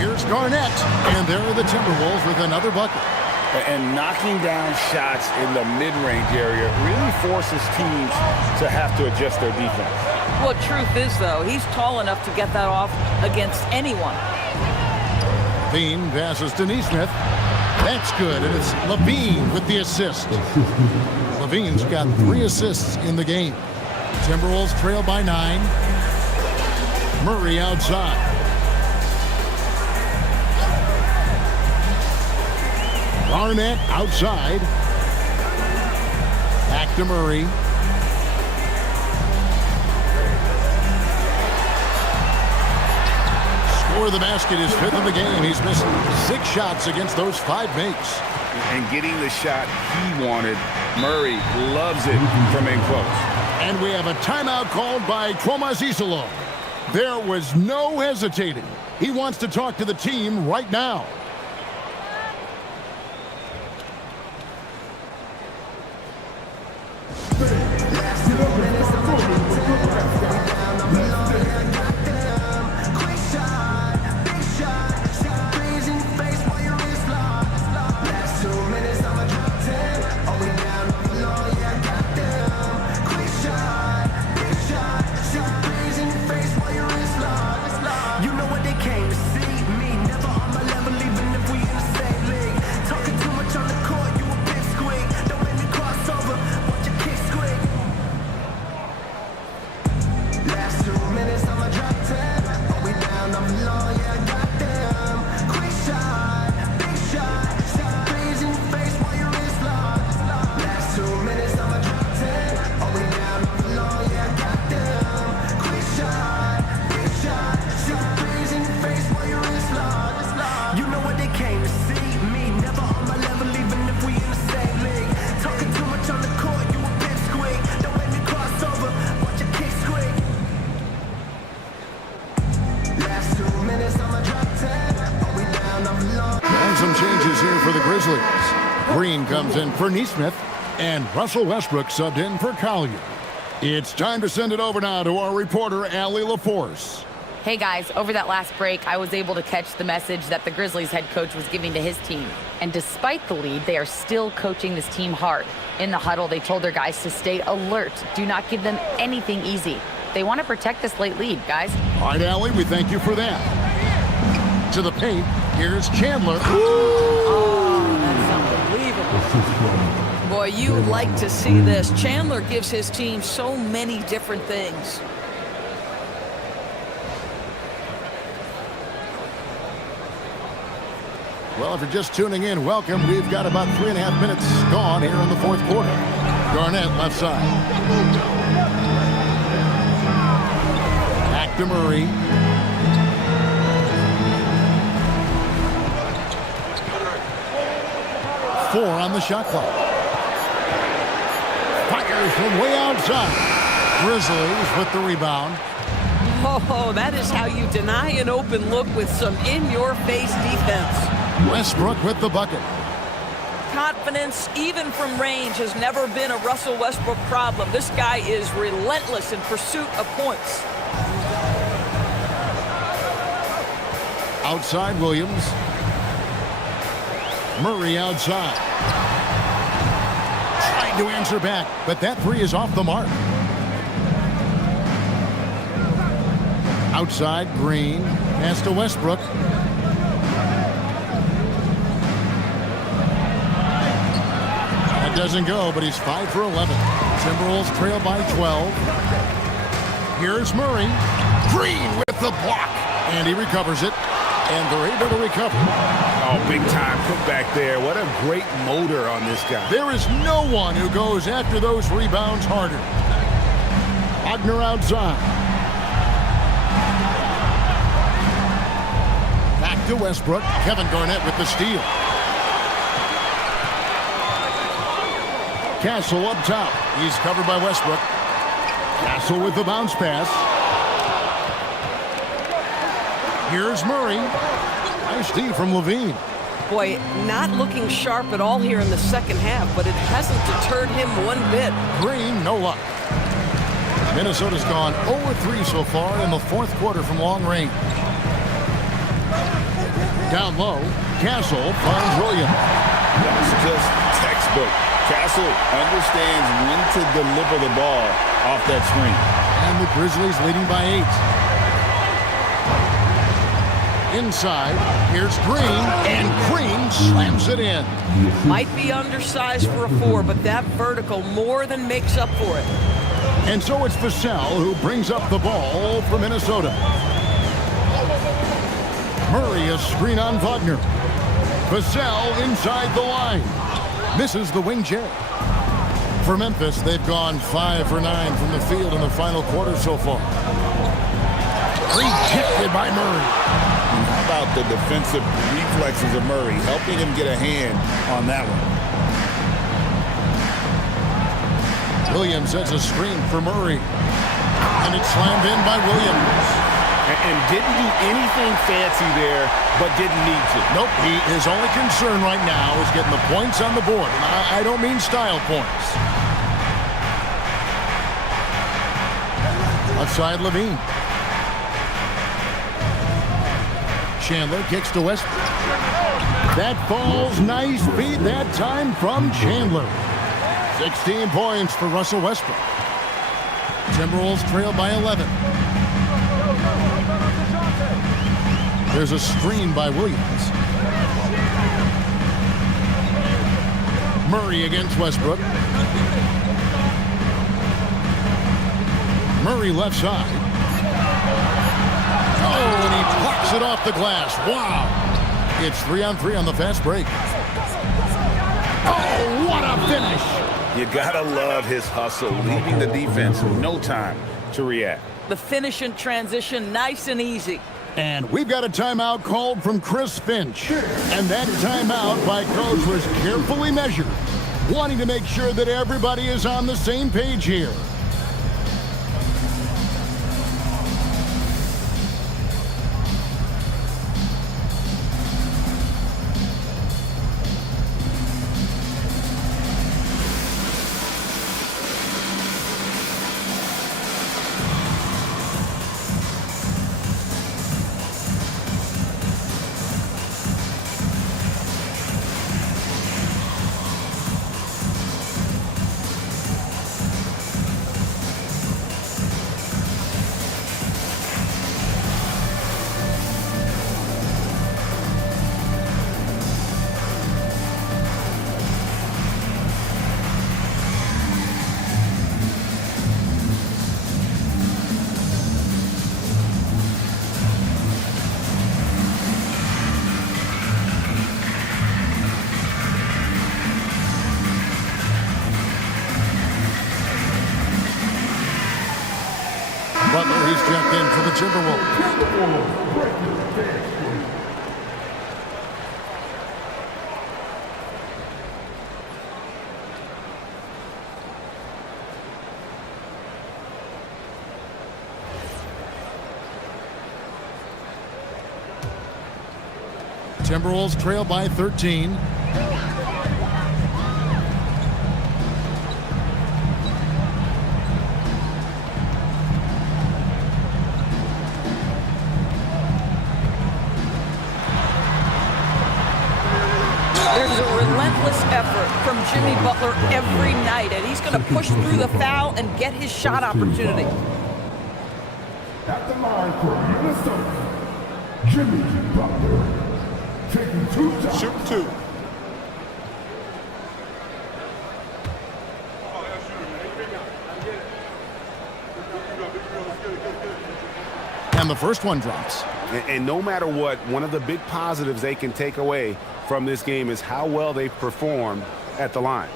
Here's Garnett. And there are the Timberwolves with another bucket. And knocking down shots in the mid-range area really forces teams to have to adjust their defense. Well, truth is, though, he's tall enough to get that off against anyone. Levine passes to Neesmith. That's good, and it's Levine with the assist. Levine's got 3 assists in the game. Timberwolves trail by 9. Murray outside. Garnett outside. Back to Murray. Before the basket, his 5th of the game. He's missed 6 shots against those 5 makes. And getting the shot he wanted, Murray loves it from in close. And we have a timeout called by Tomas Isolo. There was no hesitating. He wants to talk to the team right now. Some changes here for the Grizzlies. Green comes in for Neesmith, and Russell Westbrook subbed in for Collier. It's time to send it over now to our reporter, Allie LaForce. Hey guys, over that last break, I was able to catch the message that the Grizzlies head coach was giving to his team. And despite the lead, they are still coaching this team hard. In the huddle, they told their guys to stay alert. Do not give them anything easy. They want to protect this late lead, guys. All right, Allie, we thank you for that. To the paint, here's Chandler. Oh, that's unbelievable. Boy, you like to see this. Chandler gives his team so many different things. Well, if you're just tuning in, welcome. We've got about 3.5 minutes gone here in the 4th quarter. Garnett, left side. Back to Murray. Four on the shot clock. Fires from way outside. Grizzlies with the rebound. Oh, that is how you deny an open look with some in-your-face defense. Westbrook with the bucket. Confidence, even from range, has never been a Russell Westbrook problem. This guy is relentless in pursuit of points. Outside Williams. Murray outside. Trying to answer back, but that 3 is off the mark. Outside, Green. Pass to Westbrook. That doesn't go, but he's 5 for 11. Timberwolves trail by 12. Here's Murray. Green with the block. And he recovers it. And they're able to recover. Oh, big time putback there. What a great motor on this guy. There is no one who goes after those rebounds harder. Wagner outside. Back to Westbrook. Kevin Garnett with the steal. Castle up top. He's covered by Westbrook. Castle with the bounce pass. Here's Murray. Nice D from Levine. Boy, not looking sharp at all here in the second half, but it hasn't deterred him one bit. Green, no luck. Minnesota's gone 0-3 so far in the 4th quarter from long range. Down low, Castle finds Williams. That's just textbook. Castle understands when to deliver the ball off that screen. And the Grizzlies leading by 8. Inside, here's Green, and Green slams it in. Might be undersized for a 4, but that vertical more than makes up for it. And so it's Vassell who brings up the ball for Minnesota. Murray a screen on Wagner. Vassell inside the line. Misses the wing J. For Memphis, they've gone 5 for 9 from the field in the final quarter so far. Rejected by Murray. about the defensive reflexes of Murray, helping him get a hand on that one. Williams has a screen for Murray. And it's slammed in by Williams. And didn't do anything fancy there, but didn't need to. Nope, his only concern right now is getting the points on the board. And I don't mean style points. Outside Levine. Chandler kicks to Westbrook. That falls nice feed that time from Chandler. 16 points for Russell Westbrook. Timberwolves trail by 11. There's a screen by Williams. Murray against Westbrook. Murray left side. Oh, and he plucks it off the glass. Wow. It's 3-on-3 on the fast break. Oh, what a finish. You gotta love his hustle, leaving the defense no time to react. The finish and transition, nice and easy. And we've got a timeout called from Chris Finch. And that timeout by Coach was carefully measured, wanting to make sure that everybody is on the same page here. Butler, he's checked in for the Timberwolves. Timberwolves trail by 13. There's a relentless effort from Jimmy Butler every night, and he's going to push through the foul and get his shot opportunity. At the line for Minnesota, Jimmy Butler. Taking 2 shots. Shoot 2. And the first one drops. And no matter what, one of the big positives they can take away from this game is how well they performed at the line.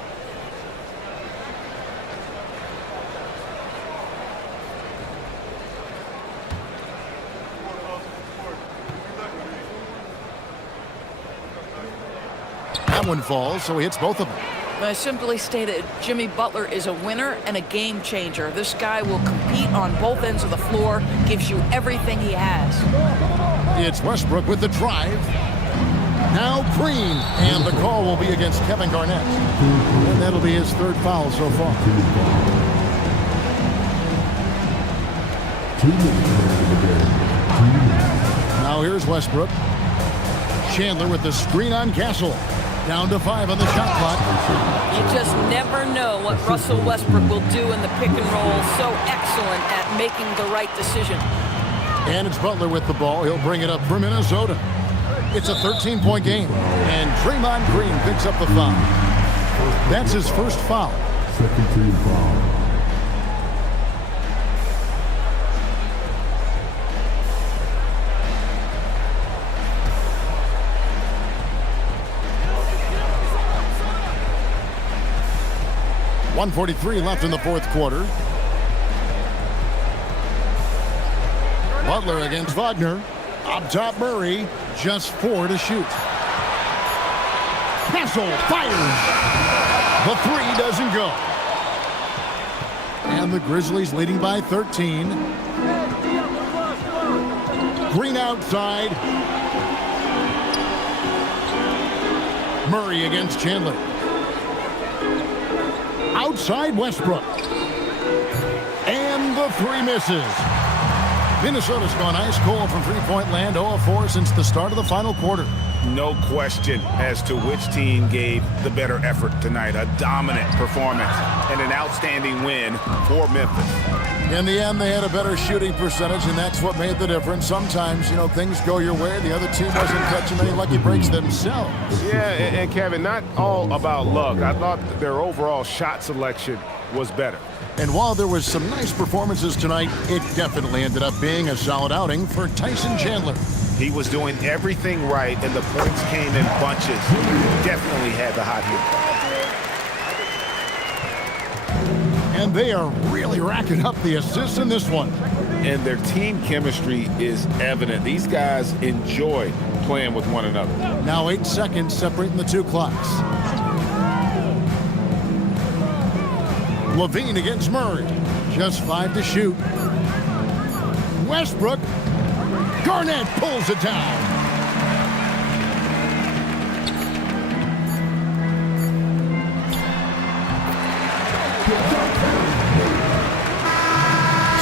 That one falls, so he hits both of them. I simply stated, Jimmy Butler is a winner and a game changer. This guy will compete on both ends of the floor, gives you everything he has. It's Westbrook with the drive. Now Green, and the call will be against Kevin Garnett. And that'll be his 3rd foul so far. Now here's Westbrook. Chandler with the screen on Castle. Down to 5 on the shot clock. You just never know what Russell Westbrook will do in the pick and roll. So excellent at making the right decision. And it's Butler with the ball. He'll bring it up for Minnesota. It's a 13-point game. And Draymond Green picks up the foul. That's his first foul. Second team foul. .143 left in the 4th quarter. Butler against Wagner. Up top, Murray, just 4 to shoot. Kessel fires. The 3 doesn't go. And the Grizzlies leading by 13. Green outside. Murray against Chandler. Outside Westbrook. And the 3 misses. Minnesota's gone ice cold from three-point land, 0 of 4 since the start of the final quarter. No question as to which team gave the better effort tonight. A dominant performance and an outstanding win for Memphis. In the end, they had a better shooting percentage, and that's what made the difference. Sometimes, things go your way. The other team wasn't catching many lucky breaks themselves. Yeah, and Kevin, not all about luck. I thought their overall shot selection was better. And while there was some nice performances tonight, it definitely ended up being a solid outing for Tyson Chandler. He was doing everything right, and the points came in bunches. Definitely had the hot hand. And they are really racking up the assists in this one. And their team chemistry is evident. These guys enjoy playing with one another. Now 8 seconds separating the 2 clocks. Levine against Murray. Just 5 to shoot. Westbrook. Garnett pulls it down.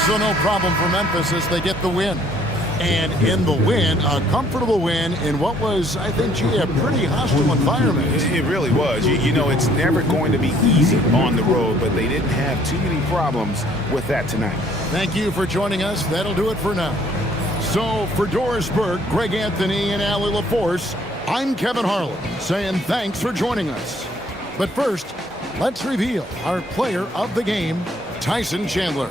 So no problem for Memphis as they get the win. And in the win, a comfortable win in what was, I think, a pretty hostile environment. It really was. It's never going to be easy on the road, but they didn't have too many problems with that tonight. Thank you for joining us. That'll do it for now. So for Doris Burke, Greg Anthony, and Allie LaForce, I'm Kevin Harlan saying thanks for joining us. But first, let's reveal our player of the game, Tyson Chandler.